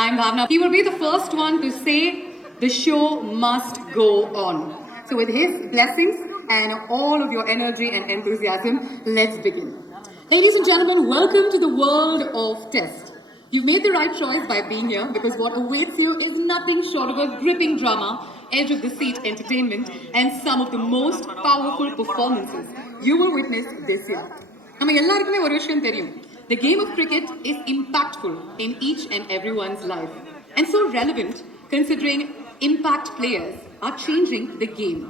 I'm Bhavna. He will be the first one to say the show must go on. So with his blessings and all of your energy and enthusiasm, let's begin. Ladies and gentlemen, welcome to the world of test. You've made the right choice by being here because what awaits you is nothing short of a gripping drama, edge of the seat entertainment, and some of the most powerful performances you will witness this year. நம்ம எல்லாருக்குமே ஒரு விஷயம் தெரியும். The game of cricket is impactful in each and everyone's life and so relevant considering impact players are changing the game.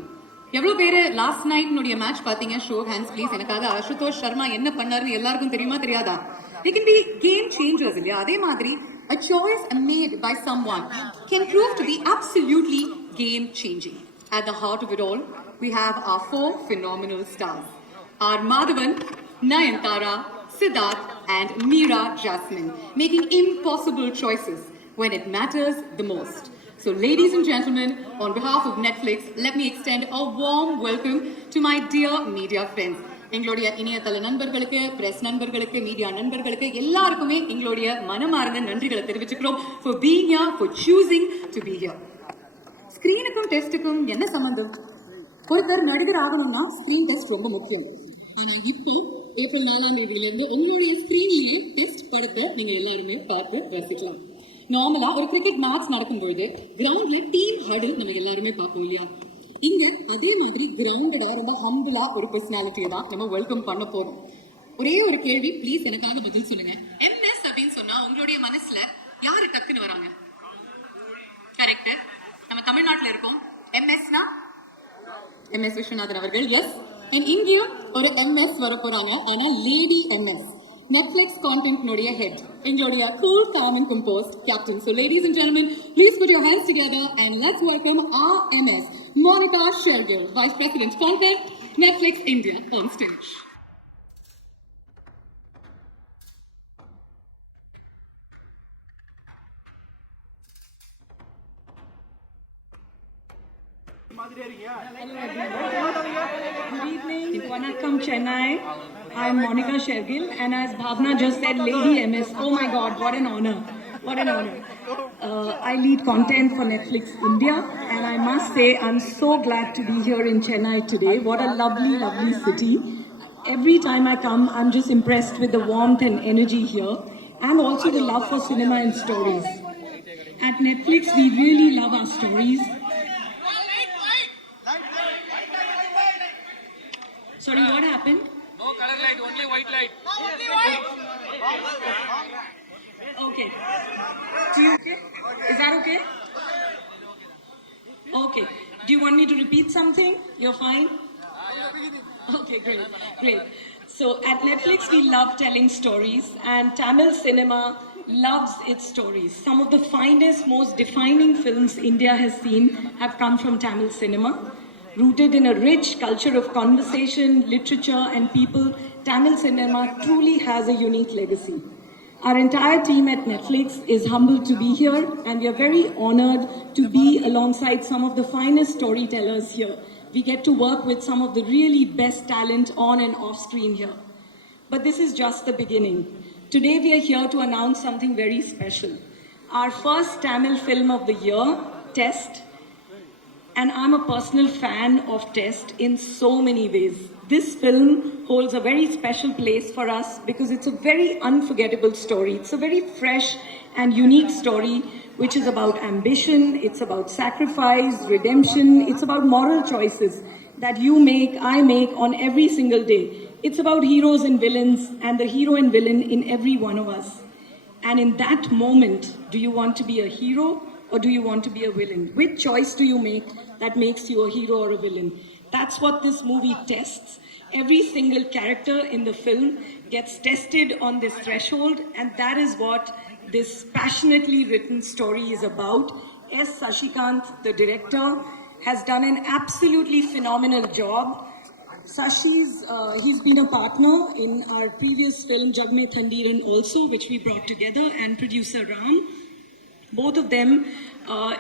எவ்வளவு பேரு last night உடைய match பாத்தீங்க? Show hands please. எனக்காக அசுதோஷ் சர்மா என்ன பண்ணாருன்னு எல்லாருக்கும் தெரியுமா தெரியாதா? They can be game changers இல்லையா? அதே மாதிரி a choice made by someone can prove to be absolutely game changing. At the heart of it all, we have our four phenomenal stars. Our Madhavan, Nayanthara, Siddharth and Meera Jasmine, making impossible choices when it matters the most. So ladies and gentlemen, on behalf of Netflix, let me extend a warm welcome to my dear media friends. எங்களுடைய இணையதள நண்பர்களுக்கு, press நண்பர்களுக்கு, media நண்பர்களுக்கு எல்லாருக்குமே எங்களுடைய மனமார்ந்த நன்றிகளை தெரிவிச்சுக்கிறோம் for being here, for choosing to be here. ஸ்கிரீனுக்கும் டெஸ்ட்டுக்கும் என்ன சம்பந்தம்? ஒருத்தர் நடிகர் ஆகணும்னா ஸ்கிரீன் டெஸ்ட் ரொம்ப முக்கியம். ஆனா இப்போ ஏப்ரல் 4ஆம் தேதியிலிருந்து உங்களுடைய ஸ்கிரீன்லயே டெஸ்ட் படத்தை நீங்க எல்லாருமே பார்த்து ரசிக்கலாம். நார்மலா ஒரு கிரிக்கெட் மேட்ச் நடக்கும்பொழுது கிரவுண்ட்ல டீம் ஹடில் நம்ம எல்லாருமே பார்ப்போம் இல்லையா? இங்க அதே மாதிரி கிரவுண்டடா ரொம்ப ஹம்பிளா ஒரு பர்சனாலிட்டியை தான் நம்ம வெல்கம் பண்ண போறோம். ஒரே ஒரு கேள்வி ப்ளீஸ் எனக்காக பதில் சொல்லுங்க. எம்எஸ் அப்படின்னு சொன்னா உங்களுடைய மனசுல யாரு டக்குன்னு வராங்க? கரெக்ட், நம்ம தமிழ்நாட்டுல இருக்கோம். எம்எஸ்னா எம்எஸ் விஸ்வநாதன் அவர்கள். எஸ், இங்கேயும் ஒரு எம்எஸ் வர போறாங்க. ஆனா லேடி எம்எஸ், Netflix content நோடைய ஹெட், எங்களுடைய cool, calm and composed captain. So ladies and gentlemen, please put your hands together and let's welcome our MS, Monica Shergill, Vice President Content, Netflix India, on stage. Good evening, Vanakkam Chennai. I'm Monica Shergill, and as Bhavna just said, Lady MS. Oh my God, what an honor! What an honor! I lead content for Netflix India, and I must say I'm so glad to be here in Chennai today. What a lovely, lovely city. Every time I come, I'm just impressed with the warmth and energy here, and also the love for cinema and stories. At Netflix, we really love our stories. Sorry, what happened? No color light, only white light. Only white. Okay. Do you okay? Is that okay? Okay. Do you want me to repeat something? You're fine? Okay, great. Great. So at Netflix, we love telling stories, and Tamil cinema loves its stories. Some of the finest, most defining films India has seen have come from Tamil cinema. Rooted in a rich culture of conversation, literature, and people, Tamil cinema truly has a unique legacy. Our entire team at Netflix is humbled to be here, and we are very honored to be alongside some of the finest storytellers here. We get to work with some of the really best talent on and off screen here. But this is just the beginning. Today we are here to announce something very special. Our first Tamil film of the year, Test. And I'm a personal fan of Test in so many ways. This film holds a very special place for us because it's a very unforgettable story. It's a very fresh and unique story which is about ambition, it's about sacrifice, redemption, it's about moral choices that you make, I make on every single day. It's about heroes and villains and the hero and villain in every one of us. And in that moment, do you want to be a hero or do you want to be a villain? Which choice do you make that makes you a hero or a villain? That's what this movie tests. Every single character in the film gets tested on this threshold, and that is what this passionately written story is about. S. Sashikant, the director, has done an absolutely phenomenal job. He's been a partner in our previous film, Jag Mein Thandiran also, which we brought together, and producer Ram. Both of them,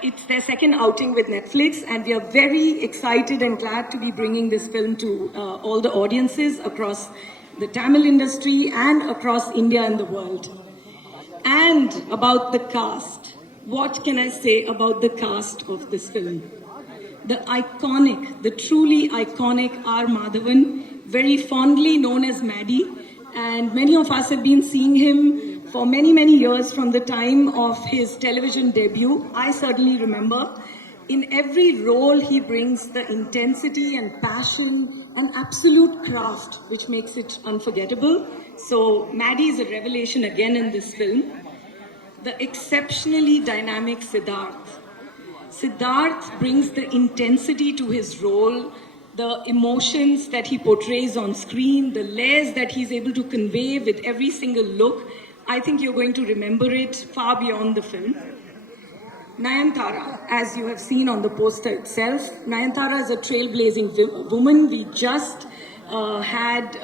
it's their second outing with Netflix, and we are very excited and glad to be bringing this film to all the audiences across the Tamil industry and across India and the world. And about the cast, what can I say about the cast of this film? The iconic, the truly iconic R. Madhavan, very fondly known as Maddie, and many of us have been seeing him for many, many years from the time of his television debut. I certainly remember. In every role, he brings the intensity and passion and absolute craft, which makes it unforgettable. So, Maddie is a revelation again in this film. The exceptionally dynamic Siddharth. Siddharth brings the intensity to his role, the emotions that he portrays on screen, the layers that he's able to convey with every single look. I think you're going to remember it far beyond the film. Nayanthara, as you have seen on the poster itself, Nayanthara is a trailblazing woman. We just had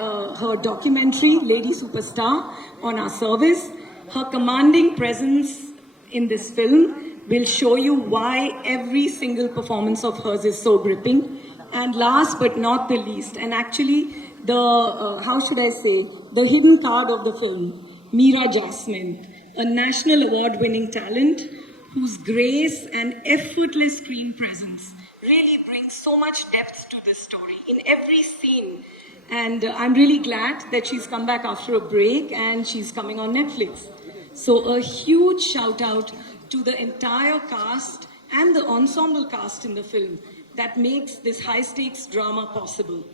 her documentary, Lady Superstar, on our service. Her commanding presence in this film will show you why every single performance of hers is so gripping. And last but not the least, and actually the hidden card of the film, Meera Jasmine, a national award-winning talent whose grace and effortless screen presence really brings so much depth to this story in every scene. And I'm really glad that she's come back after a break and she's coming on Netflix. So a huge shout out to the entire cast and the ensemble cast in the film that makes this high stakes drama possible.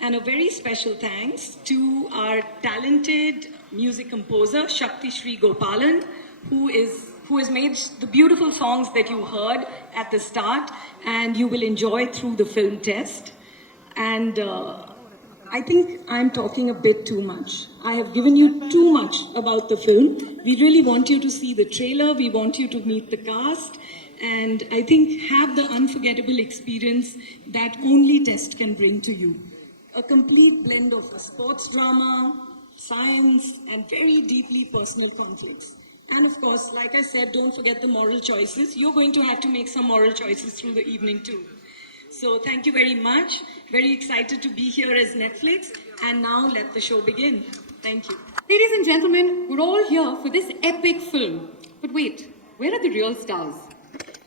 And a very special thanks to our talented music composer, Shakti Sri Gopalan, who has made the beautiful songs that you heard at the start and you will enjoy through the film test. And I think I'm talking a bit too much. I have given you too much about the film. We really want you to see the trailer. We want you to meet the cast. And I think have the unforgettable experience that only test can bring to you. A complete blend of a sports drama, science, and very deeply personal conflicts. And of course, like I said, don't forget the moral choices. You're going to have to make some moral choices through the evening too. So thank you very much. Very excited to be here as Netflix. And now let the show begin. Thank you. Ladies and gentlemen, we're all here for this epic film. But wait, where are the real stars?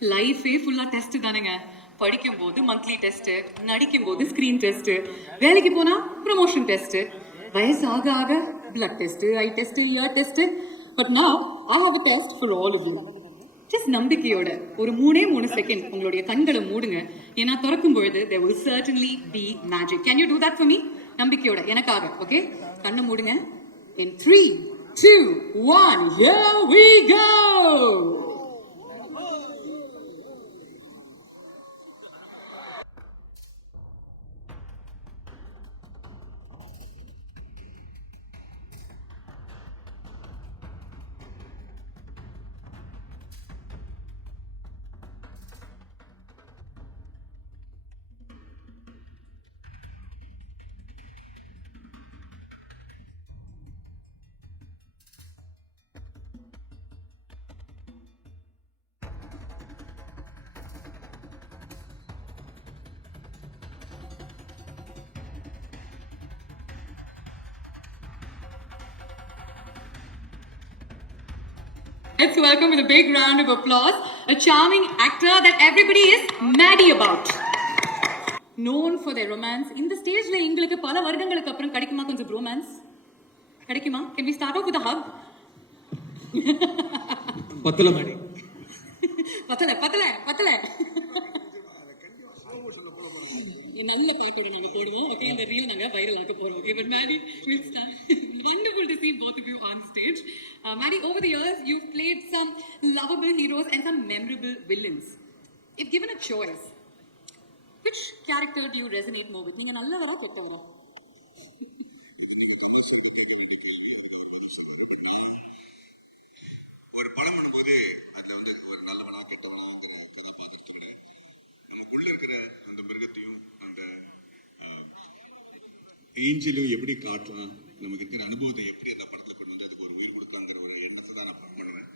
Life full of test தானங்க. படிக்கும்போது monthly test, நடிக்கும்போது screen test, வேலைக்கு போனா promotion test, வயசு ஆக blood test, eye test, ear test. But now I have a test for all of you. Just நம்பிக்கையோட ஒரு 3 second உங்களுடைய கண்களை மூடுங்க. ஏன்னா திறக்கும் பொழுது there will certainly be magic. Can you do that for me? நம்பிக்கையோட எனக்காக. Okay? கண்ணை மூடுங்க. In 3, 2, 1, here we go. Let's welcome with a big round of applause a charming actor that everybody is maddie about. Known for their romance. In the stage la engalukku pala varudangalukku appuram kadikuma konjam romance? Kadikuma? Can we start off with a hug? Pathala Maddie. Pathala. நல்ல பாட்டோட நாங்க போடுவோம். Okay, இந்த reel நாங்க viral ஆக்க போறோம். Okay, but Maddie, we'll start. Wonderful to see both of you on stage. Maddie, over the years, you've played some lovable heroes and some memorable villains. If given a choice, which character do you resonate more with? நீங்க நல்லவரா கெட்டவரா? ஒரு படம் பண்ணும்போது அதுல வந்து ஒரு நல்லவனா கெட்டவனாங்கிற கதாபாத்திரத்தோட நமக்குள்ள இருக்கிற அந்த மிருகத்தையும் அந்த ஏஞ்சலும் எப்படி காட்டலாம், நமக்கு இருக்கிற அனுபவத்தை எப்படி அந்த படத்துல கொண்டு வந்து அதுக்கு ஒரு உயிர் கொடுக்கலாங்கிற ஒரு எண்ணத்தை தான் நான் பண்ணுவேன்.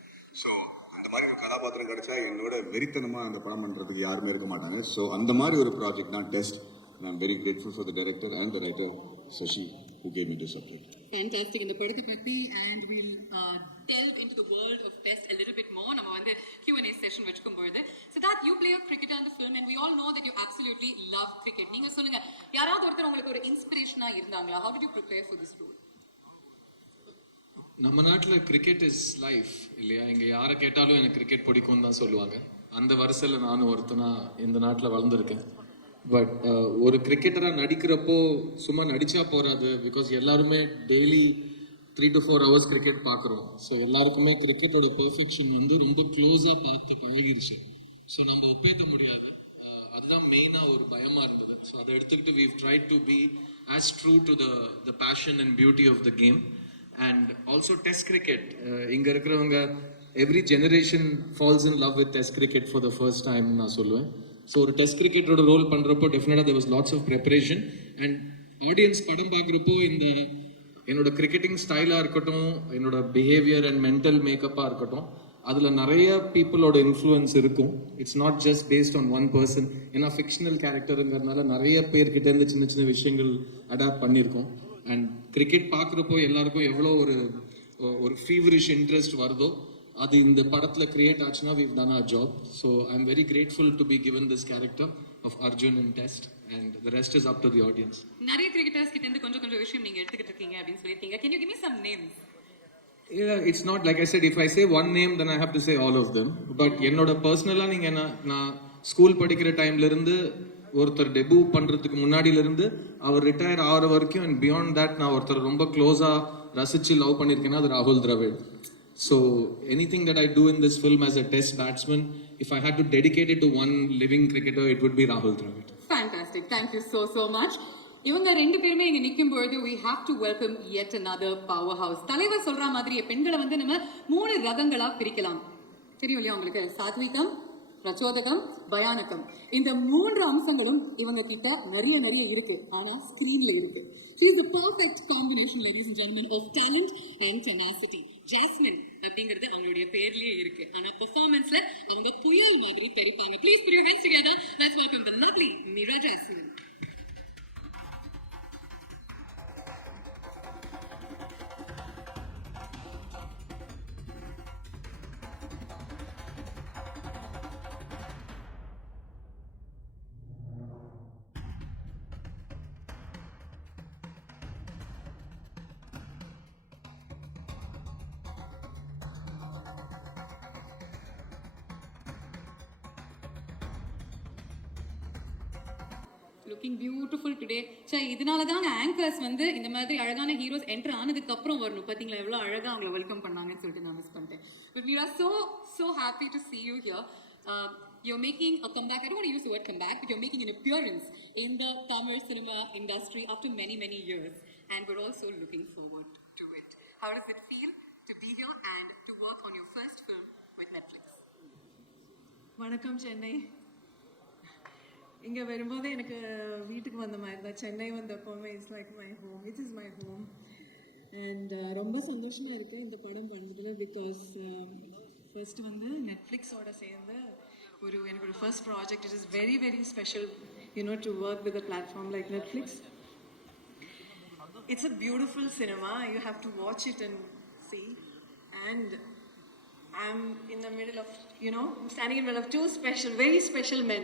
ஸோ அந்த மாதிரி ஒரு கதாபாத்திரம் கிடைச்சா என்னோட வெறித்தனமா அந்த படம் பண்றதுக்கு யாருமே இருக்க மாட்டாங்க. ஸோ அந்த மாதிரி ஒரு ப்ராஜெக்ட் தான் test. And I'm very grateful for the director and the writer Sashi who gave me this subject. Fantastic. In the padakka patti, and we'll delve into the world of Test a little bit more. வந்து Q&A session வச்சுக்கும் பொழுது. Siddharth, you play a cricketer in the film and we all know that you absolutely love cricket. நீங்க சொல்லுங்க, யாராவது ஒருத்தர் உங்களுக்கு ஒரு இன்ஸ்பிரேஷனா இருந்தாங்களா? How did you prepare for this role? நம்ம நாட்டில் கிரிக்கெட் இஸ் லைஃப் இல்லையா? இங்கே யாரை கேட்டாலும் எனக்கு கிரிக்கெட் பிடிக்கும்னு தான் சொல்லுவாங்க. அந்த வரிசையில் நானும் ஒருத்தனா இந்த நாட்டில் வளர்ந்துருக்கேன். பட் ஒரு கிரிக்கெட்டராக நடிக்கிறப்போ சும்மா நடிச்சா போகாது. பிகாஸ் எல்லாருமே டெய்லி 3 to 4 hours கிரிக்கெட் பார்க்குறோம். ஸோ எல்லாருக்குமே கிரிக்கெட்டோட பெர்ஃபெக்ஷன் வந்து ரொம்ப க்ளோஸாக பார்த்து பழகிடுச்சு. ஸோ நம்ம ஒப்பேற்ற முடியாது. அதுதான் மெயினாக ஒரு பயமாக இருந்தது. ஸோ அதை எடுத்துக்கிட்டு we've tried to be as true to the passion and beauty of the game. And also test cricket. இங்க இருக்கிறவங்க every generation falls in love with test cricket for the first time நான் சொல்லுவேன். So ஒரு test கிரிக்கெட்டோட role பண்ணுறப்போ டெஃபினட்டாக there was lots of preparation. and audience படம் பார்க்குறப்போ இந்த என்னோட கிரிக்கெட்டிங் ஸ்டைலாக இருக்கட்டும், என்னோட பிஹேவியர் அண்ட் மென்டல் மேக்கப்பாக இருக்கட்டும், அதில் நிறைய பீப்புளோட இன்ஃப்ளூயன்ஸ் இருக்கும். It's not just based on one person. ஏன்னா ஃபிக்ஷனல் கேரக்டருங்கிறதுனால நிறைய பேர்கிட்டேருந்து சின்ன சின்ன விஷயங்கள் அடாப்ட் பண்ணியிருக்கோம். அண்ட் கிரிக்கெட் பார்க்குறப்போ எல்லாருக்கும் எவ்வளோ ஒரு ஃபீவரிஷ் இன்ட்ரெஸ்ட் வருதோ அது இந்த படத்தில் கிரியேட் ஆச்சுன்னா we've done our job. So I'm very grateful to be given this character of Arjun in Test and the rest is up to the audience. நிறைய கிரிக்கெட்டர்ஸ் கிட்ட இருந்து கொஞ்சம் கொஞ்சம் விஷயம் நீங்க எடுத்துக்கிட்டு இருக்கீங்க அப்படின்னு சொல்லிட்டீங்க. Can you give me some names? Yeah, it's not like I said, if I say one name then I have to say all of them. But என்னோட பர்சனலாக நீங்கள் நான் ஸ்கூல் படிக்கிற டைம்லேருந்து ஒருத்தர் டெபு பண்ணுறதுக்கு முன்னாடியிலேருந்து அவர் ரிட்டையர் ஆகிற வரைக்கும் அண்ட் பியாண்ட் தட் நான் ஒருத்தர் ரொம்ப க்ளோஸாக ரசித்து லவ் பண்ணியிருக்கேன்னா அது ராகுல் Dravid. So anything that I two in this film as a test batsman, if I had to dedicate it to one living cricketer it would be ராகுல் Dravid. Fantastic. Thank you so much. இவங்க ரெண்டு பேருமே இங்க நிற்கும் பொழுது we have to welcome yet another powerhouse. தலைவர் சொல்ற மாதிரி பெண்களை வந்து நம்ம 3 ரகங்களா பிரிக்கலாம். தெரியும் இல்லையா உங்களுக்கு? சாத்விகம், பிரச்சோதகம், பயானகம். இந்த 3 அம்சங்களும் இவங்க கிட்ட நிறைய இருக்கு. ஆனா ஸ்கிரீன்ல இருக்கு. She is the perfect combination, ladies and gentlemen, of talent and tenacity. Jasmine அப்படிங்கிறது அவங்களுடைய பேர்லயே இருக்கு. ஆனா பெர்ஃபார்மன்ஸ்ல அவங்க புயல் மாதிரி தெரிப்பாங்க. Please put your hands together. Let's welcome the lovely Meera Jasmine. Looking beautiful today. சரி, இதனால தாங்க ஆங்கர்ஸ் வந்து இந்த மாதிரி அழகான ஹீரோஸ் என்டர் ஆனதுக்கு அப்புறம் வரணும். பார்த்தீங்களா எவ்வளோ அழகாக அவங்கள வெல்கம் பண்ணாங்கன்னு சொல்லிட்டு நான் மிஸ் பண்ணிட்டேன். But we are so happy to see you here. You're making a comeback. I don't want to use the word comeback, but you're making an appearance in the Tamil cinema industry after many years, and we're also looking forward to it. How does it feel to be here and to work on your first film with Netflix? வணக்கம் சென்னை. இங்கே வரும்போது எனக்கு வீட்டுக்கு வந்த மாதிரி தான். சென்னை வந்தப்போவுமே it's like my home. It is my home. And ரொம்ப சந்தோஷமாக இருக்குது இந்த படம் பண்ணுறதுல. பிகாஸ் ஃபர்ஸ்ட் வந்து நெட்ஃப்ளிக்ஸோட சேர்ந்து எனக்கு ஒரு first project. It is very special to work with a platform like Netflix. It's a beautiful cinema. You have to watch it and see. And I'm in the middle of, I'm standing in the middle of 2 very special men,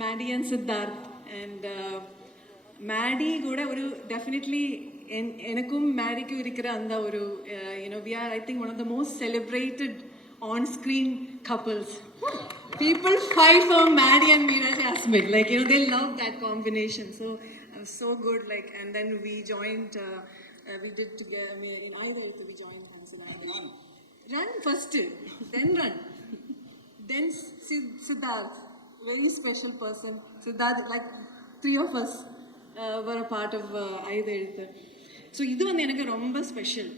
Maddie and Siddharth. And Maddie கூட ஒரு definitely எனக்கும் மேடிக்கும் இருக்கிற அந்த ஒரு we are, I think, one of the most celebrated on-screen couples. People fight for Maddie and Meera Jasmine. Like, they love that combination. So it was so good. Like, and then we joined, we did together, in either we joined Hansala. Run first, then run. Then Siddharth, very special person. Siddharth, like 3 of us were a part of either. So இது வந்து எனக்கு ரொம்ப special,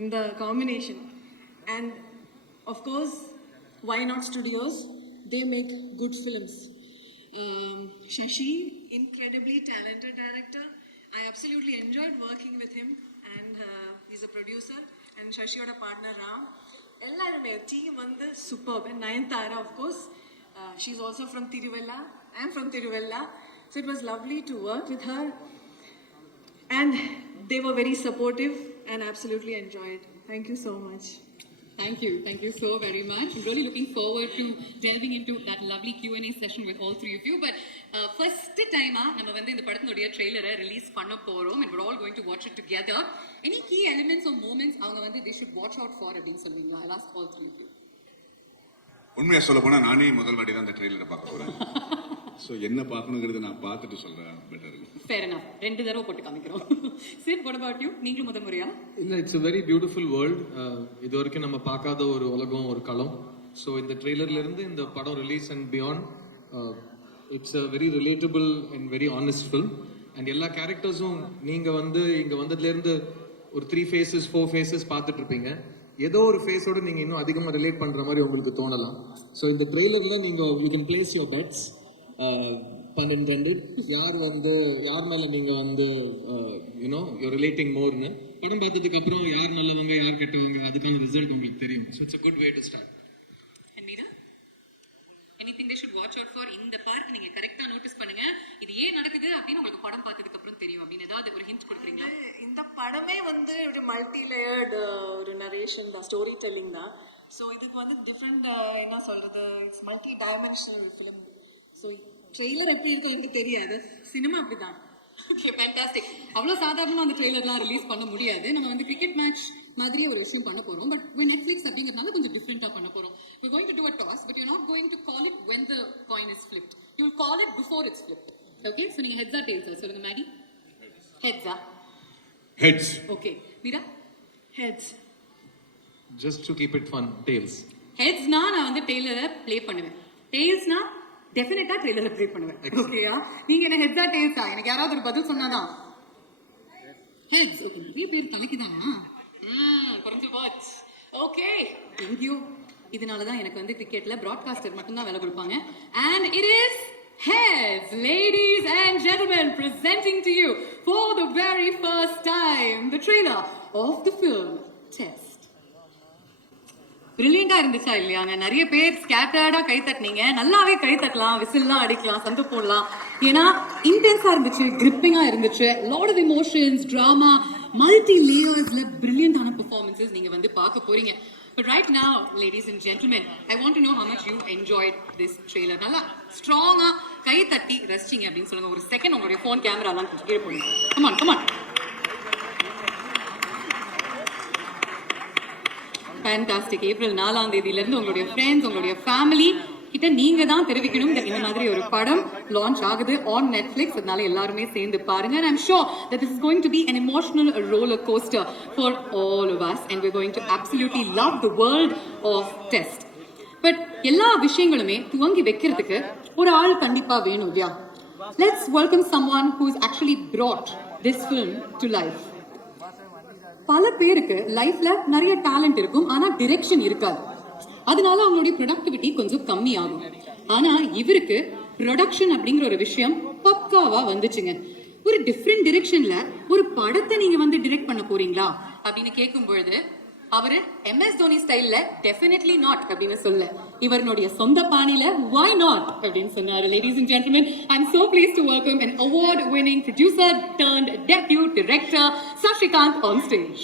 இந்த combination. And of course, Why Not Studios, they make good films. Shashi, incredibly talented director. I absolutely enjoyed working with him, and he's a producer. And Shashiyoda partner Ram. எல்லாருமே team வந்து superb. And Nayanthara, of course, she's also from Tiruvalla. I'm from Tiruvalla. So it was lovely to work with her. And they were very supportive and absolutely enjoyed. Thank you so much. Thank you so very much. I'm really looking forward to delving into that lovely Q&A session with all three of you. But first time நம்ம வந்து இந்த படத்தினுடைய ட்ரெய்லரை release பண்ண போறோம் and we're all going to watch it together. Any key elements or moments அவங்க வந்து they should watch out for அப்படின்னு சொல்வீங்களா? I'll ask all three of you. உண்மையா சொல்ல போனா நானே முதல் வாட்டி தான் அந்த ட்ரெயிலரை பார்க்க போறேன். ஸோ என்ன பார்க்கணுங்கிறது நான் பார்த்துட்டு சொல்றேன் பெட்டர். Fair enough. 2 தடவை போட்டு காமிக்கிறோம். Sid, what about you? நீங்களும் முதல் முறையா? இல்லை, it's a very beautiful world. இது வரைக்கும் நம்ம பார்க்காத ஒரு உலகம், ஒரு களம். ஸோ இந்த ட்ரெய்லர்லேருந்து இந்த படம் release and beyond, it's a very relatable and very honest film. And எல்லா கேரக்டர்ஸும் நீங்கள் வந்து இங்கே வந்ததுலேருந்து ஒரு 3 phases 4 phases பார்த்துட்டு இருப்பீங்க. ஏதோ ஒரு ஃபேஸோட நீங்கள் இன்னும் அதிகமாக ரிலேட் பண்ணுற மாதிரி உங்களுக்கு தோணலாம். ஸோ இந்த ட்ரெய்லரில் நீங்கள் you can place your bets, pun intended, யார் மேலே நீங்கள் வந்து யூனோ யூர் ரிலேட்டிங் மோர்னு. படம் பார்த்ததுக்கு அப்புறம் யார் நல்லவங்க யார் கெட்டவங்க அதுக்கான ரிசல்ட் உங்களுக்கு தெரியும். So it's a good way to start. Anything they should watch out for? இந்த பார்ட் நீங்க கரெக்ட்டா நோட்டீஸ் பண்ணுங்க. இது ஏன் நடக்குது அப்படின்னு உங்களுக்கு படம் பார்த்ததுக்கு அப்புறம் தெரியும் அப்படின்னு ஏதாவது ஒரு ஹிண்ட் கொடுக்குறீங்களா? இந்த படமே வந்து ஒரு மல்டி லேயர்டு ஒரு நரேஷன் தான், ஸ்டோரி டெல்லிங் தான். ஸோ இதுக்கு வந்து டிஃப்ரெண்ட் என்ன சொல்றது, it's multi dimensional film. So trailer எப்படி இருக்கும் எனக்கு தெரியாது, சினிமா அப்படிதான். Okay, fantastic. அவ்வளோ சாதாரணமாக அந்த ட்ரெய்லர்லாம் ரிலீஸ் பண்ண முடியாது. நம்ம வந்து கிரிக்கெட் மேட்ச் மாதிரியே ஒரு விஷயம் பண்ண போகிறோம். பட் நெட்ஃப்ளிக்ஸ் அப்படிங்கிறதுனால கொஞ்சம் டிஃப்ரெண்ட்டாக பண்ண போகிறோம். We're going to do a toss, but you're not going to call it when the coin is flipped. You'll call it before it's flipped. Okay? So நீங்கள் heads or tails சொல்லுங்க Maddy. Heads ஆ? Heads. Okay. Meera? Heads. Just to keep it fun, tails. ஹெட்ஸ்னா நான் வந்து டெய்லரை play பண்ணுவேன். டெய்ல்ஸ்னா டெஃபினட்டா ட்ரெய்லரை play பண்ணுவேன். ஓகேயா? நீங்க என்ன ஹெட்ஸா டெய்ல்ஸா? எனக்கு யாராவது ஒரு பதில் சொன்னாதான். ஹெட்ஸ். ஓகே, நிறைய பேர் தலைக்குதானா? குறைஞ்சு வாட்ச். Okay, thank you. இதனால தான் எனக்கு வந்து கிரிக்கெட்ல பிராட்காஸ்டர் மட்டும்தான் வேலை கொடுப்பாங்க. And it is heads, ladies and gentlemen, presenting to you for the very first time the trailer of the film Test. பிரில்லியண்டா இருந்துச்சா இல்லையாங்க? நிறைய பேர் ஸ்கேட்டர்டா கை தட்டினீங்க. நல்லாவே கை தட்டலாம், விசில்லாம் அடிக்கலாம், சந்து போடலாம். ஏன்னா இன்டென்ஸா இருந்துச்சு, கிரிப்பிங்கா இருந்துச்சு, lot of emotions, drama, multi லேயர்ஸ்ல பிரில்லியண்டான பெர்ஃபார்மன்சஸ் நீங்க வந்து பார்க்க போறீங்க. But right now, ladies and gentlemen, I want to know how much you enjoyed this trailer. நல்லா ஸ்ட்ராங்கா கை தட்டி ரசிச்சீங்க அப்படின்னு சொல்லுங்க. ஒரு செகண்ட் உங்களுடைய ஃபோன் கேமராலாம் கீழே போடுங்க. Come on, come on. Fantastic. April 4ஆம் தேதியிலிருந்து உங்களுடைய ஃப்ரெண்ட்ஸ், உங்களுடைய ஃபேமிலி கிட்ட நீங்க தான் தெரிவிக்கணும் இந்த மாதிரி ஒரு படம் லான்ச் ஆகுது ஆன் நெட்ஃபிளிக்ஸ். அதனால எல்லாருமே சேர்ந்து பாருங்க. And I'm sure that this is going to be an emotional roller coaster for all of us and we're going to absolutely love the world of Test. But எல்லா விஷயங்களுமே துவங்கி வைக்கிறதுக்கு ஒரு ஆள் கண்டிப்பா வேணும் இல்லையா? Let's welcome someone who's actually brought this film to life. பல பேருக்கு லைஃப்ல நிறைய டேலண்ட் இருக்கும், ஆனா டிரெக்ஷன் இருக்காது. அதனால அவங்களுடைய ப்ரொடக்டிவிட்டி கொஞ்சம் கம்மி ஆகும். ஆனா இவருக்கு ப்ரொடக்ஷன் அப்படிங்கிற ஒரு விஷயம் பக்காவா வந்துச்சுங்க. ஒரு டிஃப்ரெண்ட் டிரெக்ஷன்ல ஒரு படத்தை நீங்க வந்து டிரெக்ட் பண்ண போறீங்களா அப்படின்னு கேட்கும் பொழுது அவரு MS தோனி ஸ்டைல்ல டெஃபினெட்லி நாட் அப்படின்னு சொல்ல, இவருடைய சொந்த பாணியில why not அப்படின்னு சொன்னாரு. Ladies and gentlemen, I'm so pleased to welcome an award-winning producer turned debut director Sashikant on stage.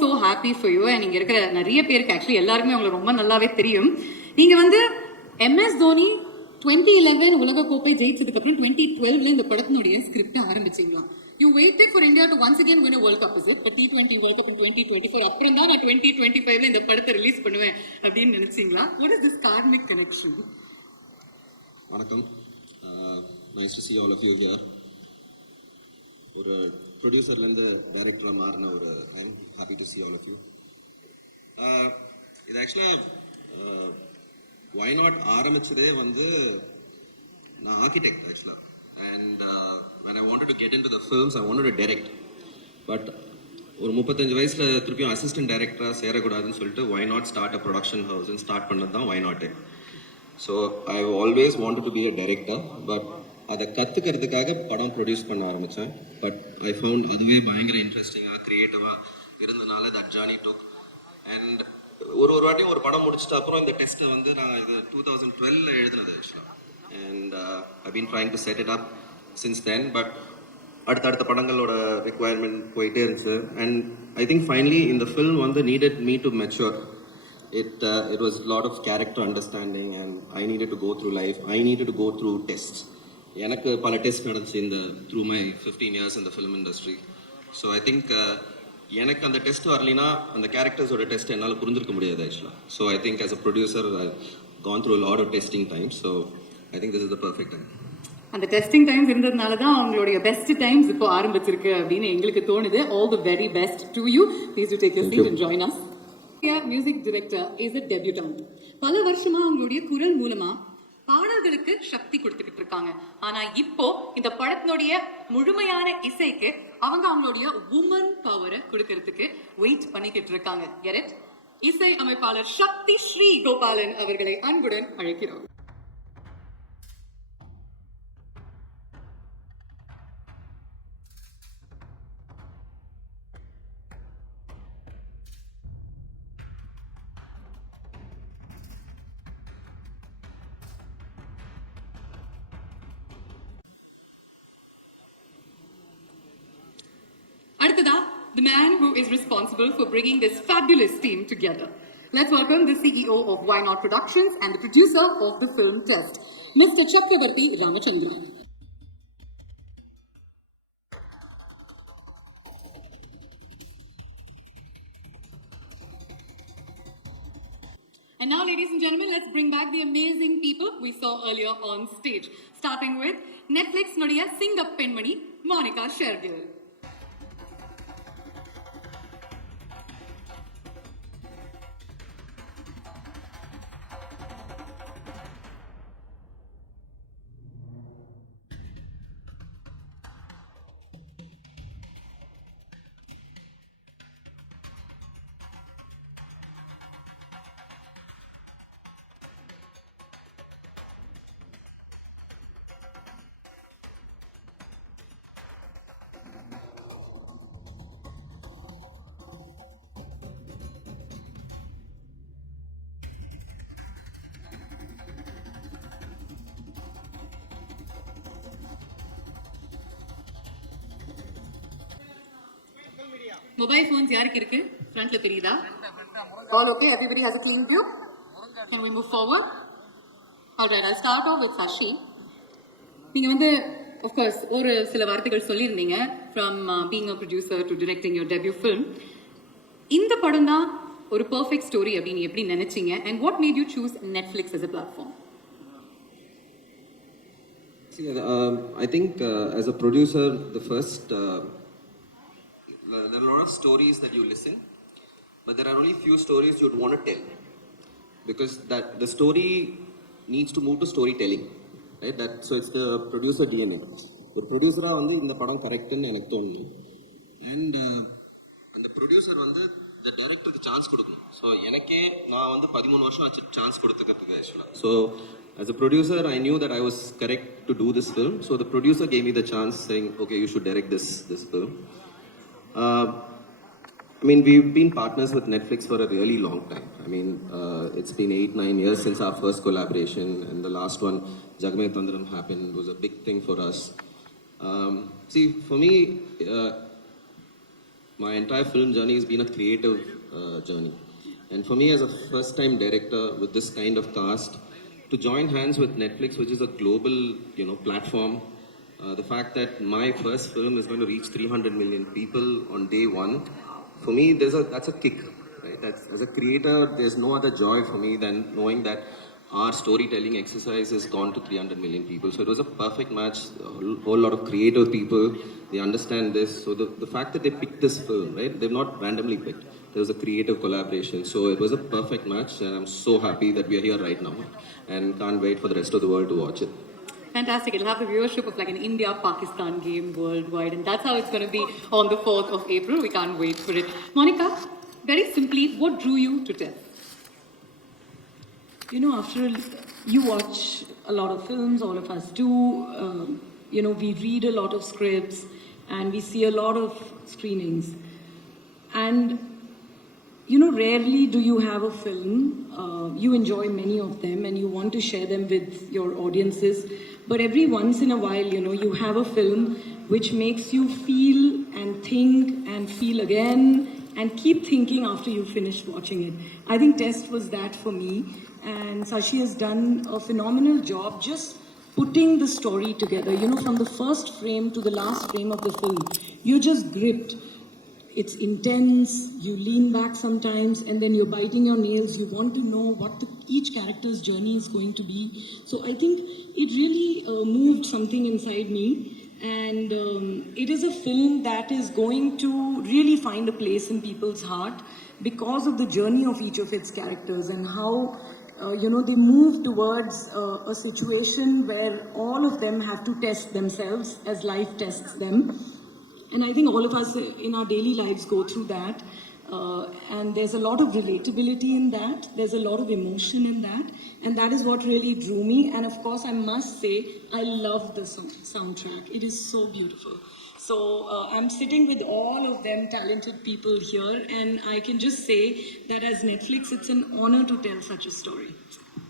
So happy for you. and இங்க இருக்கிற நிறைய பேருக்கு ஆக்சுவலி எல்லாருமே உங்களுக்கு ரொம்ப நல்லாவே தெரியும். நீங்க வந்து MS தோனி 2011 உலக கோப்பை ஜெயிச்சதுக்கு அப்புறம் 2012ல இந்த படத்தினுடைய script ஆரம்பிச்சீங்களா? You waited for India to once again win a World Cup, is it? But T20 World Cup in 2024 அப்புறம் தான் நான் 2025ல இந்த படத்தை ரிலீஸ் பண்ணுவேன் அப்படின்னு நினைச்சீங்களா? What is this karmic connection? வணக்கம். Nice to see all of you here. ஒரு ப்ரொடியூசர்லேருந்து டைரக்டராக மாறின ஒரு time. Happy to see all of you. இது ஆக்சுவலாக ஒய் நாட் ஆரம்பிச்சதே வந்து நான் ஆர்கிடெக்ட் ஆக்சுவலாக. And when I wanted to get into the films, I wanted to direct. But ஒரு 35 வயசில் திருப்பியும் அசிஸ்டன்ட் டைரக்டராக சேரக்கூடாதுன்னு சொல்லிட்டு why not start a production ஹவுஸ்ன்னு ஸ்டார்ட் பண்ணது தான் why not. So I always wanted to be a director. But அதை கற்றுக்கிறதுக்காக படம் ப்ரொடியூஸ் பண்ண ஆரம்பித்தேன். பட் ஐ ஃபவுண்ட் அதுவே பயங்கர இன்ட்ரெஸ்டிங்காக க்ரியேட்டிவாக இருந்தனால தட் ஜர்னி டுக். அண்ட் ஒரு வாட்டியும் ஒரு படம் முடிச்சிட்ட அப்புறம் இந்த டெஸ்ட்டை வந்து நான் இது 2012 எழுதினது ஆக்சுவலாக. And I been trying to set it up since then. But அடுத்தடுத்த படங்களோட ரெக்குவயர்மெண்ட் போயிட்டே இருந்துச்சு. அண்ட் ஐ திங்க் ஃபைனலி இந்த ஃபில்ம் வந்து needed me to mature. It was a lot of character understanding and I needed to go through life. I needed to go through tests. எனக்கு பல test நடந்துச்சு through my 15 years in the film industry. So I think எனக்கு அந்த test வரலைன்னா அந்த கேரக்டர்ஸோட test என்னால் புரிஞ்சிருக்க முடியாது ஆக்சுவலாக. So I think as a producer I've gone through a lot of testing times. So I think this is the perfect time. அந்த testing times இருந்ததுனால தான் அவங்களுடைய பெஸ்ட் டைம்ஸ் இப்போ ஆரம்பிச்சிருக்கு அப்படின்னு எங்களுக்கு தோணுது. All the very best to you. Please to take your seat and join us. Music director is a debutant. பல வருஷமா அவங்களுடைய குரல் மூலமா பாடல்களுக்கு சக்தி கொடுத்துக்கிட்டு இருக்காங்க. ஆனா இப்போ இந்த படத்தினுடைய முழுமையான இசைக்கு அவங்களுடைய உமன் பவரை கொடுக்கறதுக்கு வெயிட் பண்ணிக்கிட்டு இருக்காங்க. Get it? இசை அமைப்பாளர் சக்தி ஸ்ரீ கோபாலன் அவர்களை அன்புடன் அழைக்கிறோம். Artada, the man who is responsible for bringing this fabulous team together. Let's welcome the CEO of Why Not Productions and the producer of the film Test, Mr. Chakravarti Ramachandran. And now, ladies and gentlemen, let's bring back the amazing people we saw earlier on stage. Starting with Netflix Nodia Singap Penmani, Monica Shergill. Mobile phones யாருக்கு இருக்கு? Frontல தெரியுதா? All okay? Everybody has a clean view? Can we move forward? Alright, I'll start off with Sashi. நீங்க வந்து of course ஒரு சில வார்த்தைகள் சொல்லியிருந்தீங்க from being a producer to directing your debut film. இந்த படம் தான் ஒரு perfect story அப்படின்னு எப்படி நினைச்சீங்க? And what made you choose Netflix as a platform? See, I think as a producer, the first there are a lot of stories that you listen, but there are only few stories you'd want to tell, because that the story needs to move to storytelling, right? That so it's the producer DNA. ஒரு ப்ரொடியூசரா வந்து இந்த படம் கரெக்ட்னு எனக்கு தோணுது. And அந்த producer வந்து இந்த டைரக்டருக்கு சான்ஸ் கொடுக்கணும். ஸோ எனக்கே நான் வந்து 13 வருஷம் ஆச்சு சான்ஸ் கொடுத்துக்கிறதுக்கு ஆக்சுவலாக. So as a producer I knew that I was correct to do this film, so the producer gave me the chance saying okay, you should direct this film. I mean, we've been partners with Netflix for a really long time. I mean, it's been 8-9 years since our first collaboration, and the last one, Jagame Tandram, happened. Was a big thing for us. See, for me, my entire film journey has been a creative journey. And for me, as a first-time director with this kind of cast, to join hands with Netflix, which is a global, platform, the fact that my first film is going to reach 300 million people on day one, for me, that's a kick, right? As a creator, there's no other joy for me than knowing that our storytelling exercise has gone to 300 million people. So it was a perfect match. A whole lot of creative people, they understand this. So the fact that they picked this film, right? They've not randomly picked. There was a creative collaboration. So it was a perfect match, and I'm so happy that we are here right now, and can't wait for the rest of the world to watch it. Fantastic. It'll have the viewership of like an India-Pakistan game worldwide, and that's how it's going to be on the 4th of April. We can't wait for it. Monica, very simply, what drew you to Test? After you watch a lot of films, all of us do, we read a lot of scripts and we see a lot of screenings. And you know, rarely do you have a film, you enjoy many of them and you want to share them with your audiences. But every once in a while, you know, you have a film which makes you feel and think and feel again and keep thinking after you finish watching it. I think Test was that for me. And Sashi has done a phenomenal job just putting the story together. You know, from the first frame to the last frame of the film, you're just gripped. It's intense, you lean back sometimes, and then you're biting your nails. You want to know what each character's journey is going to be. So I think it really moved something inside me. And it is a film that is going to really find a place in people's heart because of the journey of each of its characters and how, you know, they move towards a situation where all of them have to test themselves as life tests them. And I think all of us in our daily lives go through that. And there's a lot of relatability in that. There's a lot of emotion in that. And that is what really drew me. And of course, I must say, I love the soundtrack. It is so beautiful. So I'm sitting with all of them talented people here. And I can just say that as Netflix, it's an honor to tell such a story.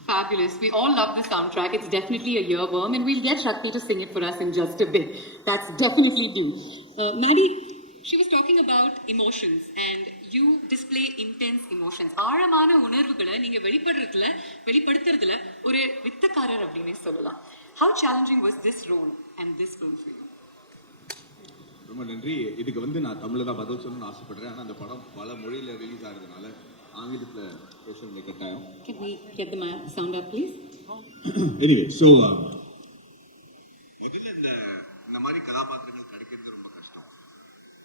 Fabulous. We all love the soundtrack. It's definitely a earworm, and we'll get Shakti to sing it for us in just a bit. That's definitely due. Maddie, she was talking about emotions, and you display intense emotions. ஆழமான உணர்வுகளை நீங்க வெளிப்படுத்துறதுல ஒரு வித்தக்காரர் அப்படினே சொல்லலாம். How challenging was this role and this film for you? ரொம்ப நன்றி. இதுக்கு நான் தமிழ்ல தான் பதில் சொல்லணும்னு ஆசைப்படுறேன். ஆனா அந்த படம் பல மொழியில ரிலீஸ் ஆகிறதுனால ஆங்கிலத்துல பேச வேண்டிய கட்டாயம். Can we get the sound up, please? Anyway, so முதல்ல இந்த மாதிரி கதாபாத்திரங்கள் கிடைக்கிறது ரொம்ப கஷ்டம்.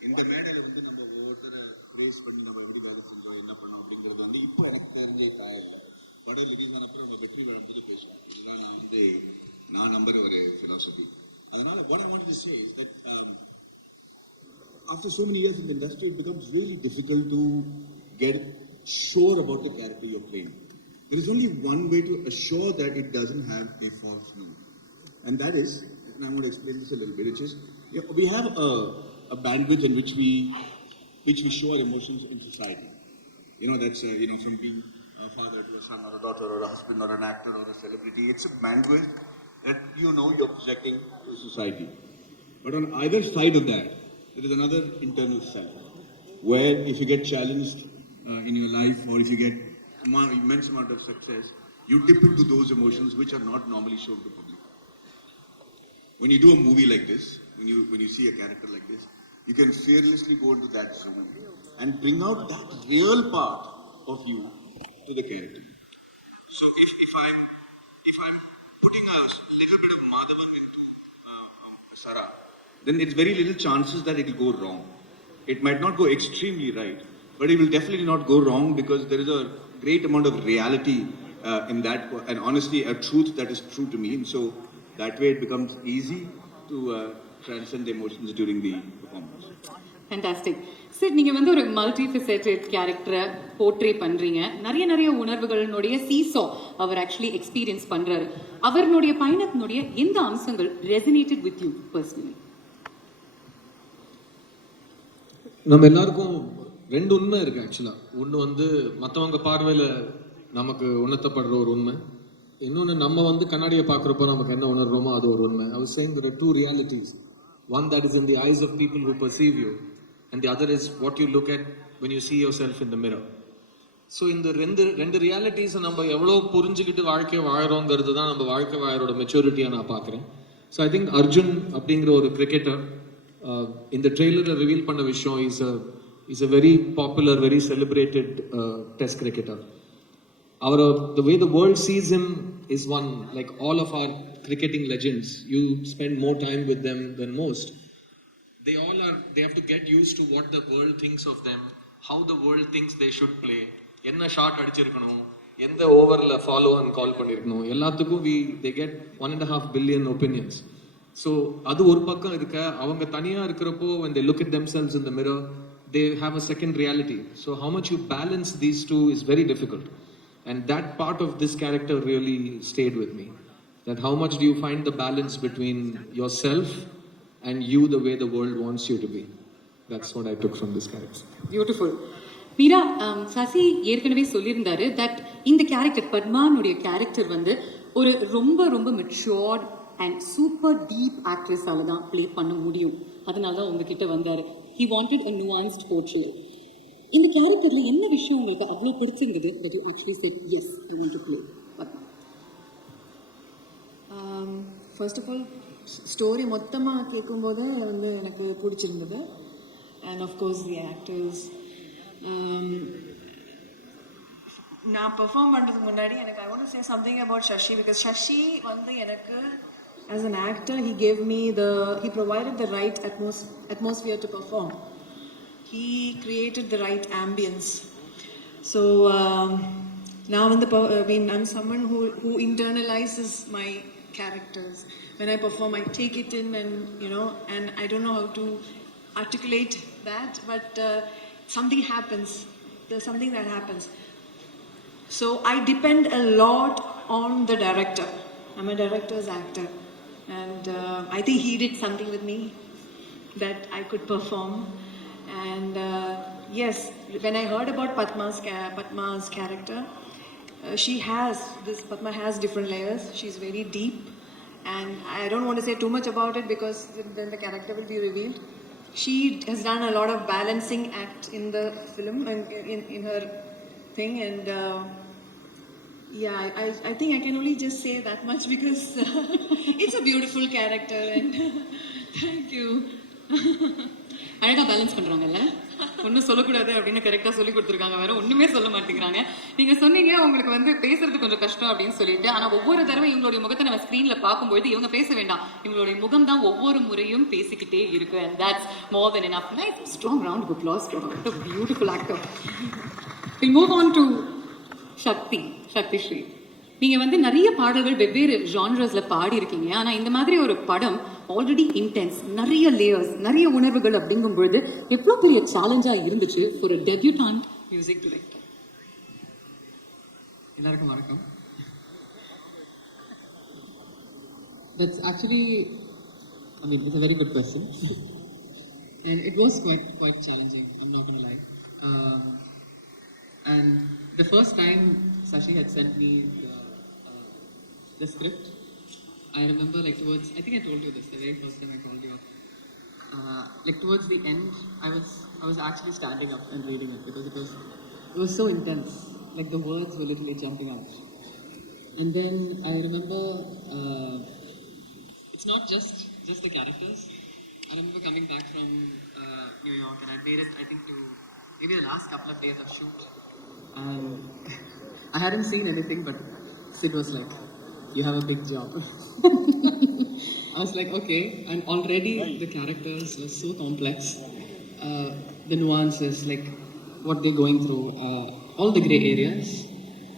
இந்த மேடையில நம்ம ஒவ்வொருத்தரை பிரேஸ் பண்ணி நம்ம எப்படி வேலை செஞ்சோம் என்ன பண்ணோம் அப்படிங்கிறது இப்போ எனக்கு தெரிஞ்ச படம் ரிலீஸ் ஆனப்போ நம்ம வெற்றி விழாம்போது பேசுவோம். இதுதான் நான் நம்புற ஒரு philosophy. அதனால what I wanted to say is that after so many years in the industry, it becomes really difficult to get sure about the character you're playing. There is only one way to assure that it doesn't have a false note, and that is, and I'm going to explain this a little bit, which is, we have a bandwidth in which we show our emotions in society. That's from being a father to a son or a daughter or a husband or an actor or a celebrity. It's a bandwidth that you're projecting to society. But on either side of that, there is another internal self, where if you get challenged in your life, or if you get immense amount of success, you dip into those emotions which are not normally shown to public. When you do a movie like this, when you see a character like this, you can fearlessly go into that zone and bring out that real part of you to the character. So if I'm putting a little bit of Madhavan into Sara, then it's very little chances that it will go wrong. It might not go extremely right, but it will definitely not go wrong because there is a great amount of reality in that, and honestly a truth that is true to me, and so that way it becomes easy to transcend the emotions during the performance. Fantastic. Sid, நீங்க ஒரு multifaceted character portray பண்றீங்க. நிறைய உணர்வுகளுடைய seesaw அவர் actually experience பண்றாரு. அவருடைய பயணத்தினுடைய எந்த அம்சங்கள் resonated with you personally? நம்ம எல்லாருக்கும் ரெண்டு உண்மை இருக்கு ஆக்சுவலா. ஒன்று மற்றவங்க பார்வையில் நமக்கு உணர்த்தப்படுற ஒரு உண்மை, இன்னொன்று நம்ம கண்ணாடியை பார்க்குறப்போ நமக்கு என்ன உணர்றோமோ அது ஒரு உண்மை. I was saying there are two realities. One that is in the eyes of people who perceive you, and the other is what you look at when you see yourself in the mirror. So இந்த ரெண்டு ரியாலிட்டிஸை நம்ம எவ்வளோ புரிஞ்சுக்கிட்டு வாழ்க்கையை வாழறோங்கிறது தான் நம்ம வாழ்க்கை வாழறோட மெச்சூரிட்டியாக நான் பார்க்குறேன். ஸோ ஐ திங்க் அர்ஜுன் அப்படிங்கிற ஒரு கிரிக்கெட்டர் இந்த ட்ரெய்லரில் ரிவீல் பண்ண விஷயம் is a very popular, very celebrated test cricketer. The way the world sees him is one, like all of our cricketing legends, you spend more time with them than most. They have to get used to what the world thinks of them, how the world thinks they should play, என்ன shot அடிச்சிருக்கணும், எந்த ஓவரில் follow and call பண்ணியிருக்கணும், எல்லாத்துக்கும் they get 1.5 billion opinions. So அது ஒரு பக்கம் இருக்க, அவங்க தனியாக இருக்கிறப்போ when they look at themselves in the mirror, they have a second reality. So how much you balance these two is very difficult. And that part of this character really stayed with me. That how much do you find the balance between yourself and you the way the world wants you to be. That's what I took from this character. Beautiful. Meera, Sasi ஏற்கனவே சொல்லியிருந்தாரு that இந்த character பத்மானுடைய character வந்து ஒரு ரொம்ப ரொம்ப matured and super deep ஆக்ட்ரஸால தான் play பண்ண முடியும். அதனால தான் உங்ககிட்ட வந்தாரு. He wanted a nuanced portrayal. இந்த கேரக்டர்ல என்ன விஷயம் உங்களுக்கு அவ்வளோ பிடிச்சிருந்தது that you actually said yes I want to play Padma? First of all story மொத்தமாக கேட்கும்போது வந்து எனக்கு பிடிச்சிருந்தது. And of course the actors. நான் பெர்ஃபார்ம் பண்ணுறதுக்கு முன்னாடி எனக்கு I want to say something about Sasi, because Sasi வந்து எனக்கு as an actor he provided the right atmosphere to perform. He created the right ambience. So now I'm someone who internalizes my characters. When I perform, I take it in, and and I don't know how to articulate that, but something happens. There's something that happens. So I depend a lot on the director. I'm a director's actor, and I think he did something with me that I could perform. And yes, when I heard about Padma's character, Padma has different layers. She's very deep, and I don't want to say too much about it because then the character will be revealed. She has done a lot of balancing act in the film and in her thing, and yeah, I think I can only just say that much because it's a beautiful character, and thank you. அழகாக balance பண்ணுறாங்கல்ல, ஒன்றும் சொல்லக்கூடாது அப்படின்னு கரெக்டாக சொல்லி கொடுத்துருக்காங்க, வேற ஒன்றுமே சொல்ல மாட்டேங்கிறாங்க. நீங்கள் சொன்னீங்க உங்களுக்கு வந்து பேசுறது கொஞ்சம் கஷ்டம் அப்படின்னு சொல்லிட்டு, ஆனால் ஒவ்வொரு தடவை இவங்களுடைய முகத்தை நம்ம ஸ்க்ரீனில் பார்க்கும்போது இவங்க பேச வேண்டாம், இவங்களுடைய முகம் தான் ஒவ்வொரு முறையும் பேசிக்கிட்டே இருக்கு. And that's more than enough. Nice, strong round of applause for a beautiful actor. We'll move on to Shakti Shree. நீங்கள் வந்து நிறைய பாடல்கள் வெவ்வேறு ஜான்ரஸில் பாடியிருக்கீங்க. ஆனால் இந்த மாதிரி ஒரு படம் ஆல்ரெடி இன்டென்ஸ், நிறைய லேயர்ஸ், நிறைய உணர்வுகள் அப்படிங்கும் பொழுது எவ்வளோ பெரிய சேலஞ்சாக இருந்துச்சு ஃபார் அ டெபியூட்டான்ட் மியூசிக் டைரக்டர்? எல்லாருக்கும் வணக்கம். That's actually, I mean, it's a very good question. And it was quite challenging, I'm not going to lie. And the first time Sashi had sent me the script, I remember like I think I told you this the very first time I called you up. Like towards the end, I was actually standing up and reading it because it was so intense. Like the words were literally jumping out. And then I remember it's not just the characters. I remember coming back from New York, and I made it, I think, to maybe the last couple of days of shoot. And I hadn't seen anything, but Sid was like, "You have a big job." I was like, okay. And already the characters were so complex. The nuances, like what they're going through, all the gray areas.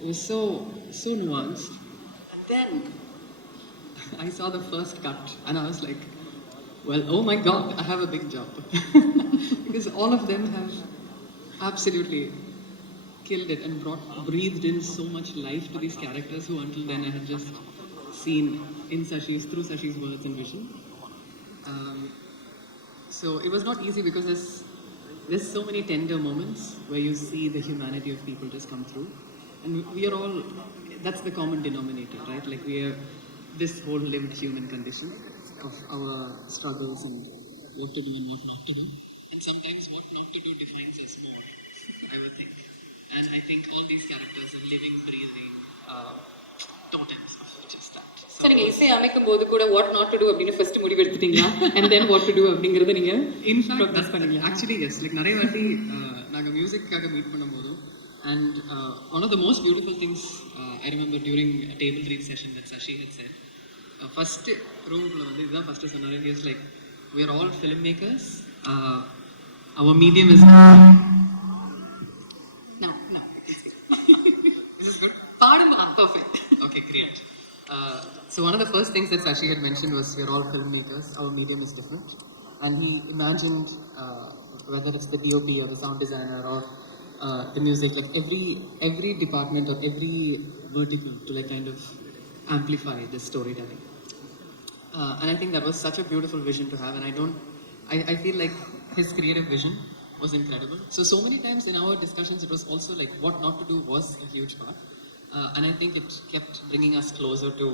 It was so nuanced. And then I saw the first cut, and I was like, well, oh my God, I have a big job. Because all of them have absolutely killed it and breathed in so much life to these characters who until then I had just seen through Sashi's words and vision. So it was not easy because there's so many tender moments where you see the humanity of people just come through, and we are all, that's the common denominator, right? Like we are this whole lived human condition of our struggles and what to do and what not to do, and sometimes what not to do defines us more, I would think. And I think all these characters are living, breathing totems of just that. So நீங்கள் இசை அமைக்கும் போது கூட what not to do அப்படின்னு first முடிவு எடுத்துட்டீங்களா? And then what to do அப்படிங்கிறத நீங்கள் இன்ஃபேக்ட் தஸ் பண்ணீங்க. ஆக்சுவலி எஸ், லைக் நிறைய வாட்டி நாங்கள் மியூசிக்காக மீட் பண்ணும்போதும், and one of the most beautiful things I remember during table read session that Sashi had said, first ரூம்குள்ளே வந்து இதுதான் ஃபஸ்ட்டு சொன்னார். Is like we are all filmmakers, our medium is no this is good. பாடுமா? Perfect. Okay, great. So one of the first things that Sashi had mentioned was we are all filmmakers, our medium is different, and he imagined whether it's the DOP or the sound designer or the music, like every department or every vertical to like kind of amplify the storytelling. And I think that was such a beautiful vision to have, and I feel like his creative vision was incredible. So many times in our discussions, it was also like what not to do was a huge part. And I think it kept bringing us closer to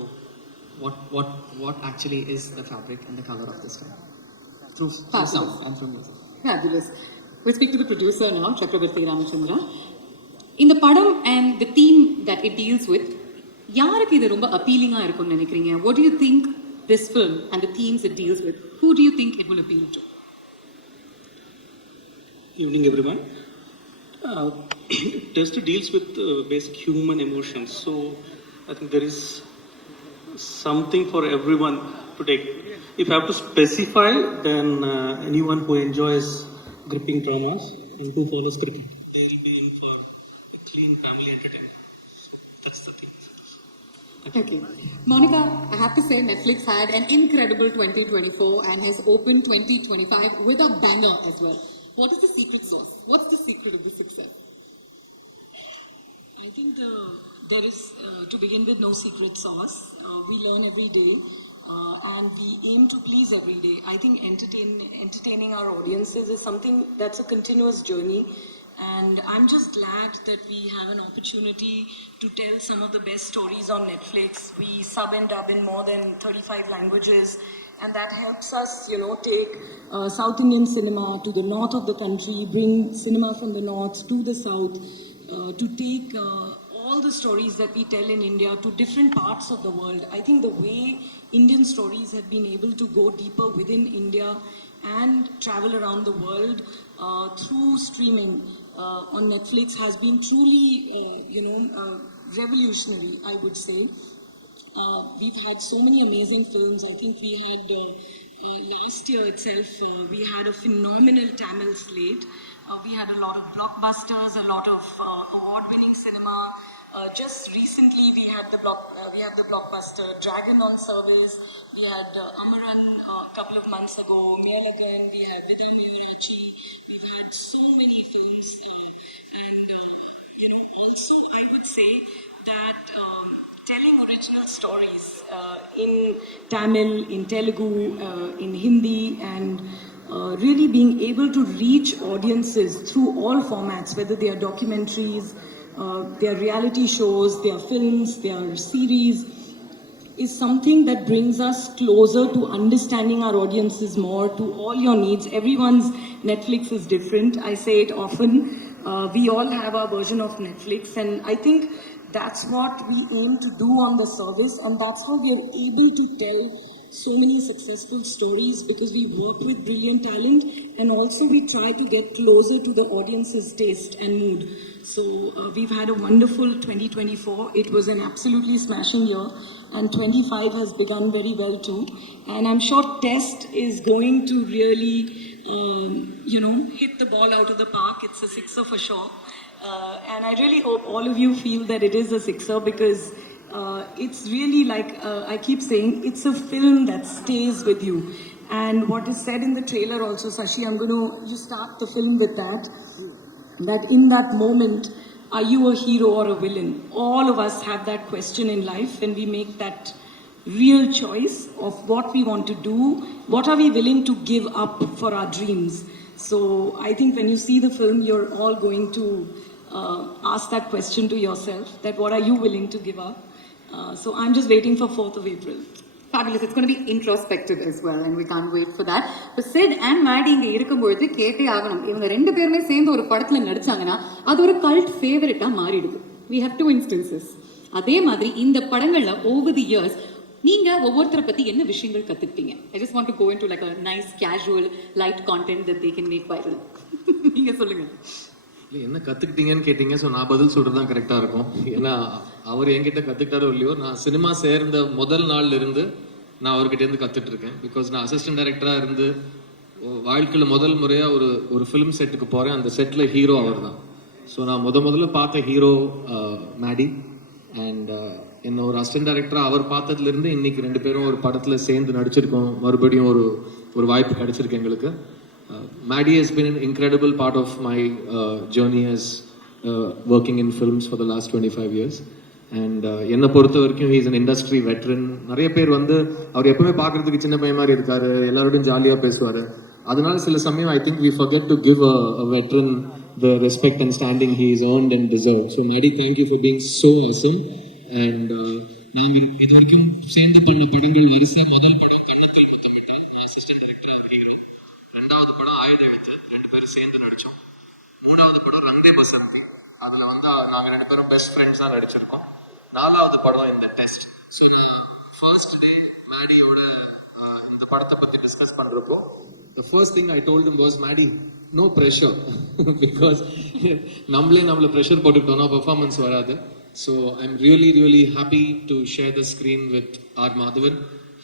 what actually is the fabric and the color of this film. Through sound and from music. Fabulous. We'll speak to the producer now, Chakravarti Ramachandra. In the padam and the theme that it deals with, யாருக்கு இது ரொம்ப அப்பீலிங்கா இருக்கும்னு நினைக்கிறீங்க? What do you think this film and the themes it deals with, who do you think it will appeal to? Evening, everyone. Test deals with basic human emotions, so I think there is something for everyone to take. If I have to specify, then anyone who enjoys gripping dramas and who follows cricket, they will be in for a clean family entertainment. So that's the thing. Okay. Monica, I have to say Netflix had an incredible 2024 and has opened 2025 with a banger as well. What is the secret sauce? What's the secret of the success? I think there is, to begin with, no secret sauce. We learn every day and we aim to please every day. I think entertaining our audiences is something that's a continuous journey. And I'm just glad that we have an opportunity to tell some of the best stories on Netflix. We sub and dub in more than 35 languages. And that helps us, take South Indian cinema to the north of the country, bring cinema from the north to the south, to take all the stories that we tell in India to different parts of the world. I think the way Indian stories have been able to go deeper within India and travel around the world through streaming on Netflix has been truly, revolutionary, I would say. We've had so many amazing films. I think we had, last year itself, we had a phenomenal Tamil slate. We had a lot of blockbusters, a lot of award-winning cinema. Just recently, we had the blockbuster Dragon on Service. We had Amaran a couple of months ago, Mealakan, we had Vidal Miyurachi. We've had so many films. Also I would say that telling original stories in Tamil, in Telugu, in Hindi, and really being able to reach audiences through all formats, whether they are documentaries, they are reality shows, they are films, they are series, is something that brings us closer to understanding our audiences more, to all your needs. Everyone's Netflix is different. I say it often. We all have our version of Netflix, and I think that's what we aim to do on the service, and that's how we are able to tell so many successful stories, because we work with brilliant talent and also we try to get closer to the audience's taste and mood. So we've had a wonderful 2024. It was an absolutely smashing year, and 25 has begun very well too. And I'm sure Test is going to really, hit the ball out of the park. It's a sixer for sure. And I really hope all of you feel that it is a sixer, because it's really like, I keep saying, it's a film that stays with you. And what is said in the trailer also, Sashi, I'm going to just start the film with that in that moment, are you a hero or a villain? All of us have that question in life when we make that real choice of what we want to do, what are we willing to give up for our dreams. So I think when you see the film, you're all going to ask that question to yourself, that what are you willing to give up? So I'm just waiting for 4th of April. Fabulous. It's going to be introspective as well, and we can't wait for that. But Sid and Maddie இங்க இருக்கும்பொழுது கேட்டே ஆகணும். இவங்க ரெண்டு பேருமே சேர்ந்து ஒரு படத்துல நடிச்சாங்கன்னா அது ஒரு கல்ட் ஃபேவரட்டா மாறிடுது. We have 2 instances. அதே மாதிரி இந்த படங்கள்ல over the years நீங்க ஒவ்வொருத்தரை பத்தி என்ன விஷயங்கள் கத்துக்கிட்டீங்க? I just want to go into like a nice casual light content that they can make viral. நீங்க சொல்லுங்க. என்ன கற்றுக்கிட்டீங்கன்னு கேட்டீங்க. ஸோ நான் பதில் சொல்கிறது தான் கரெக்டாக இருக்கும். ஏன்னா அவர் என்கிட்ட கற்றுக்கிட்டாரோ இல்லையோ, நான் சினிமா சேர்ந்த முதல் நாள்ல இருந்து நான் அவர்கிட்டேருந்து கற்றுட்ருக்கேன். பிகாஸ் நான் அசிஸ்டன்ட் டைரக்டராக இருந்து வாழ்க்கையில் முதல் முறையாக ஒரு ஃபிலிம் செட்டுக்கு போகிறேன். அந்த செட்டில் ஹீரோ அவர் தான். ஸோ நான் முதல்ல பார்த்த ஹீரோ மேடி. அண்ட் என்ன ஒரு அசிஸ்டன்ட் டைரக்டராக அவர் பார்த்ததுலேருந்து இன்னைக்கு 2 பேரும் ஒரு படத்தில் சேர்ந்து நடிச்சிருக்கோம். மறுபடியும் ஒரு வாய்ப்பு கிடைச்சிருக்கு எங்களுக்கு. Maddie has been an incredible part of my journey as working in films for the last 25 years. And என்னை பொறுத்த வரைக்கும் he is an industry veteran. நிறைய பேர் அவர் எப்பவுமே பார்க்கறதுக்கு சின்ன பையன் மாதிரி இருக்காரு, எல்லாரோடையும் ஜாலியாக பேசுவார். அதனால சில சமயம் I think we forget to give a veteran the respect and standing he is earned and deserved. So Madi, thank you for being so awesome. And நாம் இது வரைக்கும் சேர்ந்து பண்ண படங்கள் வரிசை முதல் படம் கண்ணத்தில் முத்தமிட்டால், அசிஸ்டன்ட் டைரக்டர் ஹீரோ. ரெண்டாவது படம் ஆயுத எழுத்து, 2 பேரும் சேர்ந்து நடிச்சோம். மூணாவது படம் ரங்தே பசந்தி, அதுல வந்து நாங்க 2 பேரும் பெஸ்ட் ஃப்ரெண்ட்ஸா நடிச்சிருக்கோம். நாலாவது படம் இந்த டெஸ்ட். ஸோ நான் ஃபர்ஸ்ட் டே மேடியோட இந்த படத்தை பத்தி டிஸ்கஸ் பண்றப்போ the first thing I told him was, Madi, no pressure because நம்மள pressure போட்டுட்டோம்னா பெர்ஃபார்மன்ஸ் வராது. So I'm really happy to share the screen with R Madhavan.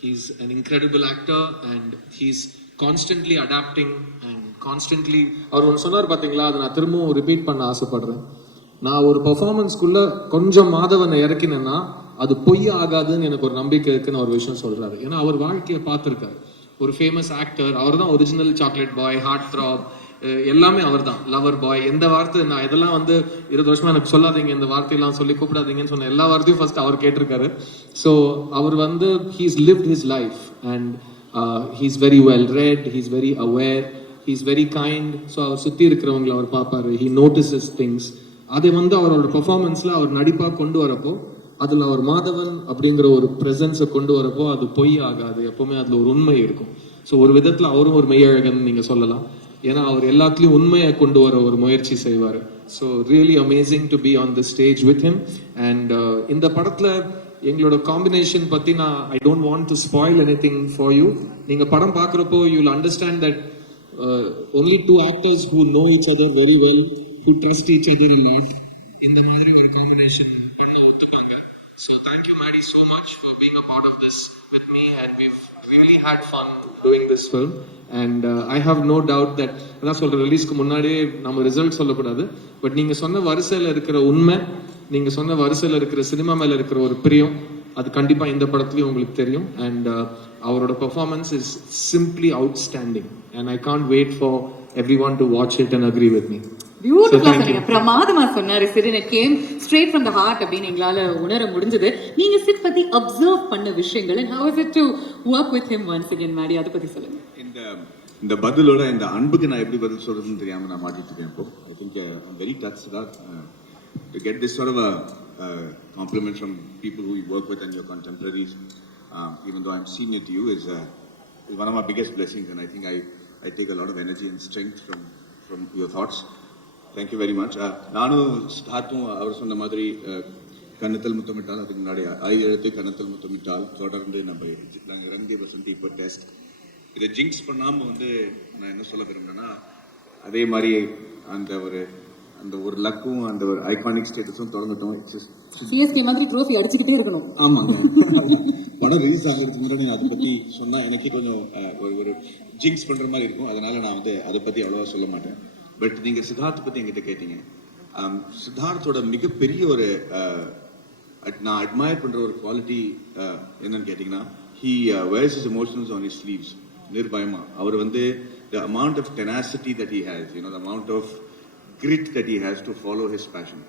He's an incredible actor and he's constantly adapting and constantly அவர் ஒன்று சொன்னார் பார்த்தீங்களா, அதை நான் திரும்பவும் repeat பண்ண ஆசைப்படுறேன். நான் ஒரு பெர்ஃபார்மன்ஸ்குள்ள கொஞ்சம் மாதவனை இறக்கினேன்னா அது பொய் ஆகாதுன்னு எனக்கு ஒரு நம்பிக்கை இருக்குன்னு ஒரு விஷயம் சொல்றாரு. ஏன்னா அவர் வாழ்க்கையை பார்த்துருக்காரு. ஒரு ஃபேமஸ் ஆக்டர், அவர் தான் original chocolate boy, heartthrob, எல்லாமே அவர் தான். லவர் பாய், எந்த வார்த்தை நான் இதெல்லாம் வந்து 20 வருஷமா எனக்கு சொல்லாதீங்க, இந்த வார்த்தையெல்லாம் சொல்லி கூப்பிடாதீங்கன்னு சொன்ன எல்லா வார்த்தையும் ஃபர்ஸ்ட் அவர் கேட்டிருக்காரு. ஸோ அவர் வந்து he's lived his life and he's very well read, he's very aware, he's very kind. So அவர் சுற்றி இருக்கிறவங்களை அவர் பார்ப்பாரு, ஹீ நோட்டிசஸ் திங்ஸ். அதை வந்து அவரோட பெர்ஃபார்மன்ஸ்ல அவர் நடிப்பாக கொண்டு வரப்போ அதில் அவர் மாதவன் அப்படிங்கிற ஒரு ப்ரெசன்ஸை கொண்டு வரப்போ அது பொய் ஆகாது, எப்பவுமே அதில் ஒரு உண்மை இருக்கும். ஸோ ஒரு விதத்தில் அவரும் ஒரு மெய்யழகன் நீங்கள் சொல்லலாம். ஏன்னா அவர் எல்லாத்துலேயும் உண்மையை கொண்டு வர ஒரு முயற்சி செய்வார். So really amazing to be on the stage with him. And இந்த படத்தில் எங்களோட காம்பினேஷன் பற்றி நான் I don't want to spoil anything for you. நீங்கள் படம் பார்க்குறப்போ you will understand that only 2 actors who know each other very well, who trust each other a lot, இந்த மாதிரி ஒரு காம்பினேஷன் பண்ண ஒத்துக்காங்க. So thank you Madi so much for being a part of this with me, and we've really had fun doing this film. And I have no doubt that நான் சொல்ற ரிலீஸ்க்கு முன்னாடியே நம்ம result சொல்லக்கூடாது, பட் நீங்க சொன்ன வரிசையில் இருக்கிற உண்மை, நீங்க சொன்ன வரிசையில் இருக்கிற சினிமா மேல இருக்கிற ஒரு பிரியம், அது கண்டிப்பா இந்த படத்துலயும் உங்களுக்கு தெரியும். அண்ட் அவரோட performance is simply outstanding and I can't wait for everyone to watch it and agree with me. பியூட்டிஃபுல்லா சொன்னீங்க, பிரமாதமா சொன்னாரு. Shirin it came straight from the heart அப்படின்னு எங்களால உணர முடிஞ்சது. நீங்க சிட் பத்தி அப்சர்வ் பண்ண விஷயங்கள் and how is it to work with him once again, Madi, அதை பத்தி சொல்லுங்க. இந்த பதிலோட இந்த அன்புக்கு நான் எப்படி பதில் சொல்றதுன்னு தெரியாம நான் மாட்டிட்டு இருக்கேன். இப்போ I think I'm very touched that to get this sort of a compliment from people who you work with and your contemporaries, even though I'm senior to you, is one of my biggest blessings, and I think I take a lot of energy and strength from your thoughts. Thank you very much. நானும் ஸ்டார்ட்டும் அவர் சொன்ன மாதிரி கண்ணத்தில் முத்தமிட்டால், அதுக்கு முன்னாடி எழுத்து கண்ணத்தில் முத்தமிட்டால், தொடர்ந்து நாங்கள் ரங்கே பசந்தி இப்போ டெஸ்ட், இதை ஜிங்க்ஸ் பண்ணாமல் வந்து நான் என்ன சொல்ல விரும்புகிறேன்னா, அதே மாதிரி அந்த ஒரு லக்கும் அந்த ஒரு ஐகானிக் ஸ்டேட்டஸும் தொடர்ந்துட்டோம். சிஎஸ்கே மாதிரி ட்ரோஃபி அடிச்சுக்கிட்டே இருக்கணும். ஆமாங்க, படம் ரிலீஸ் ஆகிறதுக்கு முன்னாடி நான் அதை பற்றி சொன்னால் எனக்கே கொஞ்சம் ஒரு ஜிங்க்ஸ் பண்ணுற மாதிரி இருக்கும். அதனால நான் வந்து அதை பற்றி அவ்வளோவா சொல்ல மாட்டேன். பட் நீங்கள் சித்தார்த் பற்றி என்கிட்ட கேட்டீங்க. சித்தார்த்தோட மிகப்பெரிய ஒரு நான் அட்மயர் பண்ணுற ஒரு குவாலிட்டி என்னன்னு கேட்டிங்கன்னா, he wears his emotions on his sleeves. நிர்பயமா அவர் வந்து the amount of tenacity that he has, the amount of grit that he has to follow his passion.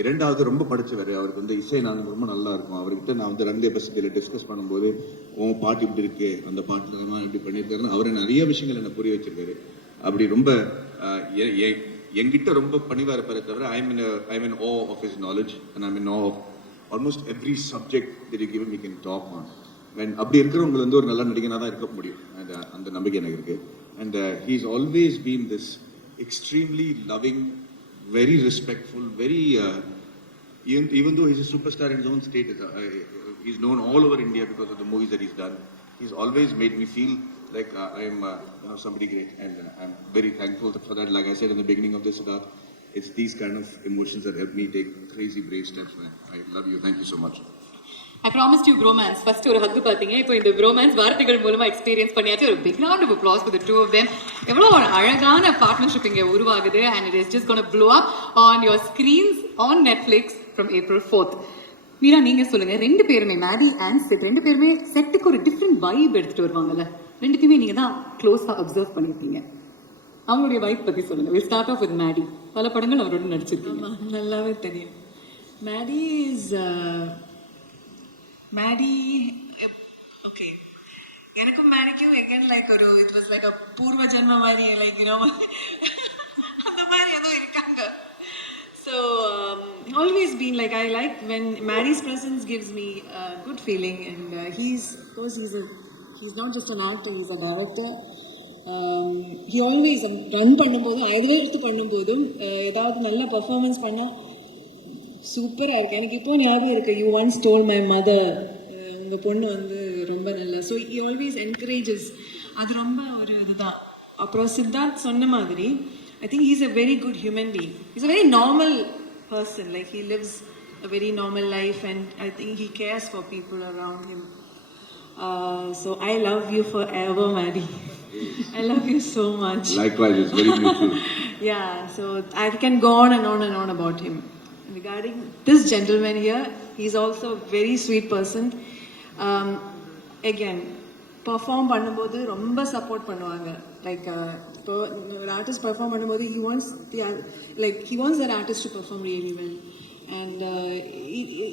இரண்டாவது ரொம்ப படிச்சவர், அவருக்கு வந்து இசை நாங்கள் ரொம்ப நல்லா இருக்கும். அவர்கிட்ட நான் வந்து ரங்கே பசதியில் டிஸ்கஸ் பண்ணும்போது, உன் பாட்டு இப்படி இருக்கு, அந்த பாட்டில் தான் இப்படி பண்ணியிருக்காருன்னு அவர் நிறைய விஷயங்கள் என்னை புரிய வச்சிருக்காரு. அப்படி ரொம்ப என்கிட்ட ரொம்ப பணிவாக இருப்பாரே தவிர I'm in awe of his knowledge and I'm in awe of almost every subject that you give him he can talk on. அப்படி இருக்கிறவங்க வந்து ஒரு நல்ல நடிகனாக தான் இருக்க முடியும், அந்த நம்பிக்கை எனக்கு இருக்கு. And he's always been this extremely loving, very respectful, very even though he's a superstar in his own state, he's known all over India because of the movies that he's done. He's always made me feel like I am somebody great, and I'm very thankful for that. Like I said in the beginning of this, Siddharth, it's these kind of emotions that help me take crazy brave steps, man. I love you. Thank you so much. I promised you bromance. First ஒரு ஹக் பாத்தீங்க, இப்போ இந்த bromance வார்த்தைகள் மூலமா experience பண்ணியாச்சு. ஒரு big round of applause for the two of them. எவ்வளோ ஒரு அழகான பார்ட்னர்ஷிப் இங்கே உருவாகுது, and it is just going to blow up on your screens on Netflix from April 4th. Meera, நீங்க சொல்லுங்க, 2 பேருமே மேடி அண்ட் சித் 2 பேருமே செட்டுக்கு ஒரு டிஃப்ரெண்ட் வைப் எடுத்துட்டு வருவாங்கல்ல, 2த்தையுமே நீங்க தான் க்ளோஸா அப்சர்வ் பண்ணியிருக்கீங்க. அவங்களுடைய வைப் பத்தி சொல்லுங்க. We'll start off with Maddy. பல படங்கள் அவரோட நடிச்சிருக்கீங்க. நல்லாவே தெரியும். மேடி ஓகே, எனக்கும் மேடிக்கும் again like ஒரு it was like a பூர்வ ஜென்ம மாதிரி like you know அந்த மாதிரி ஏதோ இருக்காங்க. So always been like I like when Maddie's presence gives me a good feeling, and he's of course he's not just an actor, he's a director. He always run பண்ணும்போது அதுவே எடுத்து பண்ணும்போதும் ஏதாவது நல்ல பெர்ஃபார்மன்ஸ் பண்ணா சூப்பராக இருக்கு. எனக்கு இப்போ ஞாபகம் இருக்கு, you once told my mother உங்கள் பொண்ணு வந்து ரொம்ப நல்லா. So he always encourages. அது ரொம்ப ஒரு இதுதான். அப்புறம் சித்தார்த் சொன்ன மாதிரி I think he's a very good human being. Is a very normal person. Like he lives a very normal life and I think he CARES for people around him. So I love you forever, Maddie. I love you so much. Likewise, it's very mutual. Yeah, so I can go on and on and on about him. Regarding this gentleman here, he's also a very sweet person. Again, perform பண்ணும்போது ரொம்ப support பண்ணுவாங்க. Like இப்போ ஒரு artist perform பண்ணும்போது he wants that artist to perform really well. And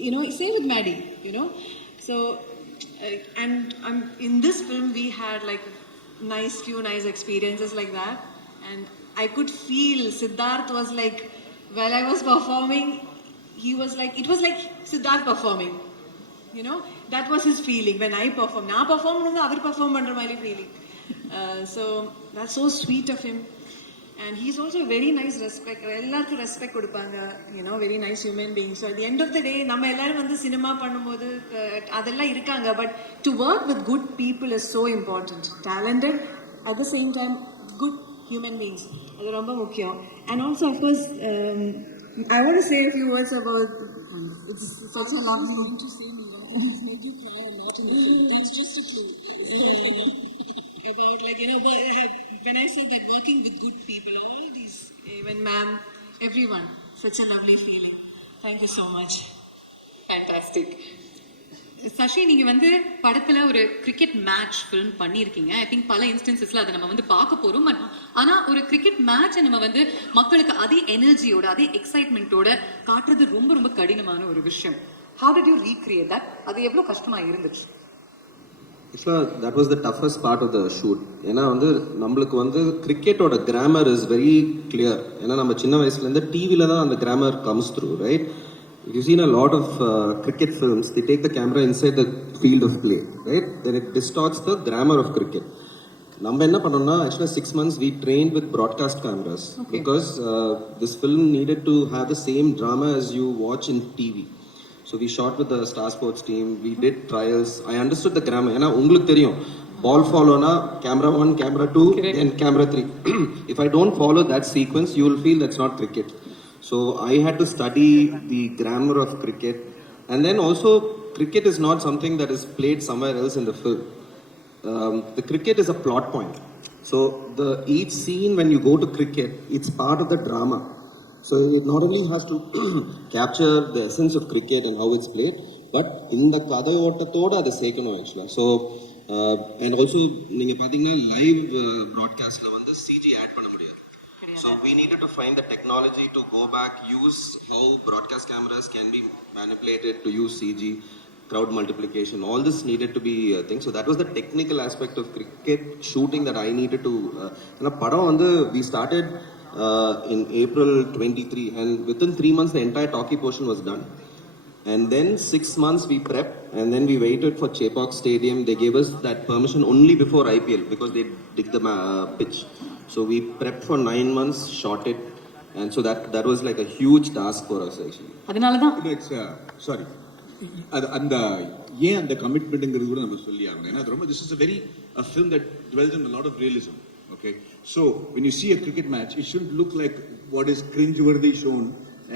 you know, same with Maddie, you know. So and in this film we had like few nice experiences like that, and I could feel Siddharth was like, while I was performing, he was like, it was like Siddharth performing, you know, that was his feeling when I perform. Na perform nunga avar perform pandra mari feeling. So that's so sweet of him, and he's also a very nice respect. Ellarku respect kodupanga, you know, very nice human being. So at the end of the day நம்ம எல்லாரும் வந்து cinema பண்ணும்போது அதெல்லாம் இருக்காங்க, but to work with good people is so important. Talented, at the same time good human beings, அது ரொம்ப முக்கியம். And also of course I want to say a few words about it's such a lovely thing to say me. He's made you cry a lot in the film. That's just a clue. About like, you know, when I say that working with good people, all these, even ma'am, everyone, such a lovely feeling. Thank you so much. Fantastic. Sasi, நீங்க வந்து படத்துல ஒரு cricket match film பண்ணியிருக்கீங்க. I think பல இன்ஸ்டன்சஸ்ல அதை நம்ம வந்து பார்க்க போறோம். ஆனா ஒரு கிரிக்கெட் மேட்சை நம்ம வந்து மக்களுக்கு அதே எனர்ஜியோட அதே எக்ஸைட்மெண்ட்டோட காட்டுறது ரொம்ப ரொம்ப கடினமான ஒரு விஷயம். How did you recreate that? அது எவ்வளவு கஷ்டமா இருந்துச்சு? That was the toughest part of the shoot. ஏன்னா வந்து நம்மளுக்கு வந்து கிரிக்கெட்டோட கிராமர் இஸ் வெரி கிளியர். ஏன்னா நம்ம சின்ன வயசுலேருந்து டிவியில் தான் அந்த grammar comes through, right? You've seen a lot of cricket films, they take the camera inside the field of play, right? Then it distorts the grammar of cricket. நம்ம என்ன பண்ணோம்னா, actually 6 months we trained with broadcast cameras. Okay. Because this film needed to have the same drama as you watch in TV. So we shot with the Star Sports team, we did trials. I understood the grammar. ஏன்னா உங்களுக்கு தெரியும், ball follow-na camera 1, camera 2, then camera 3. If I don't follow that sequence, you will feel that's not cricket. So I had to study the grammar of cricket, and then also cricket is not something that is played somewhere else in the film. The cricket is a plot point. So each scene when you go to cricket, it's part of the drama. So it not only has to capture the essence of cricket and how it's played, but in the kadayottathoda adu sekano actually. So and also neenga pathina live broadcast la vandu CG add panna mudiyadhu. So we needed to find the technology to go back, use how broadcast cameras can be manipulated to use CG, crowd multiplication. All this needed to be a thing. So that was the technical aspect of cricket shooting that I needed to. Padam vandu we started in April 23, and within 3 months the entire talkie portion was done. And then 6 months we prepped, and then we waited for Chepauk Stadium. They gave us that permission only before IPL because they dig the pitch. So we prepped for 9 months, shot it, and so that was like a huge task for us actually. It's sorry. அந்த ஏன் அந்த கமிட்மெண்ட்ங்கிறது கூட நம்ம சொல்லி ஆகணும். ஏன்னா ரொம்ப this is a film that dwells on a lot of realism. Okay, so when you see a cricket match, it shouldn't look like what is cringe-worthy shown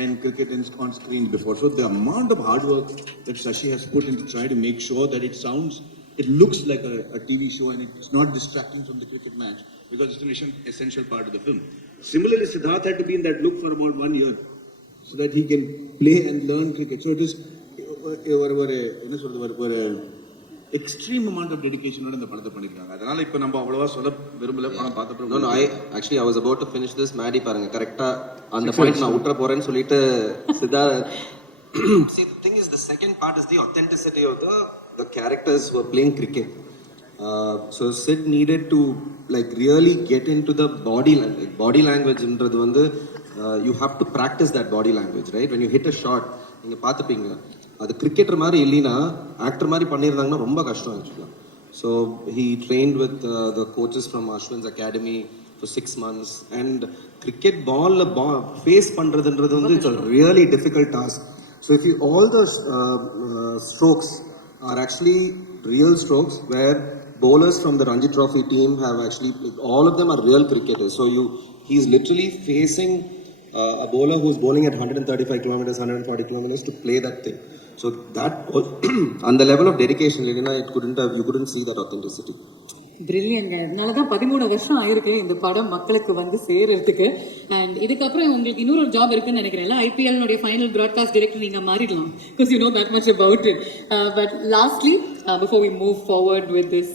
and cricket on screen before. So the amount of hard work that Shashi has put in to try to make sure that it looks like a TV show and it's not distracting from the cricket match, because it's an essential part of the film. Similarly, Siddharth had to be in that look for about 1 year so that he can play and learn cricket. So it is ஒரு extreme amount of டெடிகேஷனோட இந்த படத்தை பண்ணிருக்காங்க. அதனால இப்போ நம்ம அவ்வளவா சொல்ல விரும்பல. படம் பார்த்தப்போ No, I was about to finish this. Maddie பாருங்க கரெக்டா அந்த பாயிண்ட் நான் விட்டுற போறேன்னு சொல்லிட்டு Siddharth. See, the thing is, the second part is the authenticity of the characters who are playing cricket. So Sid needed to like really get into the body language என்றது வந்து you have to practice that body language, right? When you hit a shot, நீங்க பார்த்துப்பீங்க அது cricketer மாதிரி இல்லைன்னா actor மாதிரி பண்ணியிருந்தாங்கன்னா ரொம்ப கஷ்டம் ஆக்சுவலாக. So he trained with the coaches from Ashwin's Academy for 6 months and cricket face பண்றதுன்றது வந்து it's a really difficult task. So if you all the strokes are actually real strokes where bowlers from the Ranji Trophy team have actually, all of them are real cricketers. So he's literally facing a bowler who's bowling at 135 kilometers, 140 kilometers to play that thing. So that on the level of dedication, you couldn't see that authenticity. பிரில்லியங்க. அதனால தான் 13 வருஷம் ஆயிருக்கு இந்த படம் மக்களுக்கு வந்து சேர்றதுக்கு. And இதுக்கப்புறம் உங்களுக்கு இன்னொரு ஜாப் இருக்குன்னு நினைக்கிறேன். ஐபிஎல்னுடைய ஃபைனல் ப்ராட்காஸ்ட் டைரக்டர் நீங்கள் மாறிடலாம், because you know that much about it. But lastly before we move forward with this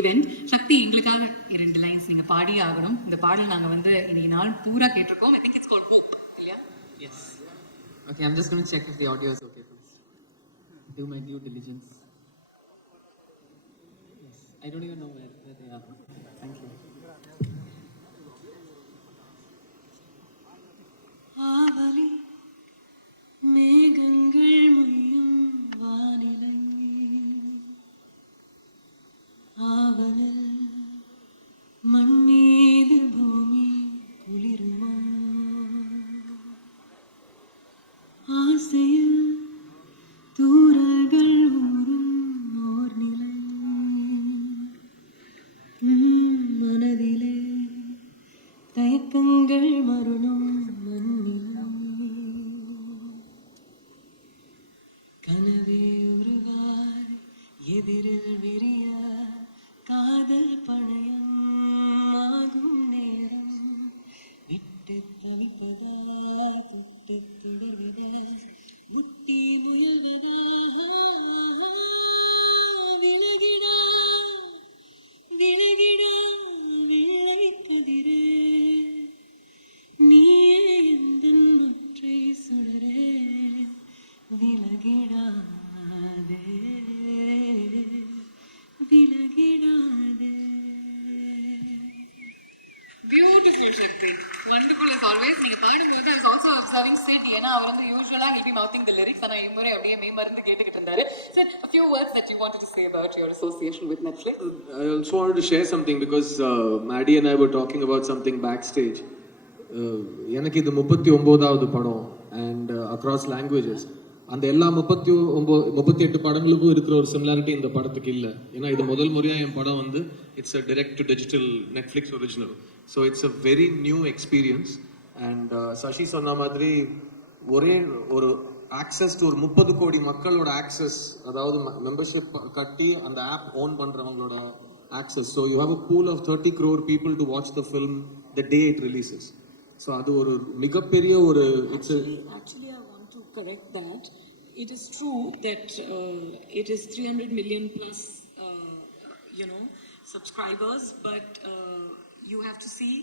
event, Shakti எங்களுக்காக 2 லைன்ஸ் நீங்கள் பாடியே ஆகணும். இந்த பாடல் நாங்கள் வந்து இன்னைக்கு நாள் பூரா கேட்டிருக்கோம். I think it's called hope, இல்லையா? Yes. Okay, I'm just going to check if the audio is okay first. Do my due diligence. Yes, I don't even know where they are. Thank you. ஆவலி மேகங்கள் மொய்யும் வானிலை ஆவலில் மண்ணீது பூமி குளிருமோ ஆசையில் தூரல்கள் ஊறும் ஓர் நிலை மனதிலே தயக்கங்கள் மருளும் மண்ணிலை கனவே உருவாய் எதிரில் விரிய காதல் பழையம் ஆகும் நேரம் விட்டு தவிப்பதா தொட்டு தொடர்வதா முட்டி முயல்வதா விலகிடா விலகிடா வெள்ளை கதிரே நீயே எந்தன் முற்றை சுடரே விலகிடாதே விலகிடாதே. Beautiful, Shakti. Wonderful as always. நீங்க பாடும்போது I was also observing Sid. ஏன்னா அவர் வந்து யூசுவலா he'll be mouthing the lyrics. ஆனா இம்முறை அப்படியே மெய்மறந்து கேட்டுக்கிட்டு இருந்தாரு. Sid, a few words that you wanted to say about your association with Netflix. I also wanted to share something because Maddie and I were talking about something backstage. எனக்கு இது 39வது படம் and across languages. அந்த எல்லா 38 படங்களுக்கும் இருக்கிற ஒரு similarity இந்த படத்துக்கு இல்லை. ஏன்னா இது முதல் முறையாக என் படம் வந்து it's a direct to digital Netflix original. So it's a very new experience. And Sasi சொன்ன மாதிரி ஒரே ஒரு ஆக்சஸ் டு ஒரு 30 கோடி மக்களோட ஆக்சஸ், அதாவது மெம்பர்ஷிப் கட்டி அந்த ஆப் ஓன் பண்ணுறவங்களோட access. So you have a pool of 30 crore people to watch the film the day it releases. So அது ஒரு மிகப்பெரிய ஒரு Actually, I want to correct that. It is true that it is 300 million plus, subscribers, but you have to see,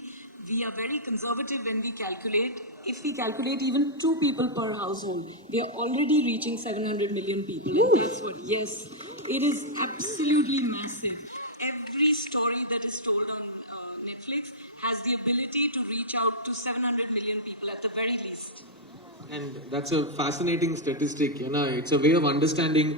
we are very conservative when we calculate. If we calculate even 2 people per household, they are already reaching 700 million people. And that's what, yes, it is absolutely massive. Every story that is told on Netflix has the ability to reach out to 700 million people at the very least. And that's a fascinating statistic. ஏன்னா it's a way of understanding.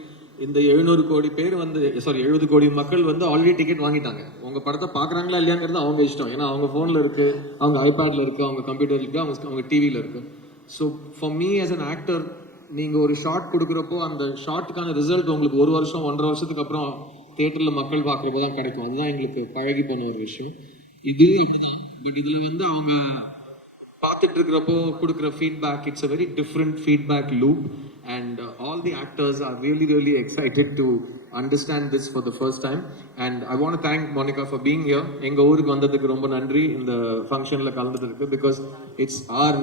இந்த 700 கோடி பேர் வந்து 70 கோடி மக்கள் வந்து already ticket வாங்கிட்டாங்க. உங்க படத்தை பார்க்குறாங்களா இல்லையாங்கிறது அவங்க இஷ்டம். ஏன்னா அவங்க ஃபோனில் இருக்கு, அவங்க ஐபேடில் இருக்கு, அவங்க கம்ப்யூட்டர் இருக்கு, அவங்க டிவியில் இருக்கு. So for me as an actor, நீங்கள் ஒரு ஷார்ட் கொடுக்குறப்போ அந்த ஷார்ட்டுக்கான ரிசல்ட் உங்களுக்கு 1 வருஷம் 1.5 வருஷத்துக்கு அப்புறம் தியேட்டரில் மக்கள் பார்க்குறப்போ தான் கிடைக்கும். அதுதான் எங்களுக்கு பழகி போன ஒரு விஷயம். இது அப்படிதான். பட் இதில் வந்து அவங்க பார்த்துட்டு இருக்கிறப்போ கொடுக்குற feedback, it's a very different feedback loop. And all the actors are really, really excited to understand this for the first time. And I want to thank Monica for being here. Enga oorukku vandadhukku romba nandri in the function la kalandadhukku, because it's our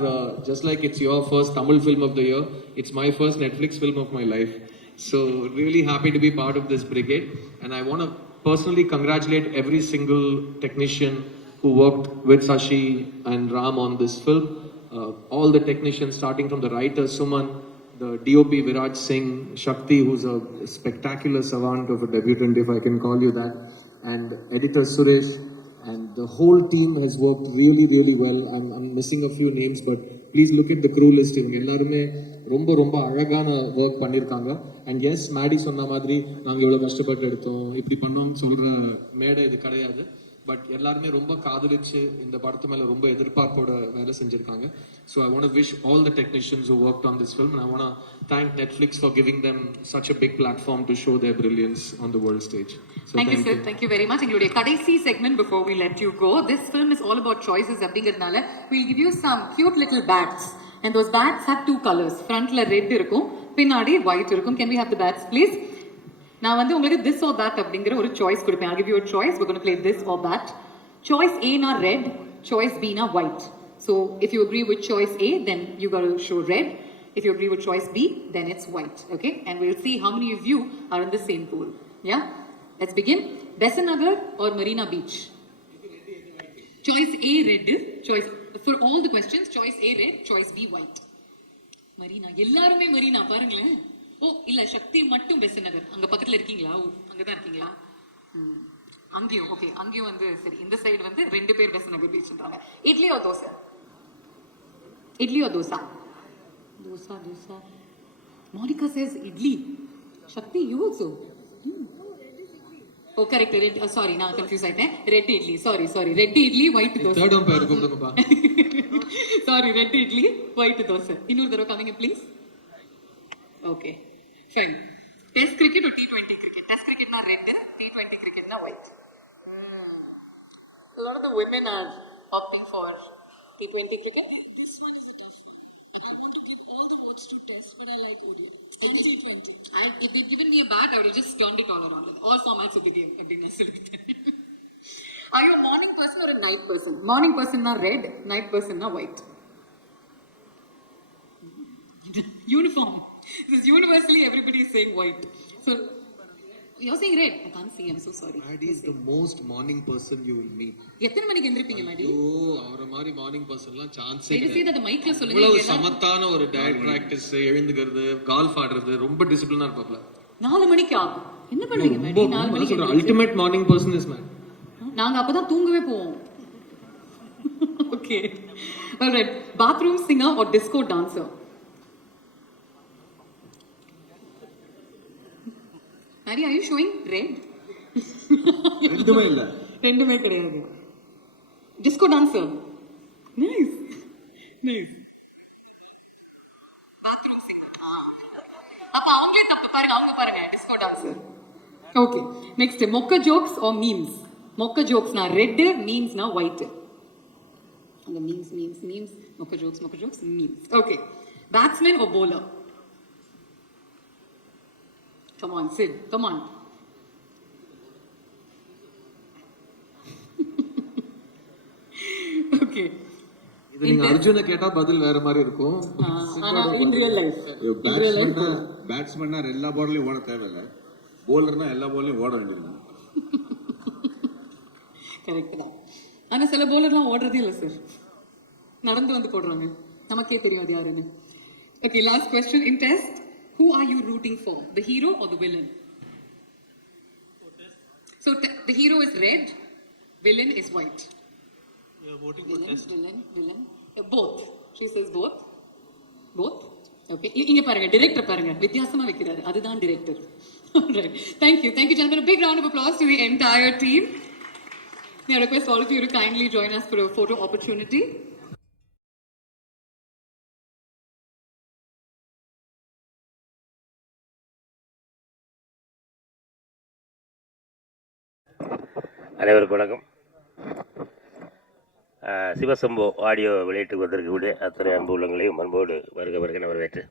just like it's your first Tamil film of the year, it's my first Netflix film of my life. So really happy to be part of this brigade. And I want to personally congratulate every single technician who worked with Sashi and Ram on this film. All the technicians, starting from the writer Suman, the DOP Viraj Singh, Shakti, who's a spectacular savant of a debutant, if I can call you that, and editor Suresh, and the whole team has worked really, really well. I'm missing a few names, but please look at the crew list. இவங்க எல்லாருமே ரொம்ப ரொம்ப அழகான work பண்ணியிருக்காங்க. And S Maddy சொன்ன மாதிரி நாங்கள் இவ்வளோ கஷ்டப்பட்டு எடுத்தோம் இப்படி பண்ணோம்னு சொல்கிற மேடை இது கிடையாது. பட் எல்லாருமே ரொம்ப காதலிச்சு இந்த படத்து மேலே ரொம்ப எதிர்பார்ப்போட வேலை செஞ்சுருக்காங்க. So I want wish all the technicians who worked on this film, and I want to thank Netflix for giving them such a big platform to show their brilliance on the world stage. So thank you sir, thank you very much. எங்களுடைய கடைசி segment before we let you go, this film is all about choices அப்படிங்கிறதுனால we'll give you some cute little bats, and those bats have two colors. frontல red இருக்கும், பின்னாடி white இருக்கும். Can we have the bats please? நான் வந்து உங்களுக்கு this or that அப்படிங்கிற ஒரு choice கொடுப்பேன். I'll give you a choice. We're going to play this or that. Choice A na red, choice B na white. So if you agree with choice A, then you got to show red. If you agree with choice B, then it's white. Okay? And we'll see how many of you are in the same pool. Yeah? Let's begin. Besant Nagar or Marina Beach? Choice A red. Choice for all the questions. Choice A red, choice B white. Marina. எல்லாருமே Marina பாருங்களேன். ஓ இல்ல சக்தி மட்டும் பெசன்ட் நகர். அங்க பக்கத்துல இருக்கீங்களா? அங்கதான் இருக்கீங்களா? அங்கேயும் ஓகே. அங்கேயும் வந்து சரி. இந்த சைடு வந்து 2 பேர் பெசன்ட் நகர் பீச்ன்றாங்க. Idli or dosa? Idli or dosa? Dosa. Monica says idli. Shakti, you also? Oh, correct. Red. Sorry, நான் confused ஆயிட்டேன். Red idli. Sorry. Red idli, white dosa. Third umpire கூப்பிடுங்கப்பா. Sorry, red idli, white dosa. இன்னொரு தடவை coming in please. Okay. Fine. Test cricket or T20 cricket? Test cricket na red, T20 cricket na white. A lot of the women are opting for T20 cricket. This one is a tough one. And I want to give all the votes to Test, but I like ODI. And T20. If they'd given me a bat, I would have just turned it all around. All formats of the game. Are you a morning person or a night person? Morning person na red, night person na white. Uniform. This is universally everybody is saying white. So you're saying red. I can't see. I'm so sorry. Maddie is the most morning person you will meet. எத்தனை மணிக்கு எந்திரிப்பீங்க மாடி? ஓ அவரை மாதிரி morning பர்சன்லாம் சான்ஸே சரி இல்லை. சரி அந்த மைக்ல சொல்லுங்க. இவ்வளவு சமத்தான ஒரு டயட் பிராக்டிஸ், எழுந்துக்கிறது, கால்ஃப் ஆடுறது, ரொம்ப டிசிப்ளினா இருப்பாப்ல. 4 மணிக்கு ஆகும். என்ன பண்ணுவீங்க மாடி? 4 மணிக்கு சொல்ற ultimate morning person is man. நாங்க அப்பதான் தூங்கவே போவோம். Okay. Alright. Bathroom singer or disco dancer? Mary, are you showing red? ரெண்டுமே இல்ல. ரெண்டுமே கிடையாது. Disco dancer. Nice. Bathroom singer. அப்ப அவங்களே தப்பு பாருங்க, அவங்க பாருங்க disco dancer. Okay. Next, mocha jokes or memes? Mocha jokes na red, memes na white. And the memes. Mocha jokes, memes. Okay. Batsman or bowler? Come on, Sid. Come on. Okay. இது நீங்க அர்ஜுனை கேட்டா பதில் வேற மாதிரி இருக்கும். ஆனா in real life. பேட்ஸ்மேன்னா எல்லா பால்லையும் ஓட தேவையில்லை, போலர்னா எல்லா பால்லையும் ஓட வேண்டியது. கரெக்ட் தான். ஆனா சில போலர்லாம் ஓடுறதே இல்லை சார், நடந்து வந்து போடுறாங்க. நமக்கே தெரியும் அது யாருன்னு. Okay, last question in test. Who are you rooting for? The hero or the villain? So the hero is red, villain is white. You are voting for Test. Villain. Both. She says both. Okay. இங்க பாருங்க, director பாருங்க, வித்தியாசமா வைக்கிறாரு. அதுதான் director. Right. Thank you gentlemen. A big round of applause to the entire team. May I request all of you to kindly join us for a photo opportunity. அனைவருக்கும் வணக்கம். Sivasambo audio வெளியீட்டுக்கு வந்திருக்கக்கூடிய அத்தனை அன்பு உள்ளங்களையும் அன்போடு வருக வரவேற்று.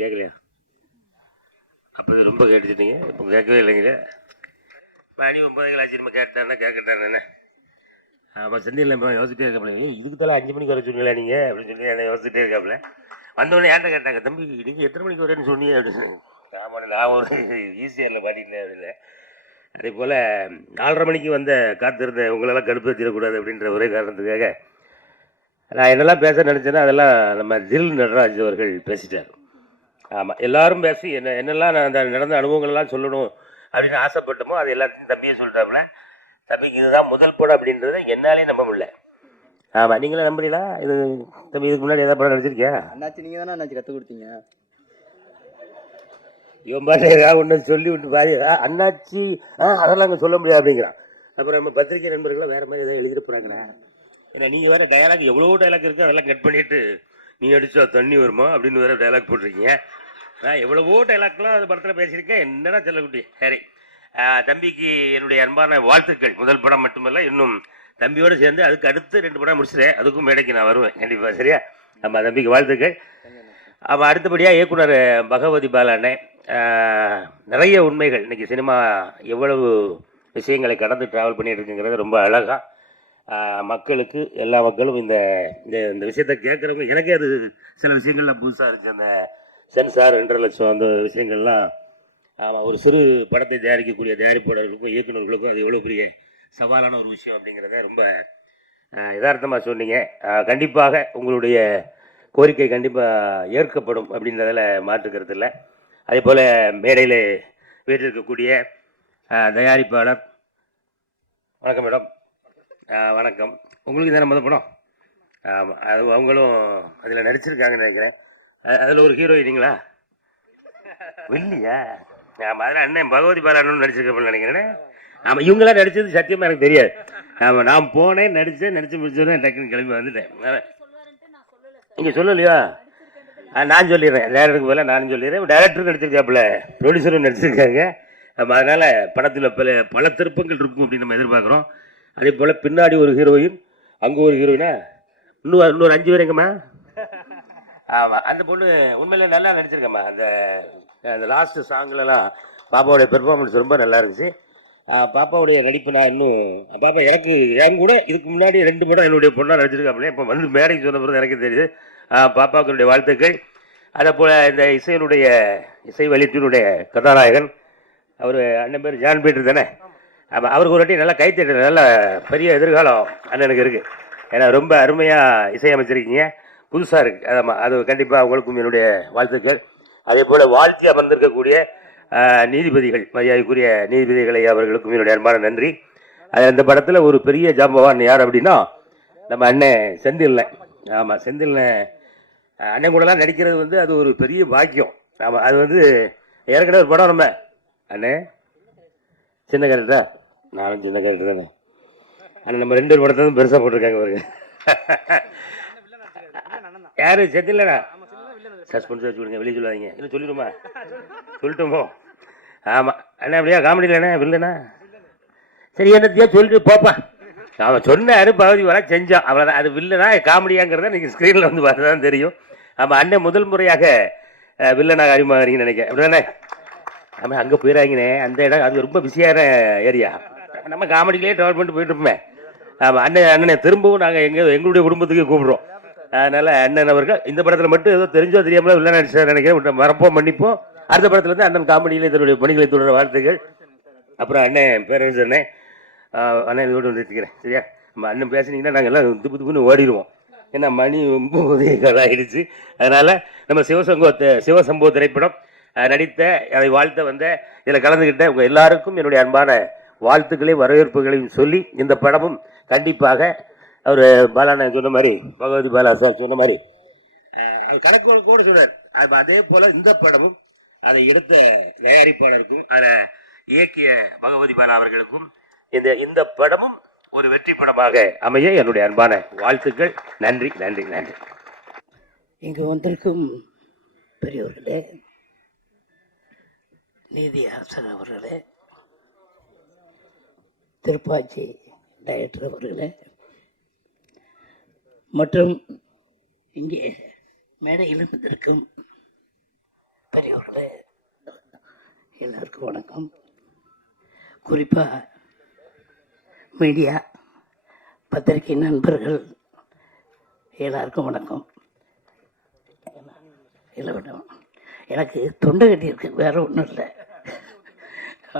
கேட்கலையா? அப்போ ரொம்ப கேட்டுச்சிட்டீங்க, இப்போ கேட்கவே இல்லைங்க. மணி 9 ஆச்சு, கேட்கட்டானே. ஆமாம், செந்தில் நம்ம யோசிச்சிட்டே இருக்காப்ல, இதுக்கு தலை 5 மணிக்கு வர சொன்னீங்களா நீங்கள் அப்படின்னு சொல்லி என்ன யோசிச்சுட்டே இருக்காப்புல. வந்தோடனே ஏன்ட்ட கேட்டாங்க, தம்பி நீங்கள் எத்தனை மணிக்கு வரேன்னு சொன்னீங்க அப்படின்னு. ஆமாம், நான் ஒரு ஈஸியரில் மாட்டிட்டேன் அப்படின்னு. அதே போல் 4:30 மணிக்கு வந்த காத்திருந்தேன், உங்களெல்லாம் கடுப்பேற்றிடக்கூடாது அப்படின்ற ஒரே காரணத்துக்காக நான் என்னெல்லாம் பேச நினச்சேன்னா அதெல்லாம் நம்ம தில் நடராஜ் அவர்கள் பேசிட்டார். ஆமாம், எல்லோரும் பேசி என்னெல்லாம் நான் அந்த நடந்த அனுபவங்கள்லாம் சொல்லணும் அப்படின்னு ஆசைப்பட்டோமோ அது எல்லாத்தையும் தம்பியை சொல்லிட்டாப்புல. தம்பிக்கு இதுதான் முதல் படம் அப்படின்றத என்னாலே நம்ப முடியல. ஆமாம், நீங்களும் நம்புறீங்களா? இது தம்பி இதுக்கு முன்னாடி ஏதாவது படம் நடிச்சிருக்கியா? அண்ணாச்சி நீங்கள் தானே அண்ணாச்சி கற்றுக் கொடுத்தீங்க. இவன் பாட்டு ஏதாவது ஒன்று சொல்லி விட்டு பாரு, அண்ணாச்சி அதெல்லாம் அங்கே சொல்ல முடியாது அப்படிங்கிறான். அப்புறம் நம்ம பத்திரிகை நண்பர்கள்லாம் வேறு மாதிரி ஏதாவது எழுதிட்டு போகிறாங்களா? ஏன்னா நீங்கள் வேறு டயலாக் எவ்வளோ டயலாக் இருக்குது அதெல்லாம் கட் பண்ணிவிட்டு நீ அடிச்சா தண்ணி வருமா அப்படின்னு வேறு டயலாக் போட்டிருக்கீங்க. எவ்வளவோ டைலாக்லாம் அந்த படத்தில் பேசியிருக்கேன். என்னடா செல்லக்குட்டி. சரி, தம்பிக்கு என்னுடைய அன்பான வாழ்த்துக்கள். முதல் படம் மட்டுமல்ல, இன்னும் தம்பியோடு சேர்ந்து அதுக்கு அடுத்து 2 படம் முடிச்சுட்டேன். அதுக்கும் மேடைக்கு நான் வருவேன் கண்டிப்பாக. சரியா? ஆமாம், தம்பிக்கு வாழ்த்துக்கள். ஆமாம், அடுத்தபடியாக இயக்குனர் பகவதி பாலாண்ணே, நிறைய உண்மைகள் இன்றைக்கி சினிமா எவ்வளவு விஷயங்களை கடந்து ட்ராவல் பண்ணிகிட்டு இருக்குங்கிறது ரொம்ப அழகாக மக்களுக்கு, எல்லா மக்களும் இந்த இந்த விஷயத்தை கேட்குறவங்க, எனக்கே அது சில விஷயங்கள்லாம் புதுசாக இருந்துச்சு. அந்த சென்சார் 2.5 லட்சம் அந்த விஷயங்கள்லாம். ஆமாம், ஒரு சிறு படத்தை தயாரிக்கக்கூடிய தயாரிப்பாளர்களுக்கும் இயக்குநர்களுக்கும் அது எவ்வளோ பெரிய சவாலான ஒரு விஷயம் அப்படிங்கிறத ரொம்ப யதார்த்தமாக சொன்னீங்க. கண்டிப்பாக உங்களுடைய கோரிக்கை கண்டிப்பாக ஏற்கப்படும் அப்படின்றதில் மாற்றுக்கிறது இல்லை. அதே போல் மேடையில் வீட்டிருக்கக்கூடிய தயாரிப்பாளர், வணக்கம் மேடம். வணக்கம். உங்களுக்கு தானே முதல் படம்? ஆமாம், அது அவங்களும் அதில் நடிச்சிருக்காங்கன்னு நினைக்கிறேன். அதில் ஒரு ஹீரோயினிங்களா? இல்லையா? ஆமாம், அதில் அண்ணன் பகவதி பாலான்னு நடிச்சிருக்கப்பன்னு நினைக்கிறேன். ஆமாம், இவங்களாம் நடித்தது சத்தியமாக எனக்கு தெரியாது. ஆமாம், நான் போனேன், நடித்து முடிச்சோன்னே டக்குன்னு கிளம்பி வந்துட்டேன். இங்கே சொல்லலையா? நான் சொல்லிடுறேன். டேரக்டருக்கு பதிலாக நானும் சொல்லிடுறேன். டேரக்டரும் நடிச்சிருக்காப்புல, ப்ரொடியூசரும் நடிச்சிருக்காங்க. அதனால் படத்தில் பல திருப்பங்கள் இருக்கும் அப்படின்னு நம்ம எதிர்பார்க்குறோம். அதே போல் பின்னாடி ஒரு ஹீரோயின், அங்கே ஒரு ஹீரோயினா, இன்னொரு 5 பேர் எங்கம்மா? ஆமாம், அந்த பொண்ணு உண்மையிலே நல்லா நடிச்சிருக்கம்மா. அந்த லாஸ்ட்டு சாங்லலாம் பாப்பாவுடைய பெர்ஃபார்மன்ஸ் ரொம்ப நல்லா இருந்துச்சு. பாப்பாவுடைய நடிப்பு நான் இன்னும் பாப்பா எனக்கு என் கூட இதுக்கு முன்னாடி 2 படம் என்னுடைய பொண்ணாக நடிச்சிருக்காங்களே. இப்போ வந்து மேடைக்கு சொன்ன பிறகு எனக்கு தெரியுது. பாப்பாவுக்கு என்னுடைய வாழ்த்துக்கள். அதே போல் இந்த இசை வெளியீட்டினுடைய கதாநாயகன் அவர் அண்ணன் பேர் ஜான் பீட்டர் தானே? ஆமாம், அவருக்கு ஒரு வாட்டி நல்லா கைத்தட்டு, நல்ல பெரிய எதிர்காலம் அண்ணனுக்கு இருக்குது. ஏன்னா ரொம்ப அருமையாக இசையமைச்சிருக்கீங்க, புதுசாக இருக்குது. ஆமாம், அது கண்டிப்பாக உங்களுக்கும் என்னுடைய வாழ்த்துக்கள். அதே போல் வாழ்த்தி அமர்ந்திருக்கக்கூடிய நீதிபதிகள், மரியாதைக்குரிய நீதிபதிகளை அவர்களுக்கும் என்னுடைய அன்பான நன்றி. அந்த படத்தில் ஒரு பெரிய ஜாம்பவான் யார் அப்படின்னா நம்ம அண்ணன் செந்தில்னேன். ஆமாம், செந்தில்னேன் அண்ணன் கூடலாம் நடிக்கிறது வந்து அது ஒரு பெரிய பாக்கியம். ஆமாம், அது வந்து ஏற்கனவே ஒரு படம் நம்ம அண்ணே சின்ன கேரக்டரா, நானும் சின்ன கேரக்டர் தானே. ஆனால் நம்ம 2 படத்தை தான் பெருசாக போட்டிருக்காங்க பாருங்க. யாரு செந்தில்னா? சஸ்பென்ஸ் வச்சு விடுங்க, வெளியே சொல்லாதீங்க. இல்லை சொல்லிடுமா? சொல்லிட்டோமோ? ஆமாம் அண்ணா, அப்படியா காமெடி இல்லைண்ணே, இல்லைண்ணா? சரி, என்னத்தையா சொல்லிட்டு போப்பா. அவன் சொன்னாரு, பகுதி வர செஞ்சான், அவ்வளோதான். அது வில்லனா காமெடியாங்கிறத நீங்கள் ஸ்க்ரீனில் வந்து பார்த்து தான் தெரியும். ஆமாம், அண்ணன் முதல் முறையாக வில்லனாக அறிமுகமாகறீங்கன்னு நினைக்கிறேன், அப்படிதானே? ஆமாம், அங்கே போயிடாங்கண்ணே. அந்த இடம் அது ரொம்ப பிஸியான ஏரியா. நம்ம காமெடியிலே ட்ராவல் பண்ணிட்டு போயிட்டு இருப்போமே. ஆமாம், அண்ணனை திரும்பவும் நாங்கள் எங்களுடைய குடும்பத்துக்கு கூப்பிடுறோம். அதனால் அண்ணன் அவர்கள் இந்த படத்தில் மட்டும் ஏதோ தெரிஞ்சோ தெரியாமல வில்லன் நடிச்சார் நினைக்கிறேன். மறப்போம், மன்னிப்போம். அடுத்த படத்தில் வந்து அண்ணன் காமெடியில் இதனுடைய பணிகளை தொடர வாழ்த்துக்கள். அப்புறம் அண்ணன் பேரரசண்ணே, அண்ணன் இதோடு நிறுத்திக்கிறேன். சரியா? நம்ம அண்ணன் பேசுனீங்கன்னா நாங்கள் எல்லாம் துப்புன்னு ஓடிடுவோம். ஏன்னா மணி 9 ஆகிடுச்சு. அதனால் நம்ம சிவசம்பவ திரைப்படம் நடித்த, அதை வாழ்த்த வந்த, இதில் கலந்துக்கிட்ட உங்கள் எல்லாருக்கும் என்னுடைய அன்பான வாழ்த்துக்களையும் வரவேற்புகளையும் சொல்லி, இந்த படமும் கண்டிப்பாக அவர் பாலாண்ணன் சொன்ன மாதிரி, பகவதி பாலா சார் சொன்ன மாதிரி கணக்கு கூட சொன்னார். அதே போல் இந்த படமும் அதை எடுத்த தயாரிப்பாளருக்கும் அதை இயக்கிய பகவதி பாலா அவர்களுக்கும் இந்த படமும் ஒரு வெற்றி படமாக அமைய என்னுடைய அன்பான வாழ்த்துக்கள். நன்றி, நன்றி, நன்றி. இங்கு வந்திருக்கும் பெரியவர்களே, நீதி ஆசன் அவர்களே, திருப்பாச்சி டைரக்டர் அவர்களே, மற்றும் இங்கே மேடையில் இருந்திருக்கும் பெரியவர்களே, எல்லாருக்கும் வணக்கம். குறிப்பாக மீடியா, பத்திரிகை நண்பர்கள் எல்லாருக்கும் வணக்கம். இல்லை மேடம், எனக்கு தொண்டை கட்டி இருக்கு, வேற ஒன்றும் இல்லை.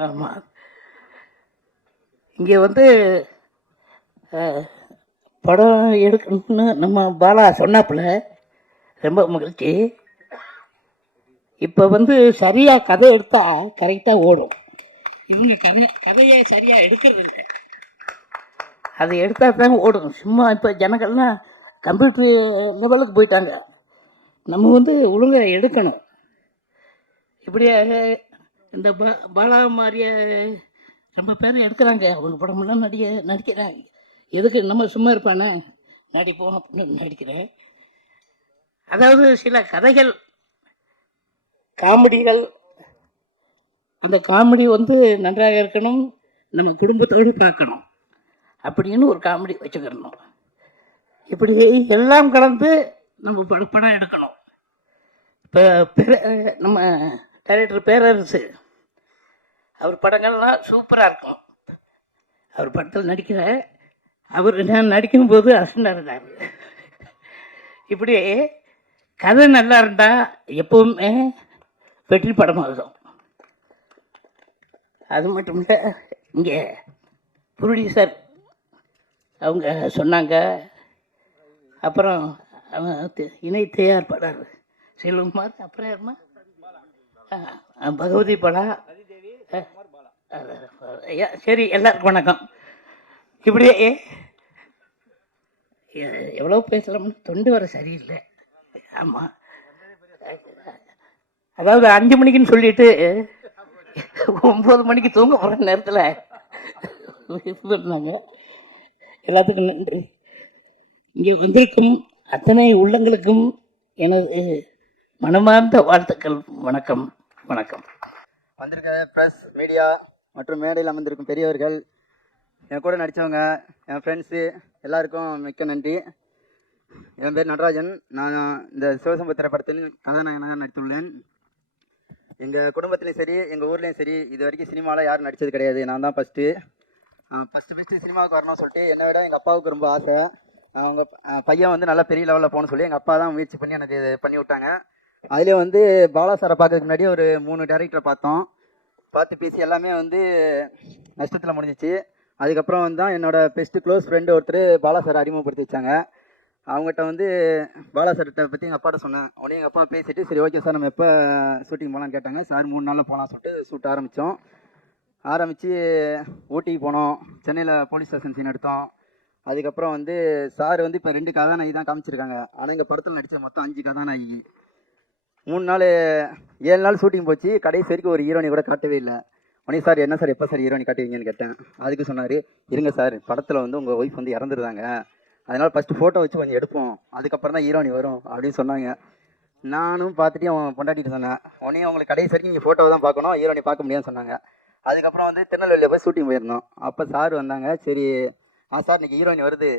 ஆமாம், இங்கே வந்து படம் எடுக்கணும்னு நம்ம பாலா சொன்னாப்புல ரொம்ப மகிழ்ச்சி. இப்போ வந்து சரியாக கதை எடுத்தால் கரெக்டாக ஓடும். இவங்க கதையை சரியாக எடுக்கிறது இல்லை. அதை எடுத்தால் தான் ஓடும். சும்மா இப்போ ஜனங்கள்லாம் கம்ப்யூட்டர் லெவலுக்கு போயிட்டாங்க. நம்ம ஒழுங்காக எடுக்கணும். இப்படியே இந்த பாலா மாதிரிய ரொம்ப பேர் எடுக்கிறாங்க. அவங்க படமெல்லாம் நடிக்கிறாங்க. எதுக்கு நம்ம சும்மா இருப்பானே, நடிப்போம் அப்படின்னு நடிக்கிறேன். அதாவது சில கதைகள், காமெடிகள், அந்த காமெடி நன்றாக இருக்கணும், நம்ம குடும்பத்தோடு பார்க்கணும் அப்படின்னு ஒரு காமெடி வச்சுக்கிறணும். இப்படி எல்லாம் கலந்து நம்ம படம் எடுக்கணும். இப்போ நம்ம டைரக்டர் பேரரசு, அவர் படங்கள்லாம் சூப்பராக இருக்கும். அவர் படத்தில் நடிக்கிற நான் நடிக்கும்போது அசண்டாக இருந்தார். இப்படி கதை நல்லா இருந்தால் எப்போவுமே வெற்றி படமாகும். அது மட்டும் இல்லை, இங்கே ப்ரொடியூசர் அவங்க சொன்னாங்க. அப்புறம் இணை தயாரிப்பாளர் செல்வகுமார், அப்புறம் யாருமா பகவதி படா. சரி, எல்லாருக்கும் வணக்கம். இப்படியே எவ்வளோ பேசலாம்னு தொண்டு வர சரியில்லை. ஆமாம், அதாவது 5 மணிக்குன்னு சொல்லிட்டு 9 மணிக்கு தூங்க போகிற நேரத்தில் இருந்தாங்க. எல்லாத்துக்கும் நன்றி. இங்கே வந்திருக்கும் அத்தனை உள்ளங்களுக்கும் எனது மனமார்ந்த வாழ்த்துக்கள். வணக்கம் வணக்கம். வந்திருக்க ப்ரெஸ், மீடியா மற்றும் மேடையில் அமர்ந்திருக்கும் பெரியவர்கள், என் கூட நடித்தவங்க, என் ஃப்ரெண்ட்ஸு எல்லாருக்கும் மிக்க நன்றி. என் பேர் நடராஜன். நான் இந்த சிவசம்பு படத்தில் கதாநாயகனாக நடித்துள்ளேன். எங்கள் குடும்பத்துலேயும் சரி, எங்கள் ஊர்லேயும் சரி, இது வரைக்கும் சினிமாவில் யாரும் நடித்தது கிடையாது. நான் தான் ஃபஸ்ட்டு சினிமாவுக்கு வரணும்னு சொல்லிட்டு, என்னை விட எங்கள் அப்பாவுக்கு ரொம்ப ஆசை. அவங்க பையன் நல்லா பெரிய லெவலில் போகணும்னு சொல்லி எங்கள் அப்பா தான் முயற்சி பண்ணி எனக்கு பண்ணி விட்டாங்க. அதிலே பாலா சாரை பார்க்கறதுக்கு முன்னாடி ஒரு 3 டைரக்டரை பார்த்து பேசி எல்லாமே நஷ்டத்தில் முடிஞ்சிச்சு. அதுக்கப்புறம் தான் என்னோடய பெஸ்ட்டு க்ளோஸ் ஃப்ரெண்டு ஒருத்தர் பாலா சாரை அறிமுகப்படுத்தி வச்சாங்க. அவங்ககிட்ட பாலா சார்கிட்ட பற்றி எங்கள் அப்பாட்ட சொன்னேன். உடனே எங்கள் அப்பா பேசிட்டு, சரி ஓகே சார், நம்ம எப்போ ஷூட்டிங் போகலான்னு கேட்டாங்க. சார் 3 நாளில் போகலான்னு சொல்லிட்டு ஷூட் ஆரம்பித்து ஊட்டிக்கு போனோம். சென்னையில் போலீஸ் ஸ்டேஷன் சீன் எடுத்தோம். அதுக்கப்புறம் சார் இப்போ 2 கதாநாயகி தான் காமிச்சிருக்காங்க. ஆனால் எங்கள் படத்தில் நடித்த மொத்தம் 5 கதாநாயகி. 3 நாள் 7 நாள் ஷூட்டிங் போச்சு. கடைசி வரைக்கும் ஒரு ஹீரோனி கூட காட்டவே இல்லை. உடனே சார், என்ன சார், எப்போ சார் ஹீரோனி காட்டுவீங்கன்னு கேட்டேன். அதுக்கு சொன்னார், இருங்க சார், படத்தில் உங்கள் ஒய்ஃப் இறந்துருந்தாங்க, அதனால் ஃபஸ்ட்டு ஃபோட்டோ வச்சு கொஞ்சம் எடுப்போம், அதுக்கப்புறம் தான் ஹீரோனி வரும் அப்படின்னு சொன்னாங்க. நானும் பார்த்துட்டு அவன் பொண்டாட்டிட்டு சொன்னேன். உடனே அவங்களுக்கு கடைசி வரைக்கும் நீங்கள் ஃபோட்டோவை தான் பார்க்கணும், ஹீரோனி பார்க்க முடியாதுன்னு சொன்னாங்க. அதுக்கப்புறம் திருநெல்வேலியில் போய் ஷூட்டிங் போயிருந்தோம். அப்போ சார் வந்தாங்க. சரி சார், இன்றைக்கி ஹீரோயின் வருது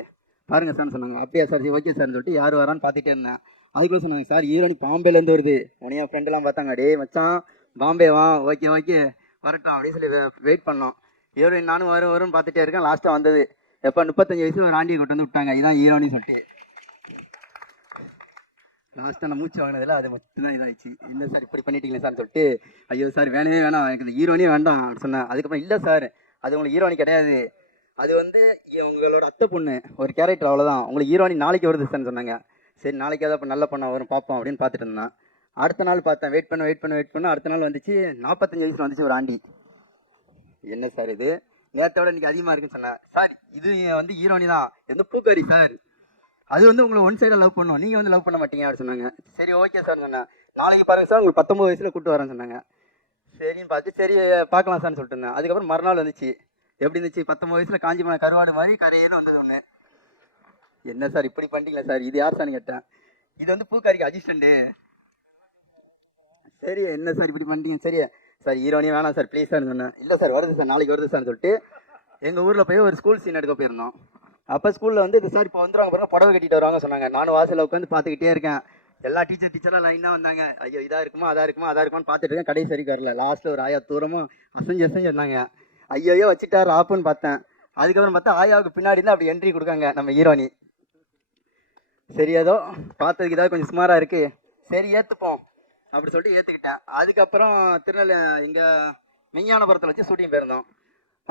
பாருங்கள் சார்னு சொன்னாங்க. அப்படியா சார், சரி ஓகே சார்னு சொல்லிட்டு யார் வரான்னு பார்த்துட்டே இருந்தேன். அதுக்குள்ளே சொன்னாங்க, சார் ஹீரோனி பாம்பேலேருந்து வருது. உடனே என் ஃப்ரெண்டெல்லாம் பார்த்தாங்க, டே மச்சான் பாம்பே வா, ஓகே வரட்டும் அப்படின்னு சொல்லி வெயிட் பண்ணோம். ஹீரோயின் நானும் வரும்னு பார்த்துட்டே இருக்கேன். லாஸ்ட்டாக வந்தது எப்போ 35 வயசு ஒரு ஆண்டியை கொண்டு விட்டாங்க. இதுதான் ஹீரோன்னு சொல்லிட்டு லாஸ்ட்டாக நான் மூச்சு வாங்கினதில் அது மட்டும் தான் இதாகிடுச்சு. இல்லை சார், இப்படி பண்ணிட்டீங்களே சார்னு சொல்லிட்டு, ஐயோ சார் வேணவே வேணாம், எனக்கு இந்த ஹீரோனே வேண்டாம் அப்படின்னு சொன்னேன். அதுக்கப்புறம் இல்லை சார், அது உங்களுக்கு ஹீரோனி கிடையாது, அது உங்களோட அத்தை பொண்ணு ஒரு கேரக்டர், அவ்வளோதான், உங்களுக்கு ஹீரோனி நாளைக்கு வருது சார்னு சொன்னாங்க. சரி நாளைக்கு ஏதாவது நல்ல பொண்ணா வரும் பார்ப்போம் அப்படின்னு பார்த்துட்டு இருந்தேன். அடுத்த நாள் பார்த்தேன், வெயிட் பண்ண அடுத்த நாள் வந்துச்சு. 45 வயசில் வந்துச்சு ஒரு ஆண்டி. என்ன சார் இது, நேரத்தோட இன்றைக்கி அதிகமாக இருக்குன்னு சொன்னேன். சார் இது ஹீரோனி தான், பூக்காரி சார், அது உங்களை ஒன் சைடாக லவ் பண்ணுவோம், நீங்கள் லவ் பண்ண மாட்டீங்க அப்படின்னு சொன்னாங்க. சரி ஓகே சார் சொன்னேன். நாளைக்கு பாருங்கள் சார், உங்களுக்கு 19 வயசில் கூப்பிட்டு வரேன்னு சொன்னாங்க. சரின்னு பார்த்து சரி பார்க்கலாம் சார்னு சொல்லிட்டு இருந்தேன். அதுக்கப்புறம் மறுநாள் வந்துச்சு. எப்படி இருந்துச்சு, 19 வயசில் காஞ்சி போன கருவாடு மாதிரி கரையேன்னு வந்தது ஒன்று. என்ன சார் இப்படி பண்ணிட்டீங்களா சார், இது யார் சார்னு கேட்டேன். இது பூக்காரிக்கு அசிஸ்டண்ட்டு. சரி என்ன சார் இப்படி பண்ணிட்டீங்க, சரி சார் ஹீரோனியே வேணாம் சார் ப்ளீஸ் சார்னு சொன்னேன். இல்லை சார் வருது சார், நாளைக்கு வருது சார்னு சொல்லிட்டு எங்கள் ஊரில் போய் ஒரு ஸ்கூல் சீன் எடுக்க போயிருந்தோம். அப்போ ஸ்கூலில் இது சார் இப்போ வந்துடுவாங்க பாருங்க, புடவை கட்டிட்டு வருவாங்க சொன்னாங்க. நானும் வாசலில் உட்காந்து பார்த்துக்கிட்டே இருக்கேன். எல்லா டீச்சர்லாம் லைனாக வந்தாங்க. ஐயோ இதாக இருக்குமா அதான்னு பார்த்துட்டு இருக்கேன். கடைசி வரைக்கும் வரல. லாஸ்ட்டில் ஒரு ஆயா தூரமும் அசைஞ்சு வந்தாங்க. ஐயோயோ வச்சுட்டார் ஆப்புன்னு பார்த்தேன். அதுக்கப்புறம் பார்த்தா ஆயாவுக்கு பின்னாடி தான் அப்படி என்ட்ரி கொடுக்காங்க நம்ம ஹீரோனி. சரி ஏதோ பார்த்ததுக்கு ஏதாவது கொஞ்சம் சுமாராக இருக்குது, சரி ஏற்றுப்போம் அப்படி சொல்லிட்டு ஏற்றுக்கிட்டேன். அதுக்கப்புறம் திருநெல்வேலி எங்கள் மெய்ஞானபுரத்தில் வச்சு ஷூட்டிங் போயிருந்தோம்.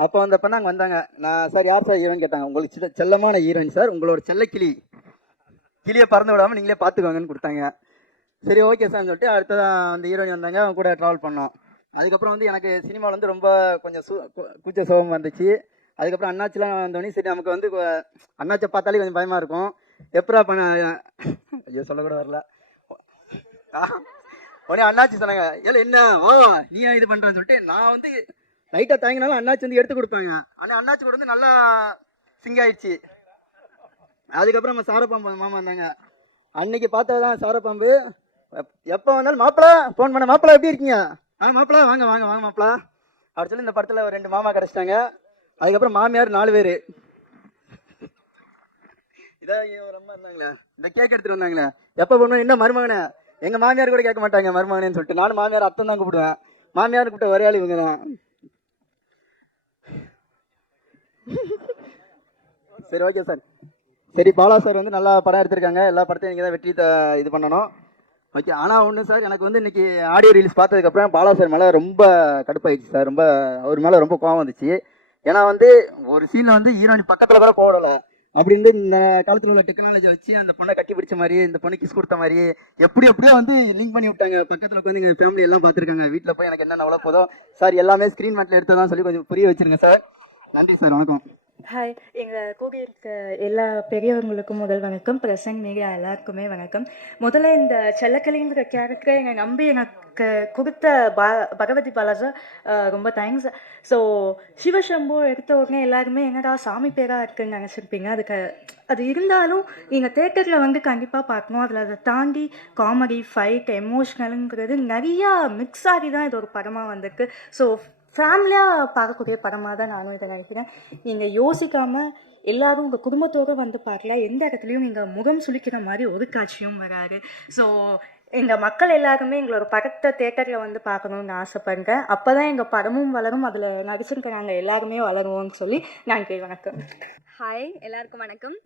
அப்போ வந்தப்போ நாங்கள் வந்தாங்க. நான் சார் யார் சார் ஹீரோன்னு கேட்டாங்க. உங்களுக்கு செல்லமான ஹீரோயின் சார், உங்களோட செல்ல கிளியை பறந்து விடாமல் நீங்களே பார்த்துக்கோங்கன்னு கொடுத்தாங்க. சரி ஓகே சார்னு சொல்லிட்டு அடுத்ததான் அந்த ஹீரோயின் வந்தாங்க. அவங்க கூட ட்ராவல் பண்ணோம். அதுக்கப்புறம் வந்து எனக்கு சினிமாவில் வந்து ரொம்ப கொஞ்சம் கூச்ச சுகம் வந்துச்சு. அதுக்கப்புறம் அண்ணாச்சிலாம் வந்தோடனே சரி நமக்கு வந்து அண்ணாச்சை பார்த்தாலே கொஞ்சம் பயமாக இருக்கும். எப்படா பண்ண ஐயோ சொல்லக்கூட வரல. உடனே அண்ணாச்சி சொன்னாங்க, ஏல என்ன ஓ நீ இது பண்ணுறேன்னு சொல்லிட்டு நான் வந்து லைட்டாக தாங்கினாலும் அண்ணாச்சி வந்து எடுத்து கொடுப்பாங்க. ஆனால் அண்ணாச்சி கூட வந்து நல்லா சிங்க் ஆயிடுச்சு. அதுக்கப்புறம் நம்ம சாரப்பாம்பு மாமா வந்தாங்க. அன்னைக்கு பார்த்ததான் சாரப்பாம்பு. எப்போ வந்தாலும் மாப்பிள்ளை ஃபோன் பண்ண, மாப்பிள்ளை எப்படி இருக்கீங்க? மாப்பிள்ளை வாங்க வாங்க வாங்க மாப்பிள்ளை அப்படி சொல்லி இந்த படத்தில் ஒரு 2 மாமா கிடச்சிட்டாங்க. அதுக்கப்புறம் மாமியார் 4 பேர். இதான் ஒரு அம்மா இருந்தாங்களே, இந்த கேக் எடுத்துகிட்டு வந்தாங்களே, எப்போ பண்ணுவோம் என்ன மருமகனே, எங்கள் மாமியார் கூட கேட்க மாட்டாங்க மருமகனேன்னு சொல்லிட்டு. நானும் மாமியார் அத்தம் தான் கூப்பிடுவேன். மாமியார் கூப்பிட்ட ஒரே ஆள் இவங்க தான். சரி ஓகே சார். சரி பாலா சார் வந்து நல்லா படம் எடுத்திருக்காங்க. எல்லா படத்தையும் நீங்கள் தான் வெற்றி இது பண்ணணும். ஓகே. ஆனால் ஒன்று சார், எனக்கு வந்து இன்றைக்கி ஆடியோ ரிலீஸ் பார்த்ததுக்கப்புறம் பாலா சார் மேலே ரொம்ப கடுப்பாயிடுச்சு சார். ரொம்ப அவர் மேலே ரொம்ப கோவம் வந்துச்சு. ஏன்னா வந்து ஒரு சீனில் வந்து ஹீரோயின் பக்கத்தில் கூட போடலை. அப்படி இருந்து இந்த காலத்தில் உள்ள டெக்னாலஜி வச்சு அந்த பொண்ணை கட்டி பிடிச்ச மாதிரி, இந்த பொண்ணு கிஸ் கொடுத்த மாதிரி எப்படியோ வந்து லிங்க் பண்ணி விட்டாங்க. பக்கத்தில் உட்காந்து எங்கள் ஃபேமிலி எல்லாம் பார்த்துருக்காங்க. வீட்டில் போய் எனக்கு என்னென்ன அவ்வளோ போதும் சார் எல்லாமே ஸ்க்ரீன் மேட்டில் எடுத்ததான் சொல்லி கொஞ்சம் புரிய வச்சுருங்க சார். நன்றி சார். வணக்கம். ஹாய், எங்கள் கூடிய இருக்க எல்லா பெரியவங்களுக்கும் முதல் வணக்கம். பிரசன்ட் மீடியா எல்லாருக்குமே வணக்கம். முதல்ல இந்த செல்லக்கிளிங்கிற கேரக்டரை நம்பி எனக்கு கொடுத்த பகவதி பாலாஜா ரொம்ப தேங்க்ஸ். ஸோ சிவசம்பு எடுத்த உடனே எல்லாருமே என்னடா சாமி பேராக இருக்குன்னு நினச்சிருப்பீங்க. அது இருந்தாலும் நீங்கள் தேட்டரில் வந்து கண்டிப்பாக பார்க்கணும். அதில் அதை தாண்டி காமெடி, ஃபைட், எமோஷ்னலுங்கிறது நிறையா மிக்ஸ் ஆகி தான் இது ஒரு படமாக வந்திருக்கு. ஸோ ஃபேமிலியாக பார்க்கக்கூடிய படமாக தான் நானும் இதை நினைக்கிறேன். நீங்கள் யோசிக்காமல் எல்லோரும் உங்கள் குடும்பத்தோடு வந்து பார்க்கல. எந்த இடத்துலையும் நீங்கள் முகம் சுளிக்கிற மாதிரி ஒரு காட்சியும் வராது. ஸோ எங்கள் மக்கள் எல்லாருமே எங்களோட படத்தை தேட்டரில் வந்து பார்க்கணுன்னு ஆசைப்படுறேன். அப்போ தான் எங்கள் படமும் வளரும், அதில் நடிச்சிருக்க நாங்கள் எல்லாருமே வளருவோம்னு சொல்லி நன்றி. வணக்கம். ஹாய், எல்லாருக்கும் வணக்கம்.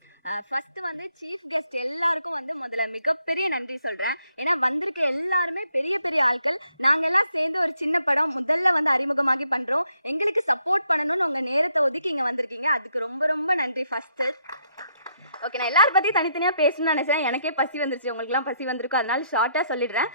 ஃபர்ஸ்ட் வந்து சீஃப் கெஸ்ட் எல்லாருக்கும் வந்து முதல்ல மிகப்பெரிய நன்றி சொல்கிறேன். ஏன்னா வந்திருக்க எல்லாருமே பெரிய ஆகிட்டோம். நாங்கள் எல்லாம் சேர்ந்து ஒரு சின்ன படம் முதல்ல வந்து அறிமுகமாகி பண்ணுறோம். எங்களுக்கு சப்போர்ட் பண்ணணும், உங்கள் நேரத்தை ஒதுக்கி இங்கே வந்திருக்கீங்க, அதுக்கு ரொம்ப ரொம்ப நன்றி. ஃபர்ஸ்ட்டு ஓகே, நான் எல்லாரும் பற்றி தனித்தனியாக பேசணும்னு நினச்சேன். எனக்கே பசி வந்துருச்சு, உங்களுக்குலாம் பசி வந்திருக்கும், அதனால ஷார்ட்டாக சொல்லிடுறேன்.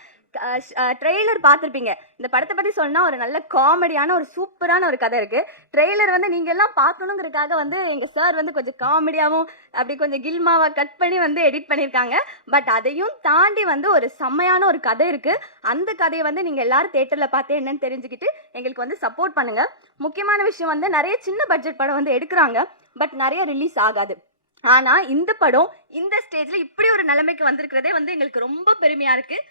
ட்ரெய்லர் பார்த்துருப்பீங்க. இந்த படத்தை பற்றி சொன்னால் ஒரு நல்ல காமெடியான ஒரு சூப்பரான ஒரு கதை இருக்குது. ட்ரெய்லர் வந்து நீங்கள் எல்லாம் பார்க்கணுங்கிறதுக்காக வந்து எங்கள் சார் வந்து கொஞ்சம் காமெடியாகவும் அப்படி கொஞ்சம் கில்மாவாக கட் பண்ணி வந்து எடிட் பண்ணியிருக்காங்க. பட் அதையும் தாண்டி வந்து ஒரு செம்மையான ஒரு கதை இருக்குது. அந்த கதையை வந்து நீங்கள் எல்லாரும் தேட்டரில் பார்த்து என்னன்னு தெரிஞ்சுக்கிட்டு எங்களுக்கு வந்து சப்போர்ட் பண்ணுங்கள். முக்கியமான விஷயம் வந்து நிறைய சின்ன பட்ஜெட் படம் வந்து எடுக்கிறாங்க, பட் நிறைய ரிலீஸ் ஆகாது. ஆனால் இந்த படம் இந்த ஸ்டேஜில் இப்படி ஒரு நிலைமைக்கு வந்திருக்கிறதே வந்து எங்களுக்கு ரொம்ப பெருமையாக இருக்குது.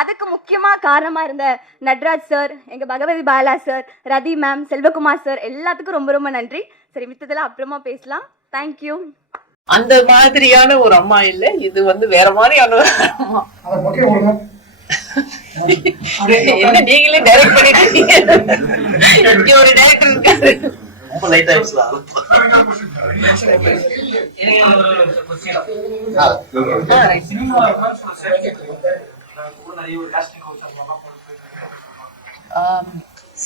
அதுக்கு முக்கியமாக காரணமாக இருந்த நட்ராஜ் சார், எங்கள் பகவதி பாலா சார், ரதி மேம், செல்வகுமார் சார் எல்லாத்துக்கும் ரொம்ப ரொம்ப நன்றி. சரி, மித்ததெல்லாம் அப்புறமா பேசலாம். தேங்க்யூ. அந்த மாதிரியான ஒரு அம்மா இல்லை, இது வந்து வேற மாதிரியான அம்மா. என்ன நீங்களே டைரக்ட் பண்ணிட்டு ஒரு டைரக்டர் இருக்காரு.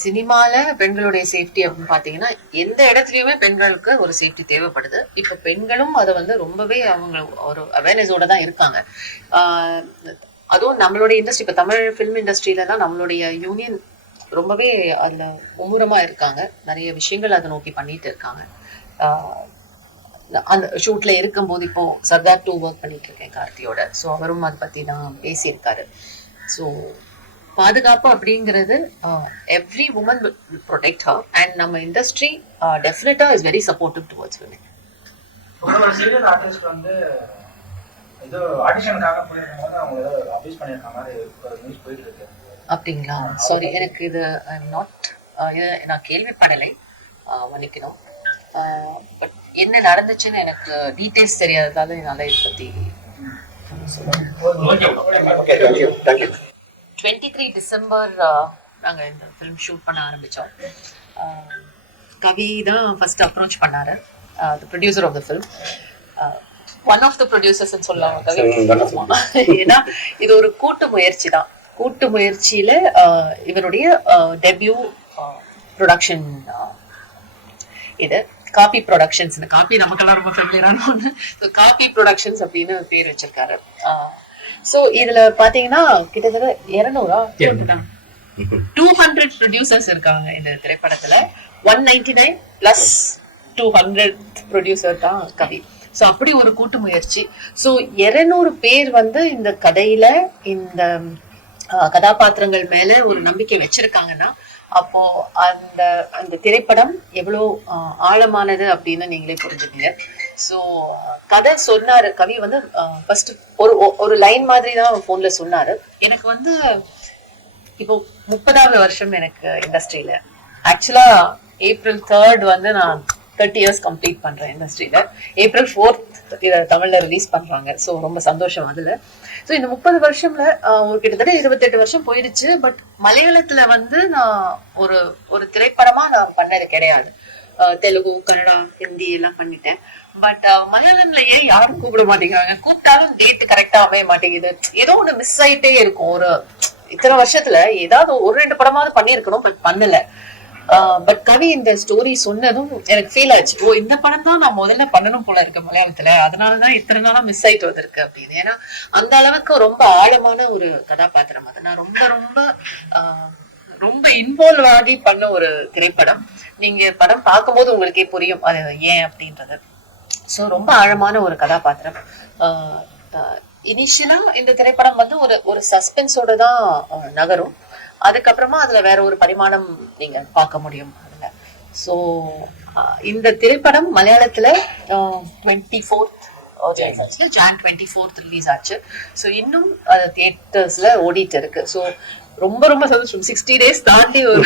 சினிமால பெண்களுடைய சேஃப்டி அப்படின்னு பாத்தீங்கன்னா எந்த இடத்துலயுமே பெண்களுக்கு ஒரு சேஃப்டி தேவைப்படுது. இப்ப பெண்களும் அதை வந்து ரொம்பவே அவங்க ஒரு அவேர்னஸோட தான் இருக்காங்க. அதுவும் நம்மளுடைய இண்டஸ்ட்ரி, இப்ப தமிழ் ஃபிலிம் இண்டஸ்ட்ரியில தான் நம்மளுடைய யூனியன் ரொம்பவே அதுல மும்முரமா இருக்காங்க. நிறைய விஷயங்கள் அதை நோக்கி பண்ணிட்டு இருக்காங்க. அந்த ஷூட்ல இருக்கும்போது இப்போ சர்தார் 2 ஒர்க் பண்ணிட்டு இருக்கேன் கார்த்தியோட. ஸோ அவரும் அதை பத்தி தான் பேசியிருக்காரு. ஸோ பாதுகாப்பு அப்படிங்கிறது every woman will protect her and நம்ம இண்டஸ்ட்ரி டெஃபினட்டா is very supportive towards women. ஒரு சீரியல் ஆர்டிஸ்ட் வந்து ஏதோ ஆடிஷனுக்காக போயிருக்கும்போது அவங்க ஏதோ அபியூஸ் பண்ணியிருக்காங்க, அது நியூஸ் போயிட்டு இருக்கு. அப்படிங்களா? சாரி, எனக்கு இது ஐ எம் நாட், நான் கேள்விப்படலை, மன்னிக்கணும். பட் என்ன நடந்துச்சுன்னு எனக்கு டீட்டெயில்ஸ் தெரியாததால என்னால் இதை பற்றி 23 டிசம்பர் நாங்கள் இந்த ஃபிலிம் ஷூட் பண்ண ஆரம்பித்தோம். கவி தான் ஃபர்ஸ்ட் அப்ரோச் பண்ணாரு, the producer of the film. One of the ப்ரொடியூசர்ஸ்ன்னு சொல்லலாம் கவி. ஏன்னா இது ஒரு கூட்டு முயற்சி தான். கூட்டு முயற்சியில இவருடைய டெபியூ ப்ரொடக்ஷன் இது காப்பி ப்ரொடக்ஷன்ஸ். காப்பி நமக்கெல்லாம் ரொம்ப ஃபெமிலியரான ஒன்று. ஸோ காப்பி ப்ரொடக்ஷன்ஸ் அப்படின்னு பேர் வச்சிருக்காரு. ஸோ இதுல பாத்தீங்கன்னா கிட்டத்தட்ட 200 200 ப்ரொடியூசர்ஸ் இருக்காங்க இந்த திரைப்படத்துல. 199 பிளஸ் 200 ப்ரொடியூசர் தான் கவி. ஸோ அப்படி ஒரு கூட்டு முயற்சி. ஸோ 200 பேர் இந்த கதையில இந்த கதாபாத்திரங்கள் மேல ஒரு நம்பிக்கை வச்சிருக்காங்கன்னா அப்போ அந்த அந்த திரைப்படம் எவ்வளோ ஆழமானது அப்படின்னு நீங்களே புரிஞ்சுக்கீங்க. ஸோ கதை சொன்னாரு கவி ஃபர்ஸ்ட் ஒரு லைன் மாதிரி தான் போன்ல சொன்னாரு. எனக்கு இப்போ 30வது வருஷம் எனக்கு இண்டஸ்ட்ரியில. ஆக்சுவலா April 3rd நான் 30 years கம்ப்ளீட் பண்றேன் இண்டஸ்ட்ரியில. April 4th தமிழ்ல ரிலீஸ் பண்றாங்க. ஸோ ரொம்ப சந்தோஷம் அதுல. ஸோ இந்த 30 வருஷம்ல ஒரு கிட்டத்தட்ட 28 வருஷம் போயிடுச்சு. பட் மலையாளத்துல நான் ஒரு திரைப்படமா நான் பண்ணது கிடையாது. தெலுங்கு, கன்னடா, ஹிந்தி எல்லாம் பண்ணிட்டேன். பட் மலையாளம்ல ஏன் யாரும் கூப்பிட மாட்டேங்கிறாங்க? கூப்பிட்டாலும் டேட் கரெக்டா அமைய மாட்டேங்குது. ஏதோ ஒண்ணு மிஸ் ஆயிட்டே இருக்கும். ஒரு இத்தனை வருஷத்துல ஏதாவது 1-2 படமாவது பண்ணிருக்கணும், பட் பண்ணல. பட் கவி இந்த ஸ்டோரி சொன்னதும் எனக்கு ஃபீல் ஆச்சு. ஓ, இந்த படம் தான் நான் முதல்ல பண்ணணும் போல இருக்கு மலையாளத்துல, அதனாலதான் இத்தனை நாளா மிஸ் ஆயிட்டு வந்திருக்கு அப்படின்னு. ஏன்னா அந்த அளவுக்கு ரொம்ப ஆழமான ஒரு கதாபாத்திரம் அது. நான் ரொம்ப ரொம்ப ரொம்ப இன்வால்வ் ஆகி பண்ண ஒரு திரைப்படம். நீங்க படம் பார்க்கும்போது உங்களுக்கே புரியும் அது ஏன் அப்படின்றது. ஸோ ரொம்ப ஆழமான ஒரு கதாபாத்திரம். இனிஷியலா இந்த திரைப்படம் ஒரு சஸ்பென்ஸோட தான் நகரும். அதுக்கப்புறமா அதுல வேற ஒரு பரிமாணம் நீங்க பார்க்க முடியும் அதுல. ஸோ இந்த திரைப்படம் மலையாளத்துல 24th Jan 24th ரிலீஸ் ஆச்சு. ஸோ இன்னும் தியேட்டர்ஸ்ல ஓடிட்டு இருக்கு. ஸோ ரொம்ப ரொம்ப சந்தோஷம். 60 days தாண்டி ஒரு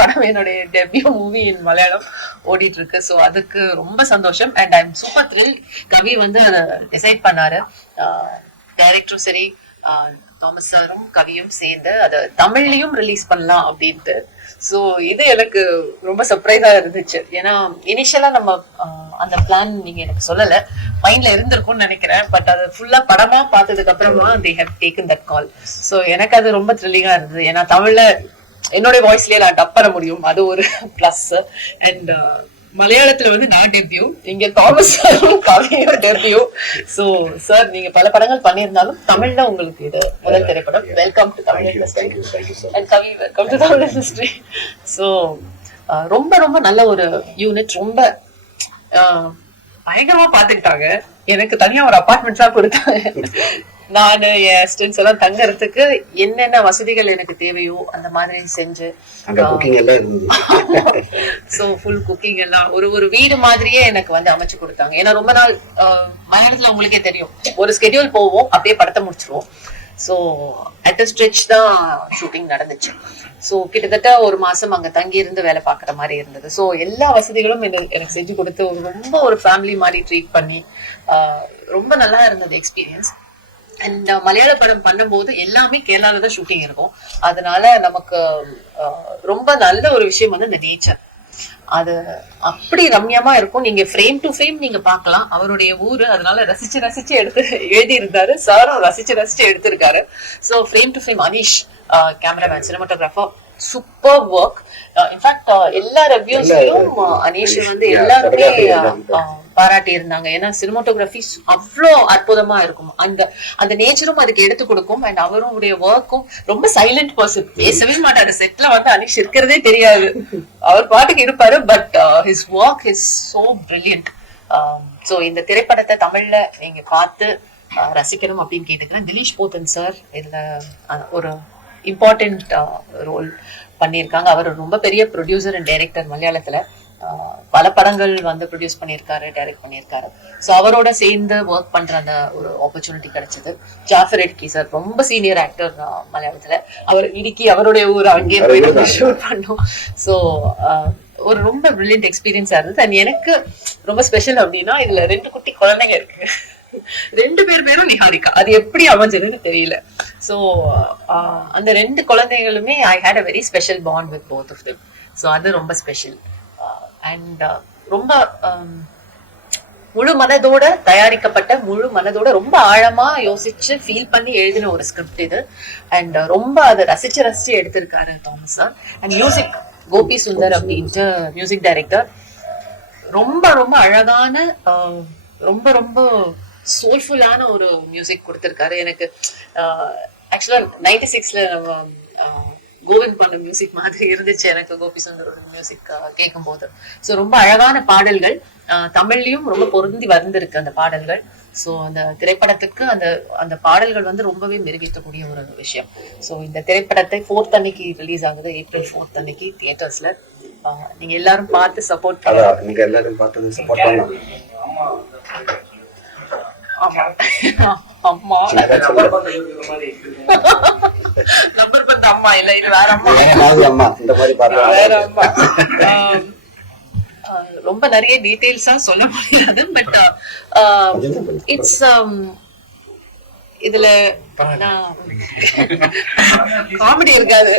படம் என்னுடைய டெபியூ மூவி இன் மலையாளம் ஓடிட்டு இருக்கு. ஸோ அதுக்கு ரொம்ப சந்தோஷம். And I am super thrill. Kavi அதை டிசைட் பண்ணாரு. டைரக்டரும் சரி, தாமஸ் சாரும் கவியும் சேர்ந்து அதை தமிழ்லயும் ரிலீஸ் பண்ணலாம் அப்படின்ட்டு. ஸோ இது எனக்கு ரொம்ப சர்ப்ரைஸா இருந்துச்சு. ஏன்னா இனிஷியலா நம்ம அந்த பிளான் நீங்க எனக்கு சொல்லல, மைண்ட்ல இருந்திருக்கும்னு நினைக்கிறேன். பட் அது ஃபுல்லா படமா பார்த்ததுக்கு அப்புறமா they have taken that call. So எனக்கு அது ரொம்ப த்ரில்லிங்கா இருந்தது. ஏன்னா தமிழ்ல என்னோட வாய்ஸ்லயே நான் டப் பண்ண முடியும், அது ஒரு பிளஸ். அண்ட் மலையாளத்துல நான் டெபியூ, இங்க தாமஸ் சாரும் கவியும் டெபியூ. ஸோ சார், நீங்க பல படங்கள் பண்ணியிருந்தாலும் தமிழ்ல உங்களுக்கு இது முதல் திரைப்படம். Welcome to Tamil industry. And Kavi, welcome to Tamil industry. So ரொம்ப ரொம்ப நல்ல ஒரு யூனிட். ரொம்ப பயங்கரமா பாத்துக்கிட்டாங்க. எனக்கு தனியா ஒரு அபார்ட்மெண்ட் தான் கொடுத்தாங்க. நானு என் ஸ்டூடெண்ட்ஸ் எல்லாம் தங்கறதுக்கு என்னென்ன வசதிகள் எனக்கு தேவையோ அந்த மாதிரி செஞ்சு, சோ ஃபுல் குக்கிங் எல்லாம் ஒரு வீடு மாதிரியே எனக்கு அமைச்சு கொடுத்தாங்க. ஏன்னா ரொம்ப நாள் மலையாளத்துல உங்களுக்கே தெரியும், ஒரு ஸ்கெடியூல் போவோம், அப்படியே படத்தை முடிச்சிருவோம். ஸோ அட் அ ஸ்ட்ரெச் தான் ஷூட்டிங் நடந்துச்சு. ஸோ கிட்டத்தட்ட ஒரு மாசம் அங்க தங்கி இருந்து வேலை பார்க்குற மாதிரி இருந்தது. ஸோ எல்லா வசதிகளும் எனக்கு செஞ்சு கொடுத்து ரொம்ப ஒரு ஃபேமிலி மாதிரி ட்ரீட் பண்ணி ரொம்ப நல்லா இருந்தது எக்ஸ்பீரியன்ஸ். அண்ட் மலையாள படம் பண்ணும்போது எல்லாமே கேரளால தான் ஷூட்டிங் இருக்கும். அதனால நமக்கு ரொம்ப நல்ல ஒரு விஷயம் இந்த நேச்சர். அது அப்படி ரம்யமா இருக்கும். நீங்க ஃப்ரேம் டு ஃப்ரேம் நீங்க பார்க்கலாம். அவருடைய ஊரு, அதனால ரசிச்சு ரசிச்சு எடுத்து எழுதி இருந்தாரு. சாரும் ரசிச்சு ரசிச்சு எடுத்திருக்காரு. So frame to frame Aneesh cameraman, cinematographer, super work. In fact எல்லா ரிவ்யூஸ்லயும் அனீஷ் எல்லாருமே பாராட்டி இருந்தாங்க. ஏன்னா சினிமாட்டோகிராஃபி அவ்வளோ அற்புதமா இருக்கும். அந்த நேச்சரும் அதுக்கு எடுத்து கொடுக்கும். அண்ட் அவருடைய ஒர்க்கும் ரொம்ப சைலண்ட் பர்சன், பேசவே மாட்டாரு. செட்ல அனீஷ் இருக்கிறதே தெரியாது, அவர் பாட்டுக்கு இருப்பாரு. But his work is so brilliant. So இந்த திரைப்படத்தை தமிழ்ல நீங்க பார்த்து ரசிக்கணும் அப்படின்னு கேட்டுக்கிறேன். திலீஷ் போத்தன் சார் இதுல ஒரு இம்பார்ட்டன்ட் ரோல் பண்ணியிருக்காங்க. அவர் ரொம்ப பெரிய ப்ரொடியூசர் அண்ட் டைரக்டர். மலையாளத்துல பல படங்கள் ப்ரொடியூஸ் பண்ணியிருக்காரு, டைரக்ட் பண்ணியிருக்காரு. ஸோ அவரோட சேர்ந்து ஒர்க் பண்ற அந்த ஒரு ஆப்பர்ச்சுனிட்டி கிடைச்சது. ஜாஃபர் இடுக்கி சார் ரொம்ப சீனியர் ஆக்டர் மலையாளத்துல. அவர் இடுக்கி அவருடைய ஊர், அங்கேயே போய் ஷூட் பண்ணோம். ஸோ ஒரு ரொம்ப பிரில்லியன்ட் எக்ஸ்பீரியன்ஸா இருந்தது. அண்ட் எனக்கு ரொம்ப ஸ்பெஷல் அப்படின்னா இதுல 2 குட்டி குழந்தைங்க இருக்கு. 2 பேரும் நிஹாரிகா. அது எப்படி அமைஞ்சதுன்னு தெரியல. ஸோ அந்த 2 குழந்தைகளுமே I had a very special bond with both of them. So அது ரொம்ப ஸ்பெஷல். அண்ட் ரொம்ப முழு மனதோட தயாரிக்கப்பட்ட, முழு மனதோட ரொம்ப ஆழமா யோசிச்சு ஃபீல் பண்ணி எழுதின ஒரு ஸ்கிரிப்ட் இது. அண்ட் ரொம்ப அதை ரசிச்சு ரசிச்சு எடுத்திருக்காரு Thomas sir. And music Gopi Sundar அப்படின்ட்டு மியூசிக் டைரக்டர் ரொம்ப ரொம்ப அழகான, ரொம்ப ரொம்ப சோல்ஃபுல்லான ஒரு மியூசிக் கொடுத்திருக்காரு. எனக்கு ஆக்சுவலா 96ல நம்ம கோவிந்த் பண்ண மியூசிக் மாதிரி இருந்துச்சு எனக்கு கோபி சுந்தரோட மியூசிக் கேட்கும்போது. ஸோ ரொம்ப அழகான பாடல்கள், தமிழ்லயும் ரொம்ப பொருந்தி வந்திருக்கு அந்த பாடல்கள். ஸோ அந்த திரைப்படத்துக்கு அந்த அந்த பாடல்கள் வந்து ரொம்பவே மெருகேற்றக்கூடிய ஒரு விஷயம். ஸோ இந்த திரைப்படத்தை 4th அன்னைக்கு ரிலீஸ் ஆகுது, April 4th அன்னைக்கு தியேட்டர்ஸ்ல. நீங்க எல்லாரும் பார்த்து சப்போர்ட் பண்ணலாம். நீங்க எல்லாரும் பார்த்து சப்போர்ட் பண்ணலாம். ஆமா அம்மா நம்பர் பந்த அம்மா இல்ல, இது வேற அம்மா, அம்மா இந்த மாதிரி வேற அம்மா. ரொம்ப நிறைய டீடைல்ஸா சொல்ல முடியாது. பட் இட்ஸ் இதுல காமெடி இருக்காது,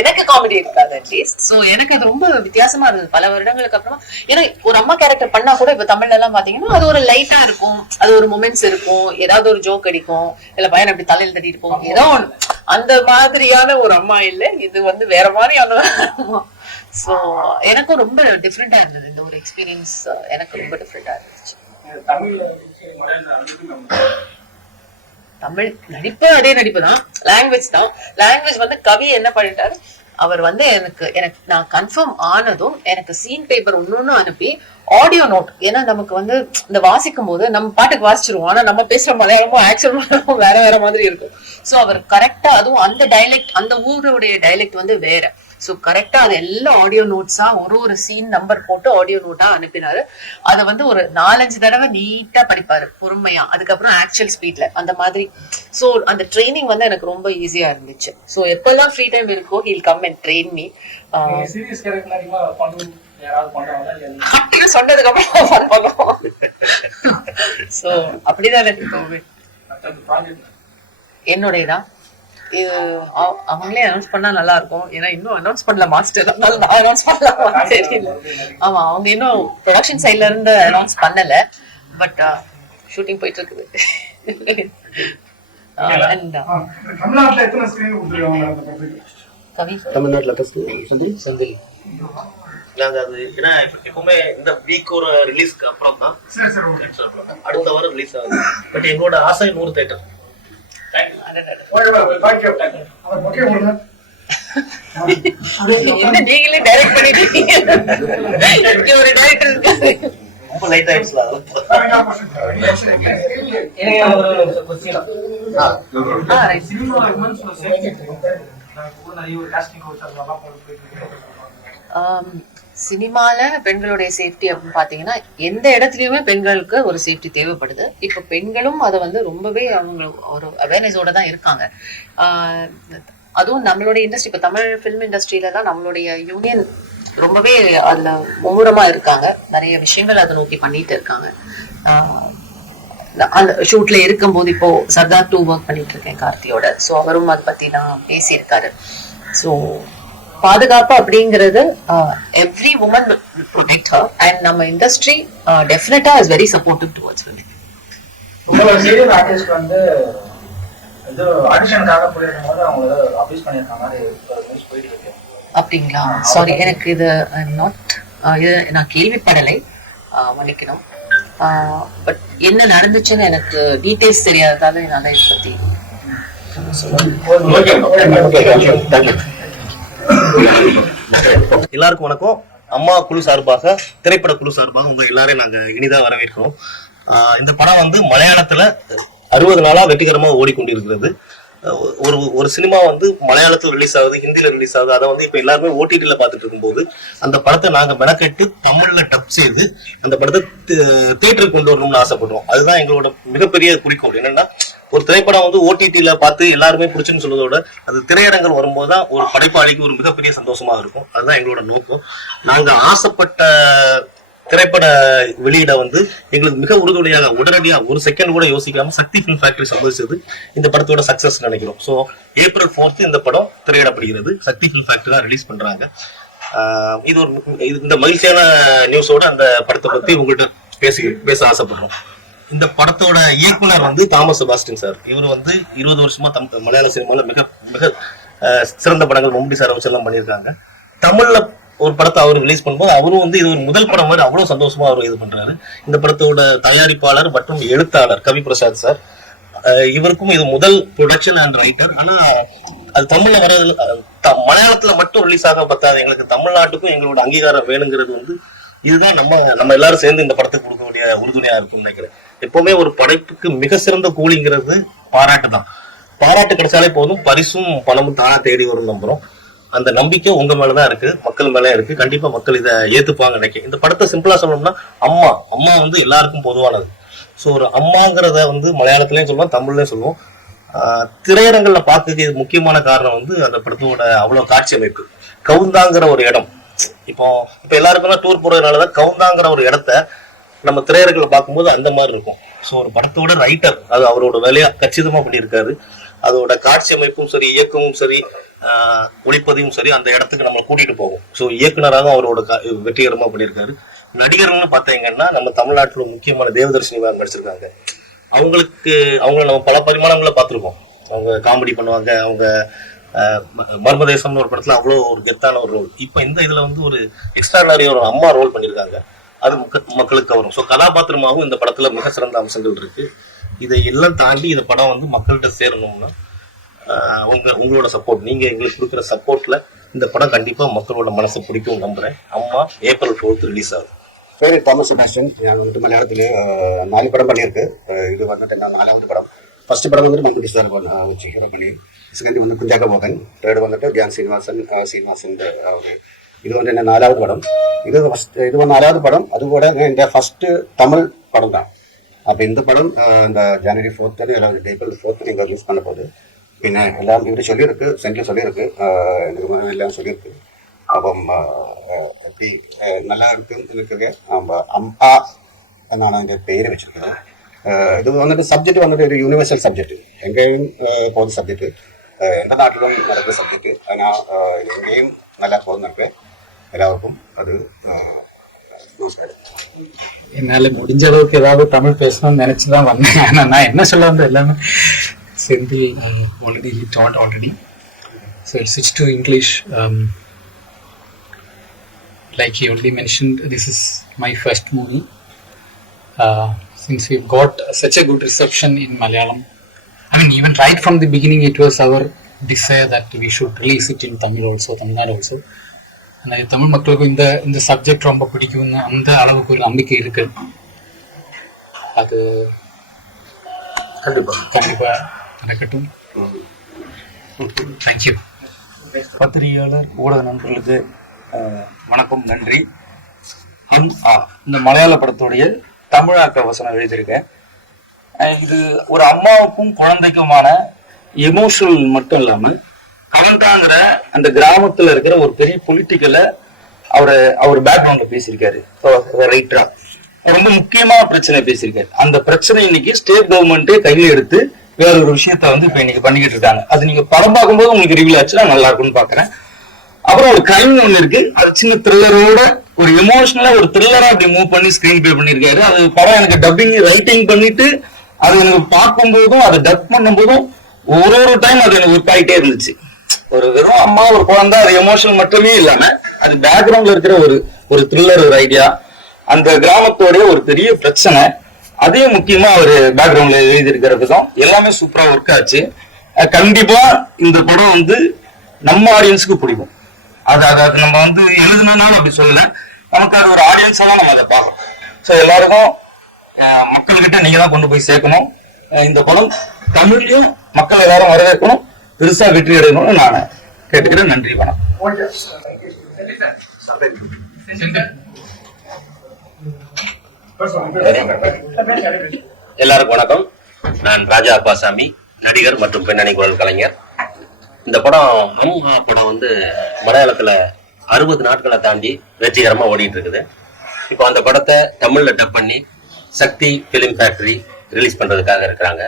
எனக்கு காமெடி இருக்காது அட்லீஸ்ட். சோ எனக்கு அது ரொம்ப வித்தியாசமா இருந்தது பல வருடங்களுக்கு அப்புறமா. ஏன்னா ஒரு அம்மா கேரக்டர் பண்ணா கூட இப்ப தமிழ்ல எல்லாம் பாத்தீங்கன்னா அது ஒரு லைட்டா இருக்கும், அது ஒரு மொமெண்ட்ஸ் இருக்கும், ஏதாவது ஒரு ஜோக் அடிக்கும், இல்ல பையன் அப்படி தலையில தட்டிட்டு போகும், ஏதோ ஒண்ணு. அந்த மாதிரியான ஒரு அம்மா இல்ல, இது வந்து வேற மாதிரியான அம்மா. சோ எனக்கும் ரொம்ப டிஃப்ரெண்டா இருந்தது இந்த ஒரு எக்ஸ்பீரியன்ஸ், எனக்கு ரொம்ப டிஃப்ரெண்டா இருந்துச்சு. தமிழ் நடிப்பு அதே நடிப்பு தான், லாங்குவேஜ் தான். லாங்குவேஜ் வந்து கவி என்ன பண்ணிட்டாரு, அவர் வந்து எனக்கு நான் கன்ஃபார்ம் ஆனதும் எனக்கு சீன் பேப்பர் ஒன்னொன்னு அனுப்பி ஆடியோ நோட். ஏன்னா நமக்கு வந்து இந்த வாசிக்கும் போது நம்ம பாட்டுக்கு வாசிச்சிருவோம், ஆனா நம்ம பேசுற மலையாளமும் ஆக்சுவல் மலையாளமும் வேற வேற மாதிரி இருக்கும். சோ அவர் கரெக்டா, அதுவும் அந்த டைலெக்ட், அந்த ஊருடைய டைலெக்ட் வந்து வேற. ஸோ கரெக்டா அது எல்லாம் ஆடியோ நோட்ஸா ஒரு சீன் நம்பர் போட்டு ஆடியோ நோட்டா அனுப்பினாரு. அதை வந்து ஒரு 4-5 தடவை நீட்டா படிப்பாரு பொறுமையா, அதுக்கப்புறம் ஆக்சுவல் ஸ்பீட்ல அந்த மாதிரி. ஸோ அந்த ட்ரைனிங் வந்து எனக்கு ரொம்ப ஈஸியா இருந்துச்சு. ஸோ எப்பெல்லாம் ஃப்ரீ டைம் இருக்கோ heel come and train me. சொன்னதுக்கு அப்புறம் பண்ணுவோம். ஸோ அப்படிதான் எனக்கு தோணுது. என்னுடையதான் இது, அவங்களே அனௌன்ஸ் பண்ணா நல்லா இருக்கும். ஏன்னா இன்னும் அனௌன்ஸ் பண்ணல மாஸ்டர், நான் அனௌன்ஸ் பண்ணலாமா தெரியல. ஆமா, அவங்க இன்னும் ப்ரொடக்ஷன் சைட்ல இருந்து அனௌன்ஸ் பண்ணல, பட் ஷூட்டிங் போயிட்டு இருக்குது. நாங்க அது ஏன்னா எப்பவுமே இந்த வீக் ஒரு ரிலீஸ்க்கு அப்புறம் தான் அடுத்த வாரம் ரிலீஸ் ஆகுது. பட் எங்களோட ஆசை 100 தியேட்டர். நீங்களே டைரக்ட் பண்ணிட்டீங்க, ஒரு டைரக்டர் இருக்காரு. ரொம்ப லைட் ஆயிடுச்சுல. சினிமால பெண்களுடைய சேஃப்டி அப்படின்னு பாத்தீங்கன்னா எந்த இடத்துலயுமே பெண்களுக்கு ஒரு சேஃப்டி தேவைப்படுது. இப்ப பெண்களும் அதை வந்து ரொம்பவே அவங்க ஒரு அவேர்னஸோட தான் இருக்காங்க. அதுவும் நம்மளுடைய இண்டஸ்ட்ரி, இப்ப தமிழ் பிலிம் இண்டஸ்ட்ரியில தான் நம்மளுடைய யூனியன் ரொம்பவே அதுல மும்முரமா இருக்காங்க. நிறைய விஷயங்கள் அதை நோக்கி பண்ணிட்டு இருக்காங்க. அந்த ஷூட்ல இருக்கும்போது இப்போ சர்தார் 2 ஒர்க் பண்ணிட்டு இருக்கேன் கார்த்தியோட. ஸோ அவரும் அதை பத்தி நான் பேசியிருக்காரு. ஸோ பாதுகாப்பு அப்படிங்கிறது every woman protect her and நம்ம இண்டஸ்ட்ரி டெஃபினட்டா is very supportive towards women. உங்களோட சீரியல் ஆர்டிஸ்ட் வந்து இது ஆடிஷனுக்காக போயிருக்கும்போது அவங்க அபியூஸ் பண்ணியிருக்காங்க மாதிரி நியூஸ் போயிட்டு இருக்கு. அப்படிங்களா? சாரி, எனக்கு இது நாட் இது நான் கேள்விப்படலை, மன்னிக்கணும். பட் என்ன நடந்துச்சுன்னு எனக்கு டீடைல்ஸ் தெரியாததால என்னால் இதை பத்தி எல்லாருக்கும் வணக்கம். அம்மா குழு சார்பாக, திரைப்பட குழு சார்பாக உங்க எல்லாரையும் நாங்க இனிதா வரவேற்கிறோம். இந்த படம் வந்து மலையாளத்துல 60 நாளா வெற்றிகரமா ஓடிக்கொண்டிருக்கிறது. ஒரு சினிமா வந்து மலையாளத்துல ரிலீஸ் ஆகுது, ஹிந்தியில ரிலீஸ் ஆகுது. அதை வந்து இப்ப எல்லாருமே ஓடிடில பாத்துட்டு இருக்கும்போது அந்த படத்தை நாங்க மெனக்கெட்டு தமிழ்ல டப் செய்து அந்த படத்தை தியேட்டருக்கு கொண்டு வரணும்னு ஆசைப்படுறோம். அதுதான் எங்களோட மிகப்பெரிய குறிக்கோள். என்னன்னா ஒரு திரைப்படம் வந்து ஓடிடில பார்த்து எல்லாருமே பிடிச்சுன்னு சொல்றதோட அது திரையரங்கள் வரும்போதுதான் ஒரு படைப்பாளிக்கு ஒரு மிகப்பெரிய சந்தோஷமா இருக்கும். அதுதான் எங்களோட நோக்கம். நாங்க ஆசைப்பட்ட திரைப்பட வெளியிட வந்து எங்களுக்கு மிக உறுதுணையாக உடனடியா ஒரு செகண்ட் கூட யோசிக்காம சக்தி ஃபிலிம் ஃபேக்டரி சம்பவிச்சது இந்த படத்தோட சக்சஸ் நினைக்கிறோம். ஸோ April 4th இந்த படம் திரையிடப்படுகிறது. சக்தி ஃபிலிம் ஃபேக்டரி தான் ரிலீஸ் பண்றாங்க. இது ஒரு இந்த மகிழ்ச்சியான நியூஸோட அந்த படத்தை பத்தி உங்கள்கிட்ட பேச ஆசைப்படுறோம். இந்த படத்தோட இயக்குனர் வந்து தாமஸ் செபாஸ்டியன் சார். இவர் வந்து 20 வருஷமா மலையாள சினிமால மிக மிக சிறந்த படங்கள் மம்முட்டி சார் வச்செல்லாம் பண்ணியிருக்காங்க. தமிழ்ல ஒரு படத்தை அவர் ரிலீஸ் பண்ணும்போது அவரும் வந்து இது ஒரு முதல் படம் மாதிரி அவ்வளவு சந்தோஷமா அவர் இது பண்றாரு. இந்த படத்தோட தயாரிப்பாளர் மற்றும் எழுத்தாளர் கவி பிரசாத் சார். இவருக்கும் இது முதல் ப்ரொடக்ஷன் அண்ட் ரைட்டர். ஆனா அது தமிழ்ல வர மலையாளத்துல மட்டும் ரிலீஸ் ஆக பத்தாது, எங்களுக்கு தமிழ்நாட்டுக்கும் எங்களோட அங்கீகாரம் வேணுங்கிறது வந்து இதுதான் நம்ம எல்லாரும் சேர்ந்து இந்த படத்துக்கு கொடுக்கக்கூடிய உறுதுணையா இருக்கும்னு நினைக்கிறேன். எப்பவுமே ஒரு படைப்புக்கு மிக சிறந்த கூலிங்கிறது பாராட்டு தான். பாராட்டு கிடைச்சாலே போதும், பரிசும் பணமும் தானா தேடி வரும் நம்புறோம். அந்த நம்பிக்கை உங்க மேலதான் இருக்கு, மக்கள் மேல இருக்கு. கண்டிப்பா மக்கள் இதை ஏத்துப்பாங்க நினைக்கிறேன். இந்த படத்தை சிம்பிளா சொல்லணும்னா அம்மா வந்து எல்லாருக்கும் பொதுவானது. ஸோ ஒரு அம்மாங்கிறத வந்து மலையாளத்திலயும் சொல்லுவோம், தமிழ்லயும் சொல்லுவோம். திரையரங்கள்ல பார்க்க முக்கியமான காரணம் வந்து அந்த படத்தோட அவ்வளவு காட்சி அமைப்பு. கவுந்தாங்கிற ஒரு இடம், இப்போ எல்லாருக்கும் தான் டூர் போறதுனாலதான் கவுந்தாங்கிற ஒரு இடத்த நம்ம திரையரங்கில் பார்க்கும்போது அந்த மாதிரி இருக்கும். ஸோ ஒரு படத்தோட ரைட்டர் அது அவரோட வேலையா கச்சிதமா பண்ணியிருக்காரு. அதோட காட்சி அமைப்பும் சரி, இயக்கமும் சரி, ஒளிப்பதிவும் சரி, அந்த இடத்துக்கு நம்மளை கூட்டிட்டு போகும். ஸோ இயக்குனராக அவரோட வெற்றிகரமா பண்ணியிருக்காரு. நடிகர்கள்னு பார்த்தீங்கன்னா நம்ம தமிழ்நாட்டில் முக்கியமான தேவதர்ஷினி மேம் நடிச்சிருக்காங்க. அவங்கள நம்ம பல பரிமாணங்களை பார்த்துருக்கோம். அவங்க காமெடி பண்ணுவாங்க, அவங்க மர்மதேசம்னு ஒரு படத்துல அவ்வளோ ஒரு கெத்தான ஒரு ரோல். இப்போ இந்த இதுல வந்து ஒரு எக்ஸ்ட்ராடனரி ஒரு அம்மா ரோல் பண்ணியிருக்காங்க. அது மக்களுக்கு வரும். ஸோ கதாபாத்திரமாகவும் இந்த படத்துல மிக சிறந்த அம்சங்கள் இருக்கு. இதை எல்லாம் தாண்டி இந்த படம் வந்து மக்கள்கிட்ட சேரணும்னா உங்களோட சப்போர்ட், நீங்க எங்களுக்கு கொடுக்குற சப்போர்ட்ல இந்த படம் கண்டிப்பா மக்களோட மனசை பிடிக்கும் நம்புறேன். அம்மா April 4th ரிலீஸ் ஆகுது. പേര് തോമസ് സെബാസ്റ്റ്യൻ. ഞാൻ വന്നിട്ട് മലയാളത്തിൽ 4 പടം பண்ணியிருக்கு. இது வந்துட்டு என்ன 4வது படம். ஃபர்ஸ்ட் படம் வந்துட்டு மம்முட்டி சார் வச்சு ஹீரோ பண்ணி, செகண்ட் வந்து குஞ்சாக்க மோகன், தேர்ட் வந்துட்டு தியான் சீனிவாசன் இது வந்து என்ன 4வது படம். இது 4வது படம். അതുകൂടെ എൻ്റെ ഫസ്റ്റ് தமிழ் படம் தான். அப்போ இந்த படம் இந்த January 4th April 4th நீங்கள் ரிலீஸ் பண்ண போகுது. പിന്നെ എല്ലാം ഇവർ ചൊല്ലിയിருக்கு, സെൻറ്റിൽ ചൊല്ലിയിருக்கு, எனக்கு எல்லாம் சொல்லியிருக்கு. അപ്പം எப்படி நல்லா இருக்குங்க. அம்மா എന്നാണ് അതിൻ്റെ പേര് വെച്ചിരിക്കുന്നത്. ഇത് വന്നിട്ട് സബ്ജക്റ്റ് വന്നിട്ട് ഒരു യൂണിവേഴ്സൽ സബ്ജക്റ്റ്, എങ്കേയും പോകുന്ന സബ്ജക്റ്റ്, എൻ്റെ നാട്ടിലും നടക്കുന്ന സബ്ജക്റ്റ്. അതിനാ എങ്കേയും நல்லா പോകുന്നുണ്ട്. எல்லாருக்கும் அது என்னால் முடிஞ்ச அளவுக்கு ஏதாவது தமிழ் பேசணும்னு நினச்சி தான் வந்தேன். ஆனால் நான் என்ன சொல்ல வந்தேன் எல்லாமே Senthil already taught already. So I'll switch to English. Like he already mentioned, this is my first movie. Since we've got such a good reception in Malayalam, I mean even right from the beginning it was our desire that we should release it in Tamil also, Tamil Nadu also. And Tamil மக்களுக்கு இந்த subject ரொம்ப பிடிக்கும்னு அந்த அளவுக்கு ஒரு நம்பிக்கை இருக்கு. அது கண்டிப்பா நடக்கட்டும். தேங்க்யூ. பத்திரிகையாளர் ஊடக நண்பர்களுக்கு வணக்கம், நன்றி. இந்த மலையாள படத்துடைய தமிழாக்க வசனம் எழுதியிருக்கேன். இது ஒரு அம்மாவுக்கும் குழந்தைக்குமான எமோஷனல் மட்டும் இல்லாம கவன்தாங்கிற அந்த கிராமத்துல இருக்கிற ஒரு பெரிய பொலிட்டிக்கலை அவர் பேக்ரவுண்ட்ல பேசியிருக்காரு. ரைட்டரா ரொம்ப முக்கியமான பிரச்சனை பேசியிருக்காரு. அந்த பிரச்சனை இன்னைக்கு ஸ்டேட் கவர்மெண்ட்டே கையில எடுத்து வேற ஒரு விஷயத்த வந்து இப்ப இன்னைக்கு பண்ணிக்கிட்டு இருக்காங்க. அது நீங்க படம் பார்க்கும்போது உங்களுக்கு ரிவீல் ஆச்சுன்னா நல்லா இருக்கும்னு பாக்குறேன். அப்புறம் ஒரு கிரைம் ஒண்ணு இருக்கு, அது சின்ன த்ரில்லரோட ஒரு எமோஷனலா ஒரு த்ரில்லரா அப்படி மூவ் பண்ணி ஸ்கிரீன் பிளே பண்ணிருக்காரு. அது படம் எனக்கு டப்பிங் ரைட்டிங் பண்ணிட்டு அது எனக்கு பார்க்கும் போதும் அதை டப் பண்ணும் போதும் ஒரு டைம் அது எனக்கு ஒர்க் ஆகிட்டே இருந்துச்சு. ஒரு வெறும் அம்மா ஒரு குழந்தை அது எமோஷனல் மட்டுமே இல்லாம அது பேக்ரவுண்ட்ல இருக்கிற ஒரு த்ரில்லர் ஒரு ஐடியா, அந்த கிராமத்தோடைய ஒரு பெரிய பிரச்சனை, அதே முக்கியமா ஒரு பேக்ரவுண்ட்ல எழுதியிருக்கிற விதம் எல்லாமே சூப்பரா ஒர்க் ஆச்சு. கண்டிப்பா இந்த படம் வந்து நம்ம ஆடியன்ஸுக்கு பிடிக்கும். அது நம்ம வந்து எழுதணும்னாலும் அப்படி சொல்லல, நமக்கு அது ஒரு ஆடியன்ஸா தான் நம்ம அதை பார்க்கணும். ஸோ எல்லாருக்கும் மக்கள்கிட்ட நீங்க தான் கொண்டு போய் சேர்க்கணும். இந்த படம் தமிழ்லயும் மக்கள் எல்லாரும் வரவேற்கணும், பெருசா வெற்றி அடையணும்னு நான் கேட்டுக்கிறேன். நன்றி, வணக்கம். எல்லாருக்கும் வணக்கம். நான் ராஜா அப்பாசாமி, நடிகர் மற்றும் பின்னணி குரல் கலைஞர். இந்த படம் அம்மா படம் வந்து மலையாளத்துல 60 நாட்களை தாண்டி வெற்றிகரமா ஓடிட்டு இருக்குது. இப்போ அந்த படத்தை தமிழ்ல டப் பண்ணி சக்தி பிலிம் ஃபேக்டரி ரிலீஸ் பண்றதுக்காக இருக்கிறாங்க.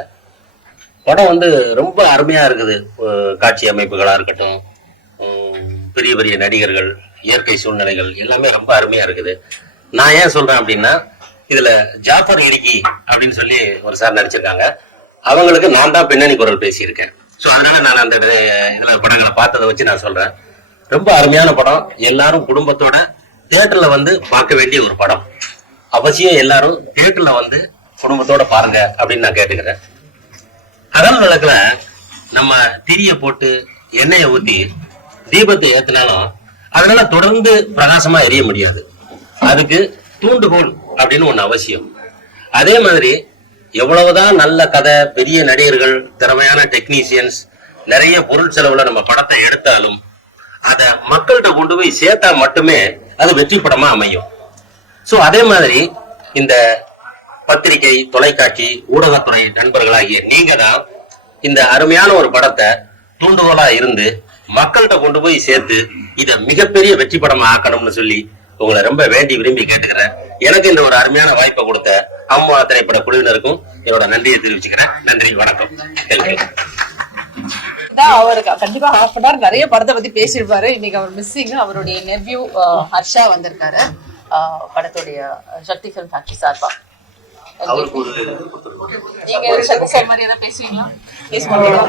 படம் வந்து ரொம்ப அருமையா இருக்குது. காட்சி அமைப்புகளா இருக்கட்டும், பெரிய பெரிய நடிகர்கள், இயற்கை சூழ்நிலைகள் எல்லாமே ரொம்ப அருமையா இருக்குது. நான் ஏன் சொல்றேன் அப்படின்னா, இதுல ஜாஃபர் இடுக்கி அப்படின்னு சொல்லி ஒரு சார் நடிச்சிருக்காங்க. அவங்களுக்கு நான் தான் பின்னணி குரல் பேசியிருக்கேன். ஸோ அதனால நான் அந்த இதுல படங்களை பார்த்ததை வச்சு நான் சொல்றேன். ரொம்ப அருமையான படம். எல்லாரும் குடும்பத்தோட தியேட்டர்ல வந்து பார்க்க வேண்டிய ஒரு படம். அவசியம் எல்லாரும் தியேட்டர்ல வந்து குடும்பத்தோட பாருங்க அப்படின்னு நான் கேட்டுக்கிறேன். அகல் விளக்குல நம்ம திரிய போட்டு எண்ணெயை ஊத்தி தீபத்தை ஏத்தினாலும் அதனால தொடர்ந்து பிரகாசமா எரிய முடியாது. அதுக்கு தூண்டுகோல் அப்படின்னு ஒண்ணு அவசியம். அதே மாதிரி எவ்வளவுதான் நல்ல கதை, பெரிய நடிகர்கள், திறமையான டெக்னீசியன்ஸ், நிறைய பொருள் செலவுல நம்ம படத்தை எடுத்தாலும் அத மக்கள்கிட்ட கொண்டு போய் சேர்த்தா மட்டுமே அது வெற்றி படமா அமையும். சோ அதே மாதிரி இந்த பத்திரிகை, தொலைக்காட்சி, ஊடகத்துறை நண்பர்களாகிய நீங்க தான் இந்த அருமையான ஒரு படத்தை தூண்டுகோலா இருந்து மக்கள்கிட்ட கொண்டு போய் சேர்த்து இத மிகப்பெரிய வெற்றி படமா ஆக்கணும்னு சொல்லி உங்களை ரொம்ப வேண்டி விரும்பி கேட்டுக்கிறேன். எனக்கு இந்த ஒரு அருமையான வாய்ப்பை கொடுத்த அம்மா திரைப்பட குழுவினருக்கும் என்னோட நன்றியை தெரிவிச்சுக்கிறேன். நன்றி, வணக்கம். அவருக்கு கண்டிப்பா ஹாஃப் அன் ஹவர் நிறைய படத்தை பத்தி பேசியிருப்பாரு. இன்னைக்கு அவர் மிஸ்ஸிங். அவருடைய நெவ்யூ ஹர்ஷா வந்திருக்காரு படத்துடைய சக்தி ஃபிலிம் ஃபேக்டரி சார்பா. நீங்க சக்தி சார் மாதிரி ஏதாவது பேசுவீங்களா? பேச மாட்டீங்களா?